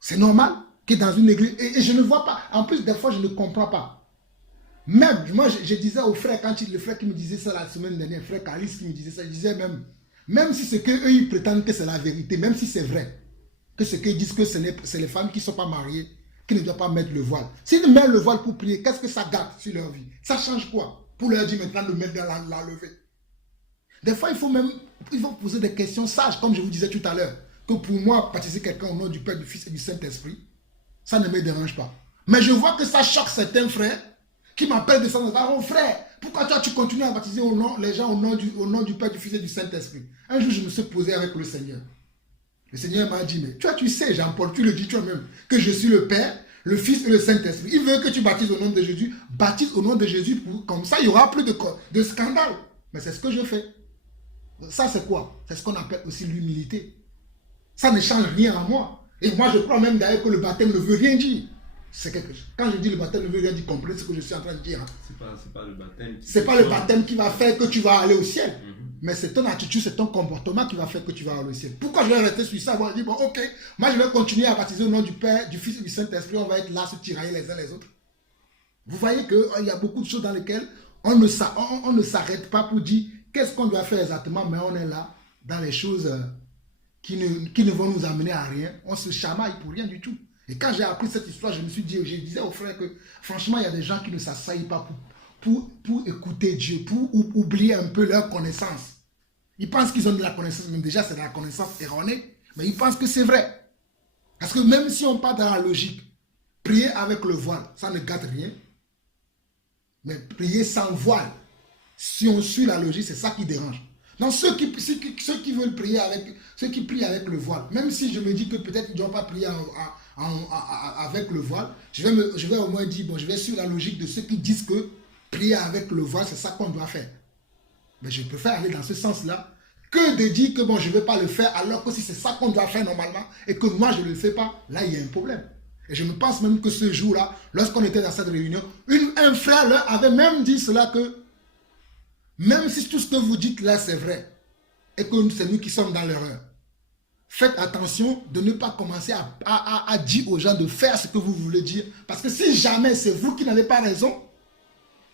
C'est normal que dans une église... Et je ne vois pas... En plus, des fois, je ne comprends pas. Même, moi, je disais au frère, le frère qui me disait ça la semaine dernière, le frère Calis qui me disait ça, je disais même si c'est qu'eux, ils prétendent que c'est la vérité, même si c'est vrai, que ce qu'ils disent que c'est les femmes qui ne sont pas mariées, qui ne doivent pas mettre le voile. S'ils mettent le voile pour prier, qu'est-ce que ça gâte sur leur vie? Ça change quoi? Pour leur dire maintenant de mettre dans la levée. Des fois, il faut poser des questions sages, comme je vous disais tout à l'heure, que pour moi, baptiser quelqu'un au nom du Père, du Fils et du Saint-Esprit, ça ne me dérange pas. Mais je vois que ça choque certains frères qui m'appellent de ça. Oh frère, pourquoi toi tu continues à baptiser les gens au nom du Père, du Fils et du Saint-Esprit? Un jour, je me suis posé avec le Seigneur. Le Seigneur m'a dit, mais tu sais, Jean-Paul, tu le dis toi-même, que je suis le Père, le Fils et le Saint-Esprit. Il veut que tu baptises au nom de Jésus. Baptise au nom de Jésus, comme ça, il n'y aura plus de scandale. Mais c'est ce que je fais. Ça, c'est quoi? C'est ce qu'on appelle aussi l'humilité. Ça ne change rien à moi. Et moi, je crois même d'ailleurs que le baptême ne veut rien dire. C'est quelque chose. Quand je dis le baptême ne veut rien dire, comprenez ce que je suis en train de dire. Hein. C'est pas le baptême. C'est pas le baptême qui va faire que tu vas aller au ciel. Mais c'est ton attitude, c'est ton comportement qui va faire que tu vas aller au ciel. Pourquoi je vais rester sur ça? Moi, je dis, bon, ok, moi je vais continuer à baptiser au nom du Père, du Fils et du Saint-Esprit. On va être là, se tirailler les uns les autres. Vous voyez qu'il y a beaucoup de choses dans lesquelles on ne s'arrête pas pour dire qu'est-ce qu'on doit faire exactement, mais on est là dans les choses qui ne vont nous amener à rien. On se chamaille pour rien du tout. Et quand j'ai appris cette histoire, je disais aux frères que franchement, il y a des gens qui ne s'assaillent pas pour écouter Dieu, pour oublier un peu leur connaissance. Ils pensent qu'ils ont de la connaissance, mais déjà c'est de la connaissance erronée, mais ils pensent que c'est vrai. Parce que même si on part dans la logique, prier avec le voile, ça ne gâte rien. Mais prier sans voile, si on suit la logique, c'est ça qui dérange. Donc ceux qui veulent prier ceux qui prient avec le voile, même si je me dis que peut-être ils ne doivent pas prier avec le voile, je vais au moins dire, bon, je vais suivre la logique de ceux qui disent que prier avec le voile, c'est ça qu'on doit faire. Mais je préfère aller dans ce sens-là que de dire que bon, je ne vais pas le faire, alors que si c'est ça qu'on doit faire normalement et que moi je ne le fais pas, là il y a un problème. Et je me pense même que ce jour-là, lorsqu'on était dans cette réunion, un frère leur avait même dit cela que même si tout ce que vous dites là c'est vrai et que c'est nous qui sommes dans l'erreur, faites attention de ne pas commencer à dire aux gens de faire ce que vous voulez dire. Parce que si jamais c'est vous qui n'avez pas raison,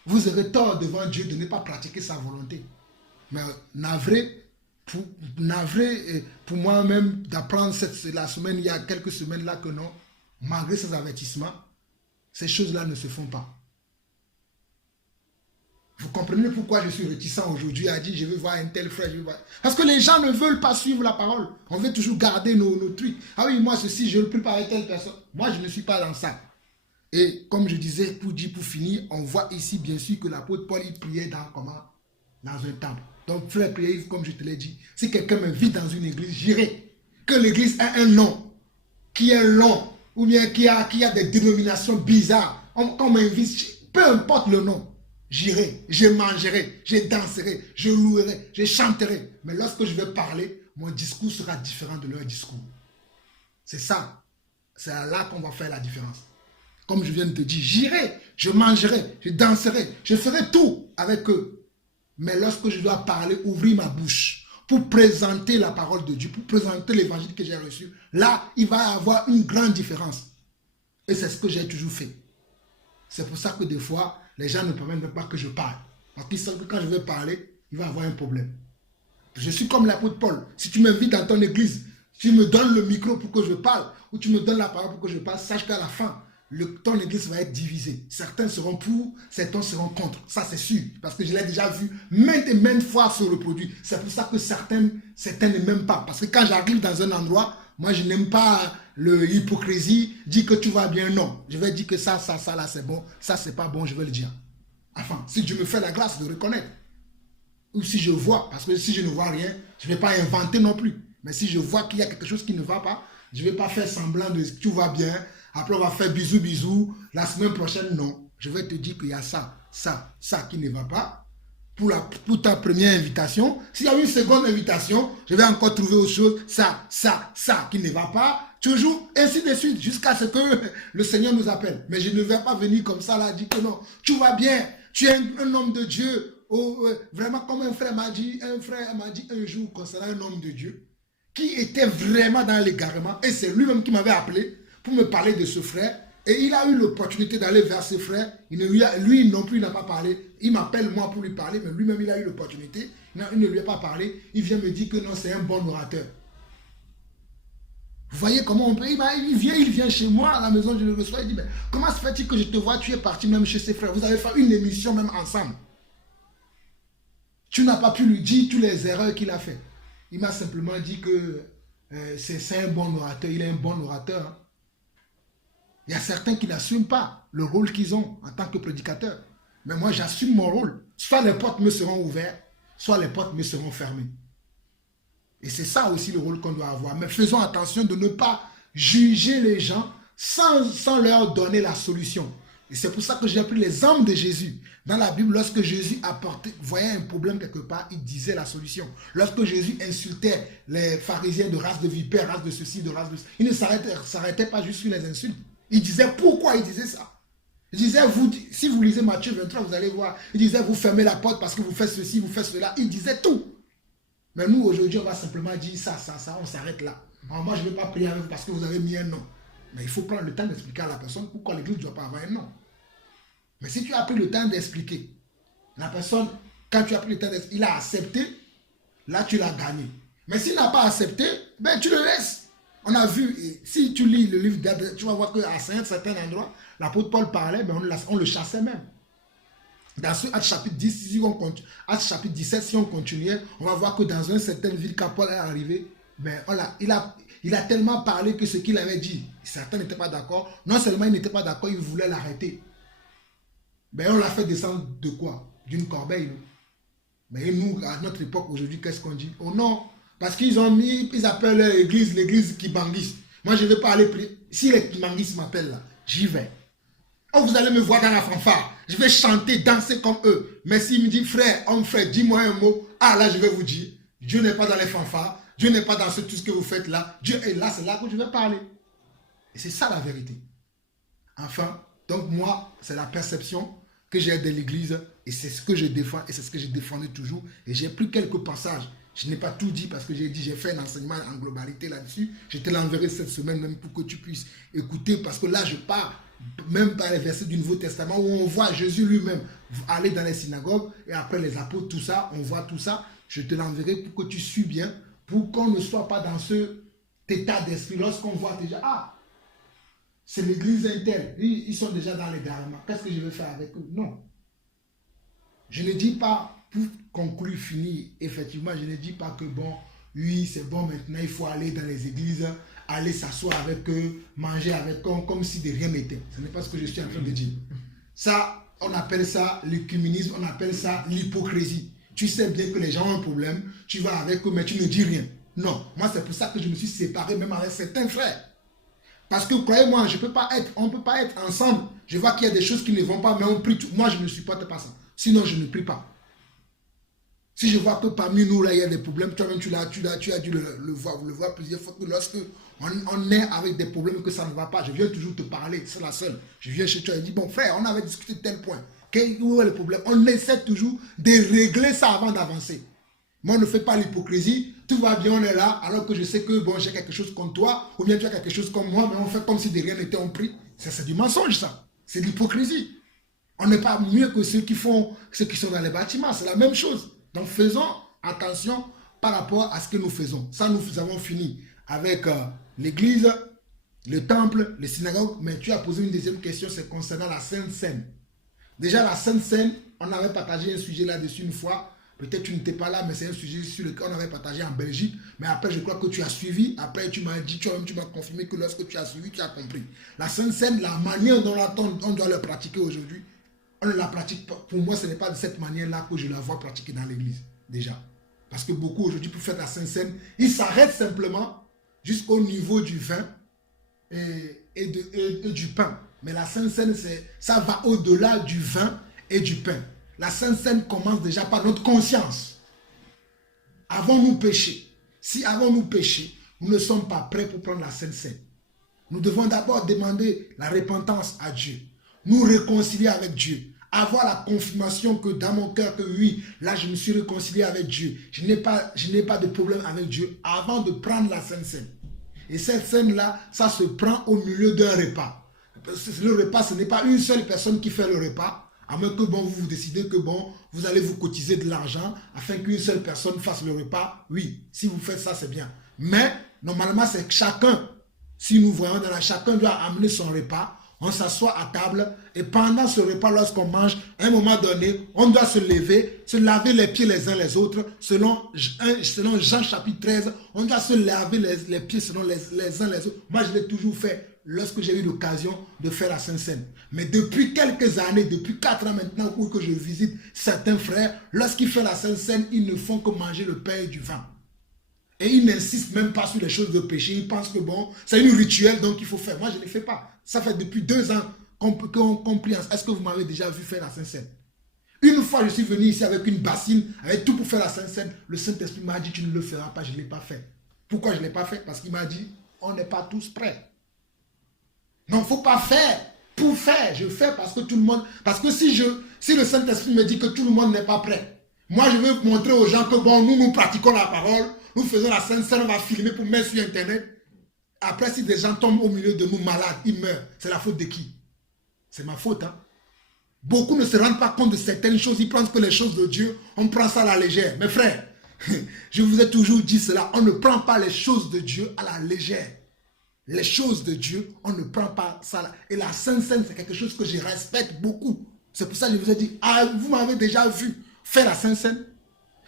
vous aurez tort devant Dieu de ne pas pratiquer sa volonté. Mais navré pour moi-même d'apprendre la semaine, il y a quelques semaines là que non, malgré ces avertissements, ces choses-là ne se font pas. Vous comprenez pourquoi je suis réticent aujourd'hui à dire je veux voir un tel frère, je veux voir. Parce que les gens ne veulent pas suivre la parole. On veut toujours garder nos trucs. Ah oui, moi ceci, je ne peux pas avec telle personne. Moi, je ne suis pas dans ça. Et comme je disais, pour finir, on voit ici bien sûr que l'apôtre Paul, il priait dans un temple. Donc, frère, prier, comme je te l'ai dit, si quelqu'un m'invite dans une église, j'irai. Que l'église a un nom, qui est long, ou bien qui a des dénominations bizarres. Quand on m'invite, peu importe le nom, j'irai, je mangerai, je danserai, je louerai, je chanterai. Mais lorsque je vais parler, mon discours sera différent de leur discours. C'est ça. C'est là qu'on va faire la différence. Comme je viens de te dire, j'irai, je mangerai, je danserai, je ferai tout avec eux. Mais lorsque je dois parler, ouvrir ma bouche pour présenter la parole de Dieu, pour présenter l'évangile que j'ai reçu, là, il va y avoir une grande différence. Et c'est ce que j'ai toujours fait. C'est pour ça que des fois, les gens ne permettent même pas que je parle. Parce qu'ils savent que quand je vais parler, il va y avoir un problème. Je suis comme l'apôtre Paul. Si tu m'invites dans ton église, tu me donnes le micro pour que je parle, ou tu me donnes la parole pour que je parle, sache qu'à la fin, ton église va être divisée. Certains seront pour, certains seront contre. Ça, c'est sûr. Parce que je l'ai déjà vu maintes et maintes fois se reproduire. C'est pour ça que certains ne m'aiment pas. Parce que quand j'arrive dans un endroit, moi, je n'aime pas l'hypocrisie. Dire que tu vas bien, non. Je vais dire que ça, là, c'est bon. Ça, c'est pas bon, je vais le dire. Enfin, si Dieu me fait la grâce de reconnaître. Ou si je vois, parce que si je ne vois rien, je ne vais pas inventer non plus. Mais si je vois qu'il y a quelque chose qui ne va pas, je ne vais pas faire semblant de tout va bien. Après, on va faire bisous, bisous. La semaine prochaine, non. Je vais te dire qu'il y a ça qui ne va pas. pour ta première invitation. S'il y a une seconde invitation, je vais encore trouver autre chose, ça qui ne va pas. Toujours, ainsi de suite, jusqu'à ce que le Seigneur nous appelle. Mais je ne vais pas venir comme ça, là, dire que non, tu vas bien, tu es un homme de Dieu. Vraiment, comme un frère m'a dit un jour concernant un homme de Dieu, qui était vraiment dans l'égarement, et c'est lui-même qui m'avait appelé pour me parler de ce frère. Et il a eu l'opportunité d'aller vers ce frère. Lui non plus, il n'a pas parlé. Il m'appelle moi pour lui parler, mais lui-même, il a eu l'opportunité. Il ne lui a pas parlé. Il vient me dire que non, c'est un bon orateur. Vous voyez comment on peut... Il vient chez moi à la maison, je le reçois. Il dit, mais comment se fait-il que je te vois, tu es parti même chez ses frères. Vous avez fait une émission même ensemble. Tu n'as pas pu lui dire toutes les erreurs qu'il a fait. Il m'a simplement dit que c'est un bon orateur. Il est un bon orateur. Hein. Il y a certains qui n'assument pas le rôle qu'ils ont en tant que prédicateur. Mais moi, j'assume mon rôle. Soit les portes me seront ouvertes, soit les portes me seront fermées. Et c'est ça aussi le rôle qu'on doit avoir. Mais faisons attention de ne pas juger les gens sans leur donner la solution. Et c'est pour ça que j'ai pris l'exemple de Jésus. Dans la Bible, lorsque Jésus voyait un problème quelque part, il disait la solution. Lorsque Jésus insultait les pharisiens de race de vipère, race de ceci, de race de... Il ne s'arrêtait pas juste sur les insultes. Il disait pourquoi il disait ça. Il disait, si vous lisez Matthieu 23, vous allez voir. Il disait, vous fermez la porte parce que vous faites ceci, vous faites cela. Il disait tout. Mais nous, aujourd'hui, on va simplement dire ça, on s'arrête là. Alors moi, je ne vais pas prier avec vous parce que vous avez mis un nom. Mais il faut prendre le temps d'expliquer à la personne pourquoi l'église ne doit pas avoir un nom. Mais si tu as pris le temps d'expliquer, la personne, quand tu as pris le temps d'expliquer, il a accepté, là, tu l'as gagné. Mais s'il n'a pas accepté, ben tu le laisses. On a vu, si tu lis le livre d'Abel, tu vas voir qu'à certains endroits, l'apôtre Paul parlait, mais on le chassait même. Dans ce Acte chapitre 10, Acte chapitre 17, si on continuait, on va voir que dans une certaine ville, quand Paul est arrivé, ben, il a tellement parlé que ce qu'il avait dit, certains n'étaient pas d'accord. Non seulement ils n'étaient pas d'accord, ils voulaient l'arrêter. Ben, on l'a fait descendre de quoi? D'une corbeille. Mais nous, à notre époque, aujourd'hui, qu'est-ce qu'on dit? Oh non, parce qu'ils appellent l'église Kibanguis. Moi, je ne vais pas aller prier. Si les Kibanguis m'appellent là, j'y vais. Oh, vous allez me voir dans la fanfare. Je vais chanter, danser comme eux. Mais s'il me dit, frère, homme frère, dis-moi un mot. Ah, là, je vais vous dire, Dieu n'est pas dans les fanfares. Dieu n'est pas dans tout ce que vous faites là. Dieu est là, c'est là que je vais parler. Et c'est ça la vérité. Enfin, donc moi, c'est la perception que j'ai de l'église. Et c'est ce que je défends. Et c'est ce que j'ai défendu toujours. Et j'ai pris quelques passages. Je n'ai pas tout dit parce que j'ai fait un enseignement en globalité là-dessus. Je te l'enverrai cette semaine même pour que tu puisses écouter. Parce que là, je pars même par les versets du Nouveau Testament où on voit Jésus lui-même aller dans les synagogues et après les apôtres, tout ça, on voit tout ça. Je te l'enverrai pour que tu suives bien, pour qu'on ne soit pas dans ce état d'esprit. Lorsqu'on voit déjà, ah, c'est l'église interne, ils sont déjà dans les garements. Qu'est-ce que je vais faire avec eux? Non. Je ne dis pas, pour conclure, finir, effectivement, je ne dis pas que bon, oui, c'est bon, maintenant il faut aller dans les églises, aller s'asseoir avec eux, manger avec eux, comme si de rien n'était. Ce n'est pas ce que je suis en train de dire. Ça, on appelle ça l'écuménisme, on appelle ça l'hypocrisie. Tu sais bien que les gens ont un problème, tu vas avec eux, mais tu ne dis rien. Non, moi c'est pour ça que je me suis séparé même avec certains frères. Parce que croyez-moi, on ne peut pas être ensemble. Je vois qu'il y a des choses qui ne vont pas, mais on prie tout. Moi, je ne supporte pas ça. Sinon, je ne prie pas. Si je vois que parmi nous, là, il y a des problèmes, toi-même, tu as dû le voir plusieurs fois, que lorsque on est avec des problèmes que ça ne va pas, je viens toujours te parler, c'est la seule. Je viens chez toi et dis, bon frère, on avait discuté de tel point. Où est le problème? On essaie toujours de régler ça avant d'avancer. Moi, on ne fait pas l'hypocrisie, tout va bien, on est là, alors que je sais que bon, j'ai quelque chose contre toi, ou bien tu as quelque chose comme moi, mais on fait comme si de rien n'était, on prie. C'est du mensonge, ça. C'est de l'hypocrisie. On n'est pas mieux que ceux qui sont dans les bâtiments, c'est la même chose. Donc faisons attention par rapport à ce que nous faisons. Ça, nous avons fini avec l'église, le temple, les synagogues, mais tu as posé une deuxième question, c'est concernant la Sainte Seine. Déjà, la Sainte Seine, on avait partagé un sujet là-dessus une fois. Peut-être tu n'étais pas là, mais c'est un sujet sur lequel on avait partagé en Belgique. Mais après, je crois que tu as suivi. Après, tu m'as dit, tu m'as confirmé que lorsque tu as suivi, tu as compris. La Sainte Seine, la manière dont on doit le pratiquer aujourd'hui, on ne la pratique pas. Pour moi, ce n'est pas de cette manière-là que je la vois pratiquer dans l'église, déjà. Parce que beaucoup aujourd'hui, pour faire la Sainte Seine, ils s'arrêtent simplement jusqu'au niveau du vin et du pain. Mais la Sainte Seine, ça va au-delà du vin et du pain. La Sainte Seine commence déjà par notre conscience. Avons-nous péché? Si avons-nous péché, nous ne sommes pas prêts pour prendre la Sainte Seine. Nous devons d'abord demander la repentance à Dieu. Nous réconcilier avec Dieu. Avoir la confirmation que dans mon cœur, que oui, là je me suis réconcilié avec Dieu. Je n'ai pas de problème avec Dieu avant de prendre la Sainte Seine. Et cette scène-là, ça se prend au milieu d'un repas. Le repas, ce n'est pas une seule personne qui fait le repas, à moins que bon, vous décidez que bon, vous allez vous cotiser de l'argent afin qu'une seule personne fasse le repas. Oui, si vous faites ça, c'est bien. Mais normalement, c'est que chacun, si nous voyons dans la, chacun doit amener son repas. On s'assoit à table et pendant ce repas, lorsqu'on mange, à un moment donné, on doit se lever, se laver les pieds les uns les autres. Selon Jean chapitre 13, on doit se laver les pieds selon les uns les autres. Moi, je l'ai toujours fait lorsque j'ai eu l'occasion de faire la Sainte Seine. Mais depuis quelques années, depuis 4 ans maintenant, où que je visite certains frères, lorsqu'ils font la Sainte Seine, ils ne font que manger le pain et du vin. Et ils n'insistent même pas sur les choses de péché. Ils pensent que bon, c'est une rituel, donc il faut faire. Moi, je ne le fais pas. Ça fait depuis 2 ans qu'on prie. Est-ce que vous m'avez déjà vu faire la Sainte Seine? Une fois, je suis venu ici avec une bassine, avec tout pour faire la Sainte Seine. Le Saint-Esprit m'a dit, tu ne le feras pas, je ne l'ai pas fait. Pourquoi je ne l'ai pas fait? Parce qu'il m'a dit, on n'est pas tous prêts. Non, il ne faut pas faire pour faire. Je fais parce que tout le monde... Parce que si le Saint-Esprit me dit que tout le monde n'est pas prêt, moi, je veux montrer aux gens que bon, nous pratiquons la parole, nous faisons la Sainte Seine, on va filmer pour mettre sur Internet. Après, si des gens tombent au milieu de nous malades, ils meurent. C'est la faute de qui? C'est ma faute. Hein? Beaucoup ne se rendent pas compte de certaines choses. Ils pensent que les choses de Dieu, on prend ça à la légère. Mes frères, je vous ai toujours dit cela. On ne prend pas les choses de Dieu à la légère. Les choses de Dieu, on ne prend pas ça. Et la Sainte Seine, c'est quelque chose que je respecte beaucoup. C'est pour ça que je vous ai dit, ah, vous m'avez déjà vu faire la Sainte Seine.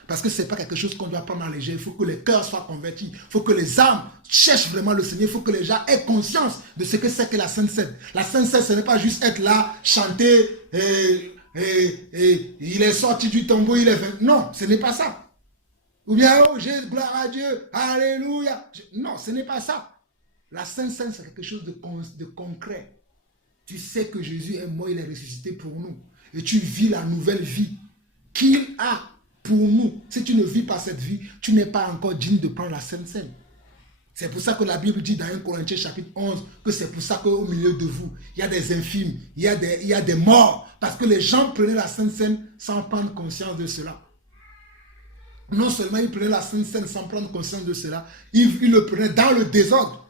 Parce que ce n'est pas quelque chose qu'on doit prendre en léger. Il faut que les cœurs soient convertis. Il faut que les âmes cherchent vraiment le Seigneur. Il faut que les gens aient conscience de ce que c'est que la Sainte Seine. La Sainte Seine, ce n'est pas juste être là, chanter, et il est sorti du tombeau, il est venu. Non, ce n'est pas ça. Ou bien, oh, j'ai gloire à Dieu, alléluia. Non, ce n'est pas ça. La Sainte Seine, c'est quelque chose de concret. Tu sais que Jésus est mort, il est ressuscité pour nous. Et tu vis la nouvelle vie qu'il a pour nous. Si tu ne vis pas cette vie, tu n'es pas encore digne de prendre la Sainte Seine. C'est pour ça que la Bible dit dans 1 Corinthiens chapitre 11 que c'est pour ça qu'au milieu de vous, il y a des infirmes, il y a des morts. Parce que les gens prenaient la Sainte Seine sans prendre conscience de cela. Non seulement ils prenaient la Sainte Seine sans prendre conscience de cela, ils le prenaient dans le désordre.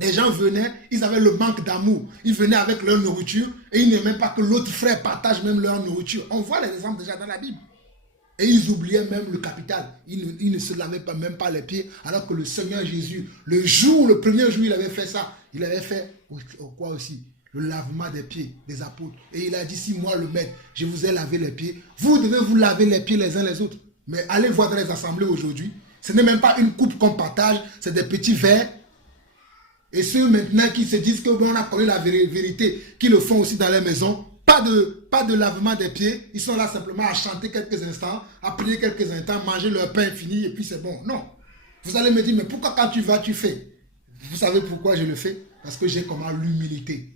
Les gens venaient, ils avaient le manque d'amour. Ils venaient avec leur nourriture et ils n'aimaient pas que l'autre frère partage même leur nourriture. On voit les exemples déjà dans la Bible. Et ils oubliaient même le capital. Ils ne se lavaient même pas les pieds. Alors que le Seigneur Jésus, le premier jour, il avait fait ça. Il avait fait quoi aussi? Le lavement des pieds des apôtres. Et il a dit, si moi le maître, je vous ai lavé les pieds, vous devez vous laver les pieds les uns les autres. Mais allez voir dans les assemblées aujourd'hui. Ce n'est même pas une coupe qu'on partage, c'est des petits verres. Et ceux maintenant qui se disent que bon, on a connu la vérité, qui le font aussi dans les maisons, pas de lavement des pieds, ils sont là simplement à chanter quelques instants, à prier quelques instants, manger leur pain fini et puis c'est bon. Non. Vous allez me dire, mais pourquoi quand tu vas, tu fais? Vous savez pourquoi je le fais? Parce que j'ai comment l'humilité.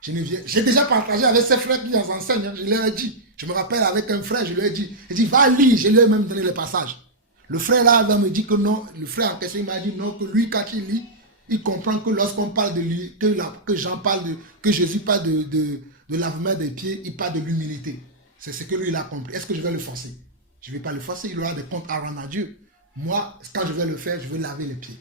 J'ai déjà partagé avec ces frères qui nous enseignent, hein, je leur ai dit. Je me rappelle avec un frère, je lui ai dit, va lire, je lui ai même donné les passages. Le frère là va me dire que non, le frère en question il m'a dit non, que lui quand il lit, il comprend que lorsqu'on parle de lui, que Jean parle que Jésus parle de lavement des pieds, il parle de l'humilité. C'est ce que lui il a compris. Est-ce que je vais le forcer? Je ne vais pas le forcer, il aura des comptes à rendre à Dieu. Moi, quand je vais le faire, je vais laver les pieds.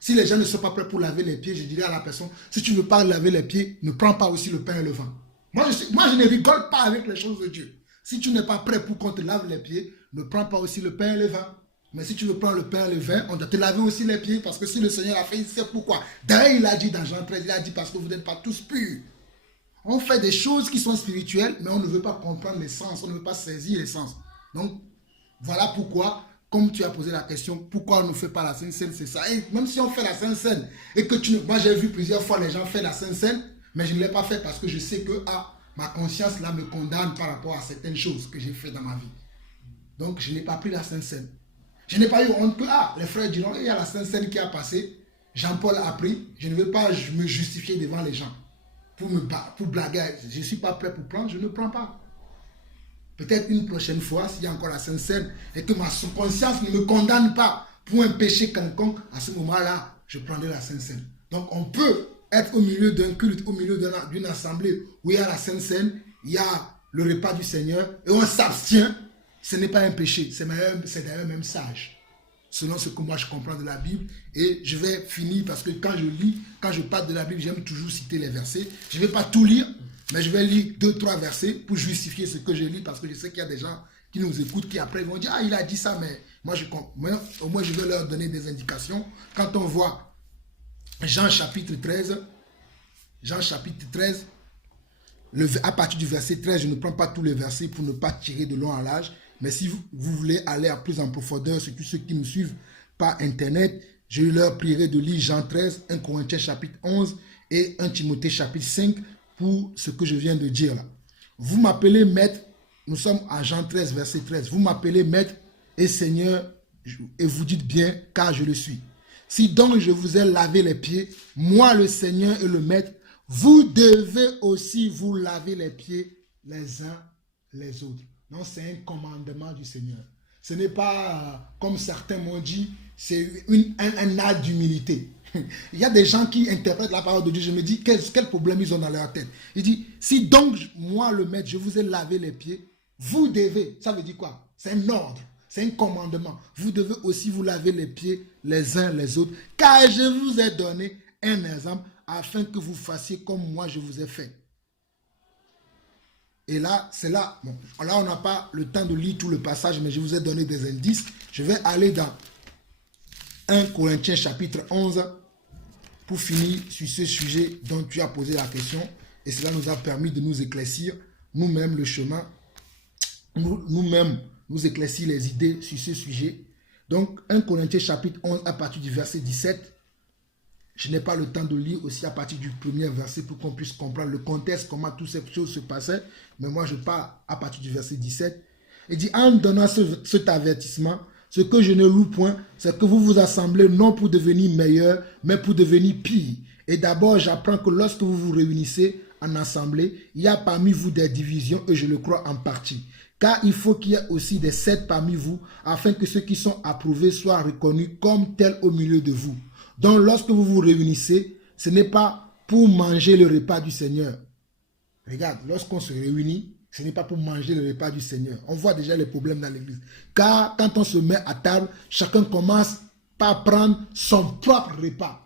Si les gens ne sont pas prêts pour laver les pieds, je dirais à la personne, si tu ne veux pas laver les pieds, ne prends pas aussi le pain et le vin. Moi, je ne rigole pas avec les choses de Dieu. Si tu n'es pas prêt pour qu'on te lave les pieds, ne prends pas aussi le pain et le vin. Mais si tu veux prendre le pain et le vin, on doit te laver aussi les pieds, parce que si le Seigneur a fait, il sait pourquoi. D'ailleurs, il a dit dans Jean 13, il a dit parce que vous n'êtes pas tous purs. On fait des choses qui sont spirituelles, mais on ne veut pas comprendre l'essence, on ne veut pas saisir l'essence. Donc, voilà pourquoi, comme tu as posé la question, pourquoi on ne fait pas la Sainte Seine, c'est ça. Et même si on fait la Sainte Seine, et que moi j'ai vu plusieurs fois les gens faire la Sainte Seine, mais je ne l'ai pas fait parce que je sais que ma conscience là me condamne par rapport à certaines choses que j'ai fait dans ma vie. Donc, je n'ai pas pris la Sainte Seine. Je n'ai pas eu honte que, les frères diront, il y a la Sainte Seine qui a passé, Jean-Paul a pris, je ne veux pas me justifier devant les gens. Pour blaguer, je ne suis pas prêt pour prendre, je ne prends pas. peut-être une prochaine fois, s'il y a encore la Sainte Seine, et que ma conscience ne me condamne pas pour un péché quelconque, à ce moment-là, je prendrai la Sainte Seine. Donc on peut être au milieu d'un culte, au milieu d'une assemblée où il y a la Sainte Seine, il y a le repas du Seigneur, et on s'abstient. Ce n'est pas un péché, c'est d'ailleurs même sage, selon ce que moi je comprends de la Bible. Et je vais finir parce que quand je lis, quand je parle de la Bible, j'aime toujours citer les versets. Je ne vais pas tout lire, mais je vais lire 2-3 versets pour justifier ce que je lis, parce que je sais qu'il y a des gens qui nous écoutent, qui après vont dire « Ah, il a dit ça, mais moi, au moins je vais leur donner des indications. » Quand on voit Jean chapitre 13, à partir du verset 13, je ne prends pas tous les versets pour ne pas tirer de long à large, mais si vous voulez aller à plus en profondeur, ceux qui me suivent par internet, je leur prierai de lire Jean 13, 1 Corinthiens chapitre 11 et 1 Timothée chapitre 5 pour ce que je viens de dire là. Vous m'appelez maître, nous sommes à Jean 13 verset 13, vous m'appelez maître et Seigneur et vous dites bien car je le suis. Si donc je vous ai lavé les pieds, moi le Seigneur et le maître, vous devez aussi vous laver les pieds les uns les autres. Non, c'est un commandement du Seigneur. Ce n'est pas, comme certains m'ont dit, c'est un acte d'humilité. Il y a des gens qui interprètent la parole de Dieu. Je me dis, quel problème ils ont dans leur tête. Il dit, si donc moi le maître, je vous ai lavé les pieds, vous devez, ça veut dire quoi? C'est un ordre, c'est un commandement. Vous devez aussi vous laver les pieds les uns les autres, car je vous ai donné un exemple afin que vous fassiez comme moi je vous ai fait. Et là, c'est là, bon, là on n'a pas le temps de lire tout le passage, mais je vous ai donné des indices. Je vais aller dans 1 Corinthiens chapitre 11 pour finir sur ce sujet dont tu as posé la question. Et cela nous a permis de nous éclaircir nous-mêmes le chemin, nous-mêmes nous éclaircir les idées sur ce sujet. Donc 1 Corinthiens chapitre 11 à partir du verset 17. Je n'ai pas le temps de lire aussi à partir du premier verset pour qu'on puisse comprendre le contexte, comment toutes ces choses se passaient. Mais moi, je parle à partir du verset 17. Il dit, en donnant cet avertissement, ce que je ne loue point, c'est que vous vous assemblez non pour devenir meilleur, mais pour devenir pire. Et d'abord, j'apprends que lorsque vous vous réunissez en assemblée, il y a parmi vous des divisions, et je le crois en partie. Car il faut qu'il y ait aussi des sectes parmi vous, afin que ceux qui sont approuvés soient reconnus comme tels au milieu de vous. Donc, lorsque vous vous réunissez, ce n'est pas pour manger le repas du Seigneur. Regarde, lorsqu'on se réunit, ce n'est pas pour manger le repas du Seigneur. On voit déjà les problèmes dans l'église. Car quand on se met à table, chacun commence par prendre son propre repas.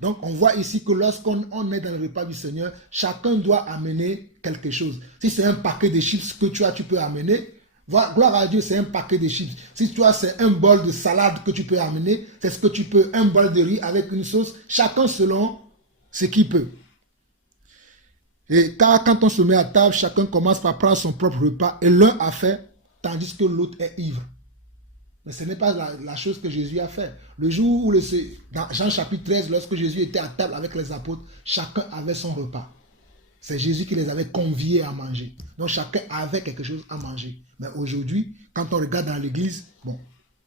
Donc, on voit ici que lorsqu'on est dans le repas du Seigneur, chacun doit amener quelque chose. Si c'est un paquet de chips que tu peux amener, gloire à Dieu, c'est un paquet de chips. Si toi, c'est un bol de salade que tu peux amener, c'est ce que tu peux, un bol de riz avec une sauce, chacun selon ce qu'il peut. Et car quand on se met à table, chacun commence par prendre son propre repas et l'un a fait, tandis que l'autre est ivre. Mais ce n'est pas la chose que Jésus a fait. Le jour où, dans Jean chapitre 13, lorsque Jésus était à table avec les apôtres, chacun avait son repas. C'est Jésus qui les avait conviés à manger. Donc chacun avait quelque chose à manger. Mais aujourd'hui, quand on regarde dans l'église, bon,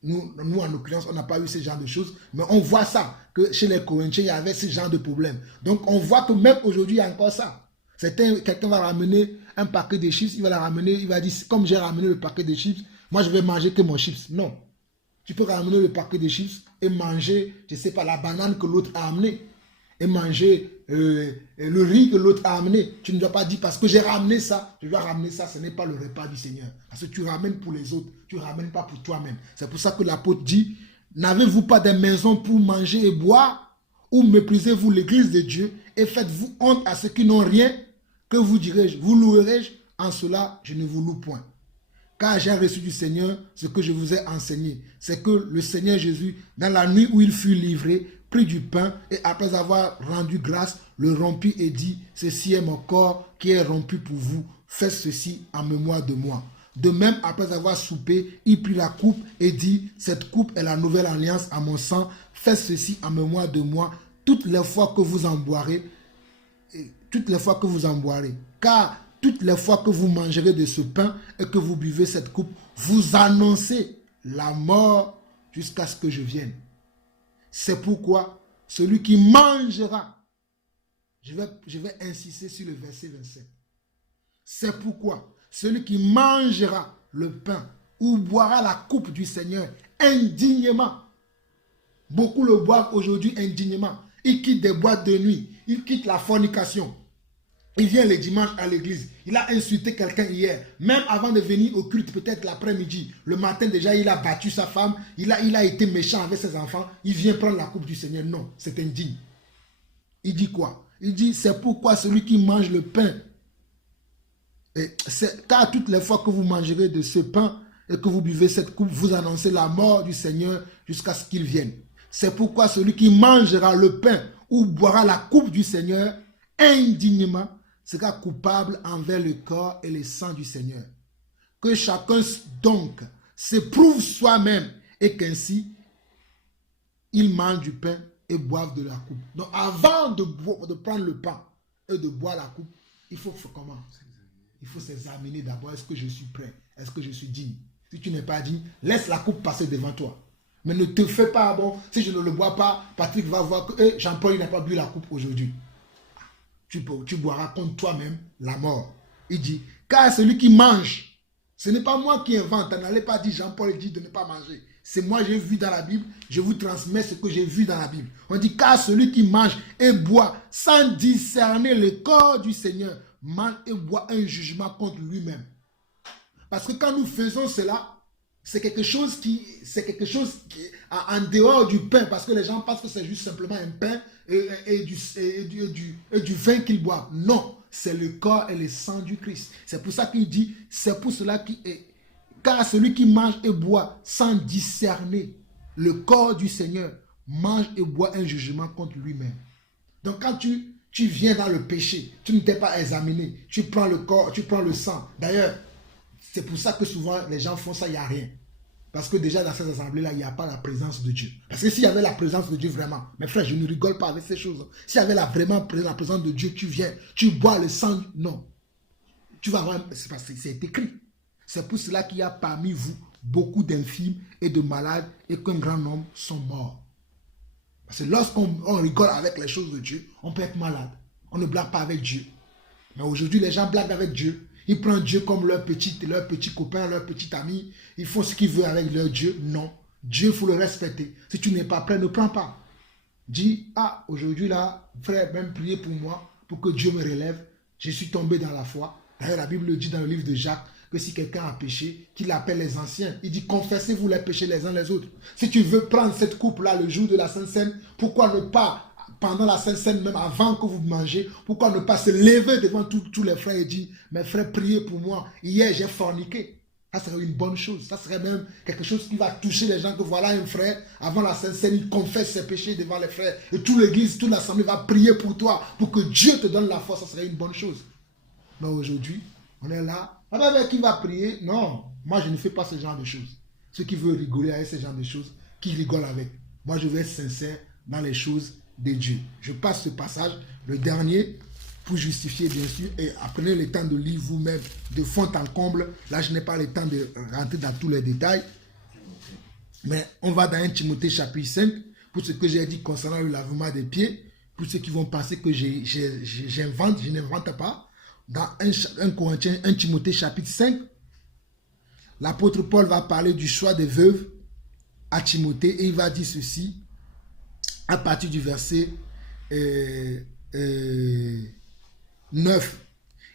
nous en l'occurrence, on n'a pas eu ce genre de choses, mais on voit ça, que chez les Corinthiens, il y avait ce genre de problème. Donc on voit que même aujourd'hui, il y a encore ça. Quelqu'un va ramener un paquet de chips, il va la ramener, il va dire, comme j'ai ramené le paquet de chips, moi je vais manger que mon chips. Non. Tu peux ramener le paquet de chips et manger, je ne sais pas, la banane que l'autre a amenée. Et manger le riz que l'autre a amené. Tu ne dois pas dire parce que j'ai ramené ça, je dois ramener ça. Ce n'est pas le repas du Seigneur. Parce que tu ramènes pour les autres, tu ne ramènes pas pour toi-même. C'est pour ça que l'apôtre dit, n'avez-vous pas des maisons pour manger et boire? Ou méprisez-vous l'église de Dieu et faites-vous honte à ceux qui n'ont rien? Que vous dirai-je? Vous louerai-je? En cela, je ne vous loue point. Car j'ai reçu du Seigneur ce que je vous ai enseigné. C'est que le Seigneur Jésus, dans la nuit où il fut livré, prit du pain et après avoir rendu grâce, le rompit et dit, ceci est mon corps qui est rompu pour vous. Faites ceci en mémoire de moi. De même, après avoir soupé, il prit la coupe et dit, cette coupe est la nouvelle alliance à mon sang. Faites ceci en mémoire de moi toutes les fois que vous en boirez. Car toutes les fois que vous mangerez de ce pain et que vous buvez cette coupe, vous annoncez la mort jusqu'à ce que je vienne. C'est pourquoi celui qui mangera, je vais insister sur le verset 27. C'est pourquoi celui qui mangera le pain ou boira la coupe du Seigneur indignement. Beaucoup le boivent aujourd'hui indignement. Ils quittent des boîtes de nuit. Ils quittent la fornication. Il vient le dimanche à l'église. Il a insulté quelqu'un hier. Même avant de venir au culte, peut-être l'après-midi. Le matin déjà, il a battu sa femme. Il a été méchant avec ses enfants. Il vient prendre la coupe du Seigneur. Non, c'est indigne. Il dit quoi? Il dit, c'est pourquoi celui qui mange le pain, car toutes les fois que vous mangerez de ce pain et que vous buvez cette coupe, vous annoncez la mort du Seigneur jusqu'à ce qu'il vienne. C'est pourquoi celui qui mangera le pain ou boira la coupe du Seigneur indignement sera coupable envers le corps et le sang du Seigneur. Que chacun donc s'éprouve soi-même et qu'ainsi il mange du pain et boive de la coupe. Donc avant de prendre le pain et de boire la coupe, il faut comment? Il faut s'examiner d'abord. Est-ce que je suis prêt? Est-ce que je suis digne? Si tu n'es pas digne, laisse la coupe passer devant toi. Mais ne te fais pas, bon, si je ne le bois pas, Patrick va voir que Jean-Paul n'a pas bu la coupe aujourd'hui. Tu boiras contre toi-même la mort. Il dit, car celui qui mange, ce n'est pas moi qui invente. N'allez pas dire, Jean-Paul dit de ne pas manger. C'est moi, j'ai vu dans la Bible, je vous transmets ce que j'ai vu dans la Bible. On dit, car celui qui mange et boit sans discerner le corps du Seigneur, mange et boit un jugement contre lui-même. Parce que quand nous faisons cela, c'est quelque chose qui est en dehors du pain, parce que les gens pensent que c'est juste simplement un pain et du vin qu'ils boivent. Non, c'est le corps et le sang du Christ. C'est pour ça qu'il dit, c'est pour cela qu'il est. Car celui qui mange et boit sans discerner le corps du Seigneur, mange et boit un jugement contre lui-même. Donc quand tu viens dans le péché, tu ne t'es pas examiné, tu prends le corps, tu prends le sang. D'ailleurs, c'est pour ça que souvent les gens font ça, il n'y a rien. Parce que déjà dans ces assemblées-là, il n'y a pas la présence de Dieu. Parce que s'il y avait la présence de Dieu vraiment, mes frères, je ne rigole pas avec ces choses. S'il y avait vraiment la présence de Dieu, tu viens, tu bois le sang, non. Tu vas avoir, c'est parce que c'est écrit. C'est pour cela qu'il y a parmi vous beaucoup d'infirmes et de malades et qu'un grand nombre sont morts. Parce que lorsqu'on rigole avec les choses de Dieu, on peut être malade. On ne blague pas avec Dieu. Mais aujourd'hui, les gens blaguent avec Dieu. Ils prennent Dieu comme leur petit copain, leur petit ami. Ils font ce qu'ils veulent avec leur Dieu. Non. Dieu, il faut le respecter. Si tu n'es pas prêt, ne prends pas. Dis, aujourd'hui là, frère, même priez pour moi, pour que Dieu me relève. Je suis tombé dans la foi. D'ailleurs, la Bible le dit dans le livre de Jacques, que si quelqu'un a péché, qu'il appelle les anciens. Il dit, confessez-vous les péchés les uns les autres. Si tu veux prendre cette coupe-là le jour de la Sainte Seine, pourquoi ne pas, pendant la Sainte Seine, même avant que vous mangez, pourquoi ne pas se lever devant tous les frères et dire, mes frères, priez pour moi. Hier, j'ai forniqué. Ça serait une bonne chose. Ça serait même quelque chose qui va toucher les gens, que voilà un frère, avant la Sainte Seine, il confesse ses péchés devant les frères. Et toute l'église, toute l'assemblée va prier pour toi, pour que Dieu te donne la force. Ça serait une bonne chose. Mais aujourd'hui, on est là. Qui va prier? Non, moi je ne fais pas ce genre de choses. Ceux qui veulent rigoler avec ce genre de choses, qui rigolent avec. Moi je vais être sincère dans les choses de Dieu. Je passe ce passage, le dernier, pour justifier bien sûr, et prenez le temps de lire vous-même de fond en comble. Là je n'ai pas le temps de rentrer dans tous les détails. Mais on va dans 1 Timothée chapitre 5, pour ce que j'ai dit concernant le lavement des pieds, pour ceux qui vont penser que j'invente, je n'invente pas. Dans 1 Timothée chapitre 5, l'apôtre Paul va parler du choix des veuves à Timothée et il va dire ceci à partir du verset 9.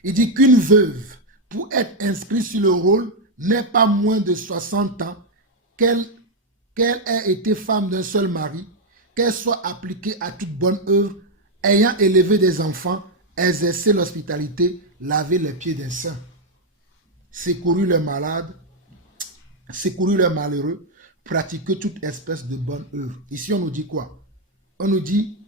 Il dit qu'une veuve, pour être inscrite sur le rôle, n'est pas moins de 60 ans, qu'elle ait été femme d'un seul mari, qu'elle soit appliquée à toute bonne œuvre, ayant élevé des enfants, exercer l'hospitalité, laver les pieds des saints, secourir les malades, secourir les malheureux, pratiquer toute espèce de bonne œuvre. Ici, on nous dit quoi? On nous dit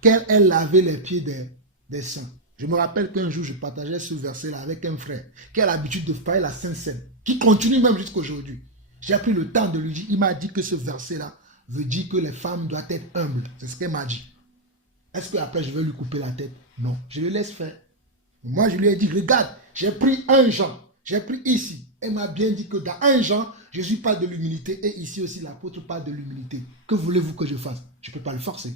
qu'elle ait lavé les pieds des saints. Je me rappelle qu'un jour, je partageais ce verset-là avec un frère qui a l'habitude de faire la Sainte Seine, qui continue même jusqu'à aujourd'hui. J'ai pris le temps de lui dire, il m'a dit que ce verset-là veut dire que les femmes doivent être humbles. C'est ce qu'elle m'a dit. Est-ce qu'après, je vais lui couper la tête? Non, je le laisse faire. Moi, je lui ai dit, regarde, j'ai pris 1 Jean, j'ai pris ici. Elle m'a bien dit que dans 1 Jean, Jésus parle de l'humilité et ici aussi, l'apôtre parle de l'humilité. Que voulez-vous que je fasse? Je ne peux pas le forcer.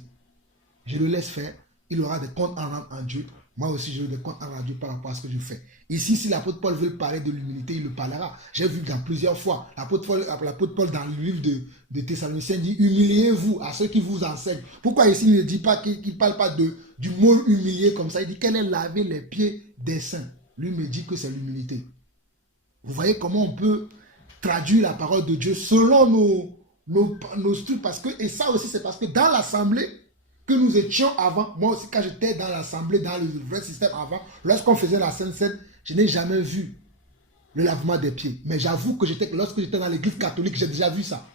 Je le laisse faire. Il aura des comptes à rendre en Dieu. Moi aussi, je des comptes à Dieu par rapport à ce que je fais. Ici, si l'apôtre Paul veut parler de l'humilité, il le parlera. J'ai vu dans plusieurs fois, l'apôtre Paul dans le livre de Thessaloniciens dit, humiliez-vous à ceux qui vous enseignent. Pourquoi ici, il ne dit pas qu'il ne parle pas du mot humilier comme ça. Il dit qu'elle est laver les pieds des saints. Lui me dit que c'est l'humilité. Vous voyez comment on peut traduire la parole de Dieu selon nos trucs. Parce que, et ça aussi, c'est parce que dans l'assemblée que nous étions avant, moi aussi quand j'étais dans l'assemblée, dans le vrai système avant, lorsqu'on faisait la Sainte Seine, je n'ai jamais vu le lavement des pieds. Mais j'avoue que lorsque j'étais dans l'église catholique, j'ai déjà vu ça.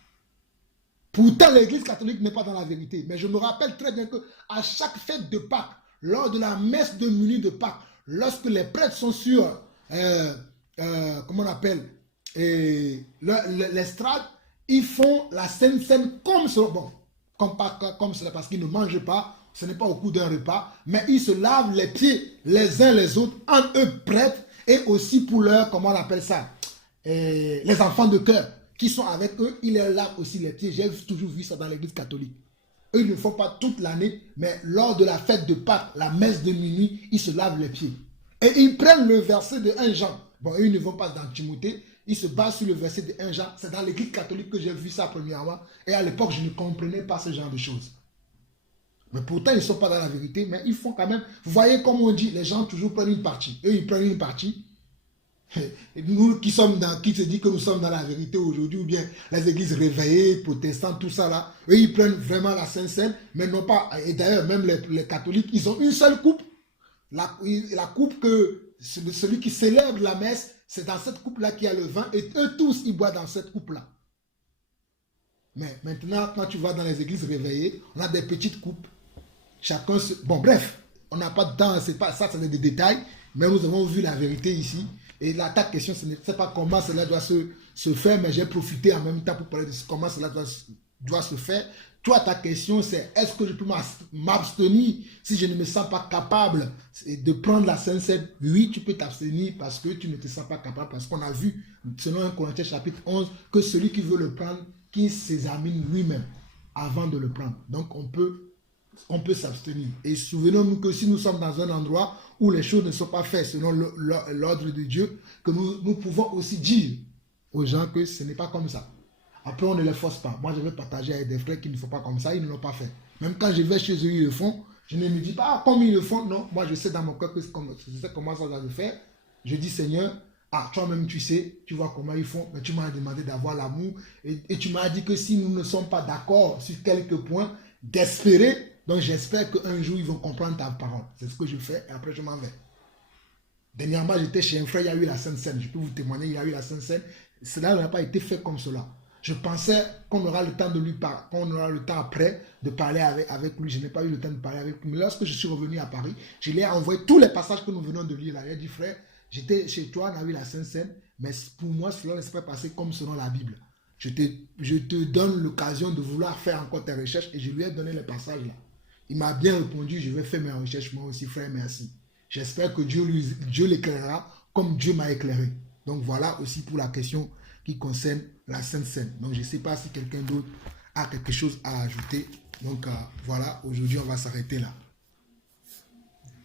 Pourtant, l'église catholique n'est pas dans la vérité. Mais je me rappelle très bien qu'à chaque fête de Pâques, lors de la messe de minuit de Pâques, lorsque les prêtres sont sur, comment on appelle, l'estrade, ils font la Sainte Seine comme cela. Bon, comme cela, parce qu'ils ne mangent pas, ce n'est pas au cours d'un repas, mais ils se lavent les pieds les uns les autres, entre eux prêtres, et aussi pour leur, comment on appelle ça, les enfants de cœur qui sont avec eux, ils leur lavent aussi les pieds. J'ai toujours vu ça dans l'église catholique. Eux, ils ne le font pas toute l'année, mais lors de la fête de Pâques, la messe de minuit, ils se lavent les pieds. Et ils prennent le verset de 1 Jean. Bon, eux, ils ne vont pas dans Timothée, ils se basent sur le verset de 1 Jean. C'est dans l'église catholique que j'ai vu ça premièrement. Et à l'époque, je ne comprenais pas ce genre de choses. Mais pourtant, ils ne sont pas dans la vérité, mais ils font quand même. Vous voyez comme on dit, les gens toujours prennent une partie. Eux, ils prennent une partie. Et nous qui se dit que nous sommes dans la vérité aujourd'hui, ou bien les églises réveillées, protestantes, tout ça là, eux ils prennent vraiment la Sainte Seine, mais non pas, et d'ailleurs même les catholiques, ils ont une seule coupe, la coupe que celui qui célèbre la messe, c'est dans cette coupe là qu'il y a le vin, et eux tous ils boivent dans cette coupe là. Mais maintenant, quand tu vas dans les églises réveillées, on a des petites coupes, chacun se... Bon bref, on n'a pas de temps, c'est pas ça, c'est des détails, mais nous avons vu la vérité ici. Et là, ta question, je ne sais pas comment cela doit se faire, mais j'ai profité en même temps pour parler de comment cela doit se faire. Toi, ta question, c'est est-ce que je peux m'abstenir si je ne me sens pas capable de prendre la Sainte Seine? Oui, tu peux t'abstenir parce que tu ne te sens pas capable, parce qu'on a vu, selon 1 Corinthiens chapitre 11, que celui qui veut le prendre, qu'il s'examine lui-même avant de le prendre. Donc, on peut s'abstenir. Et souvenons-nous que si nous sommes dans un endroit où les choses ne sont pas faites selon l'ordre de Dieu, que nous pouvons aussi dire aux gens que ce n'est pas comme ça. Après, on ne les force pas. Moi, je vais partager avec des frères qui ne font pas comme ça, ils ne l'ont pas fait. Même quand je vais chez eux, ils le font. Je ne me dis pas, comme ils le font. Non, moi, je sais dans mon cœur que je sais comment ça va se faire. Je dis, Seigneur, toi-même, tu sais, tu vois comment ils font, mais tu m'as demandé d'avoir l'amour. Et tu m'as dit que si nous ne sommes pas d'accord sur quelques points, d'espérer. Donc j'espère qu'un jour ils vont comprendre ta parole. C'est ce que je fais et après je m'en vais. Dernièrement j'étais chez un frère, il y a eu la Sainte Seine. Je peux vous témoigner, il y a eu la Sainte Seine. Cela n'a pas été fait comme cela. Je pensais qu'on aura le temps de lui parler, qu'on aura le temps après de parler avec lui. Je n'ai pas eu le temps de parler avec lui. Mais lorsque je suis revenu à Paris, je lui ai envoyé tous les passages que nous venons de lire là. Il a dit, frère, j'étais chez toi, on a eu la Sainte Seine, mais pour moi cela ne s'est pas passé comme selon la Bible. Je te donne l'occasion de vouloir faire encore tes recherches et je lui ai donné les passages là. Il m'a bien répondu, je vais faire mes recherches moi aussi, frère, merci. J'espère que Dieu l'éclairera comme Dieu m'a éclairé. Donc voilà aussi pour la question qui concerne la Sainte Seine. Donc je ne sais pas si quelqu'un d'autre a quelque chose à ajouter. Donc voilà, aujourd'hui on va s'arrêter là.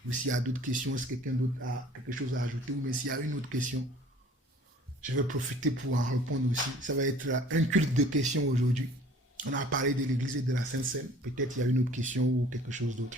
Ou s'il y a d'autres questions, si quelqu'un d'autre a quelque chose à ajouter, ou mais s'il y a une autre question, je vais profiter pour en répondre aussi. Ça va être un culte de questions aujourd'hui. On a parlé de l'église et de la Sainte Seine. Peut-être il y a une autre question ou quelque chose d'autre.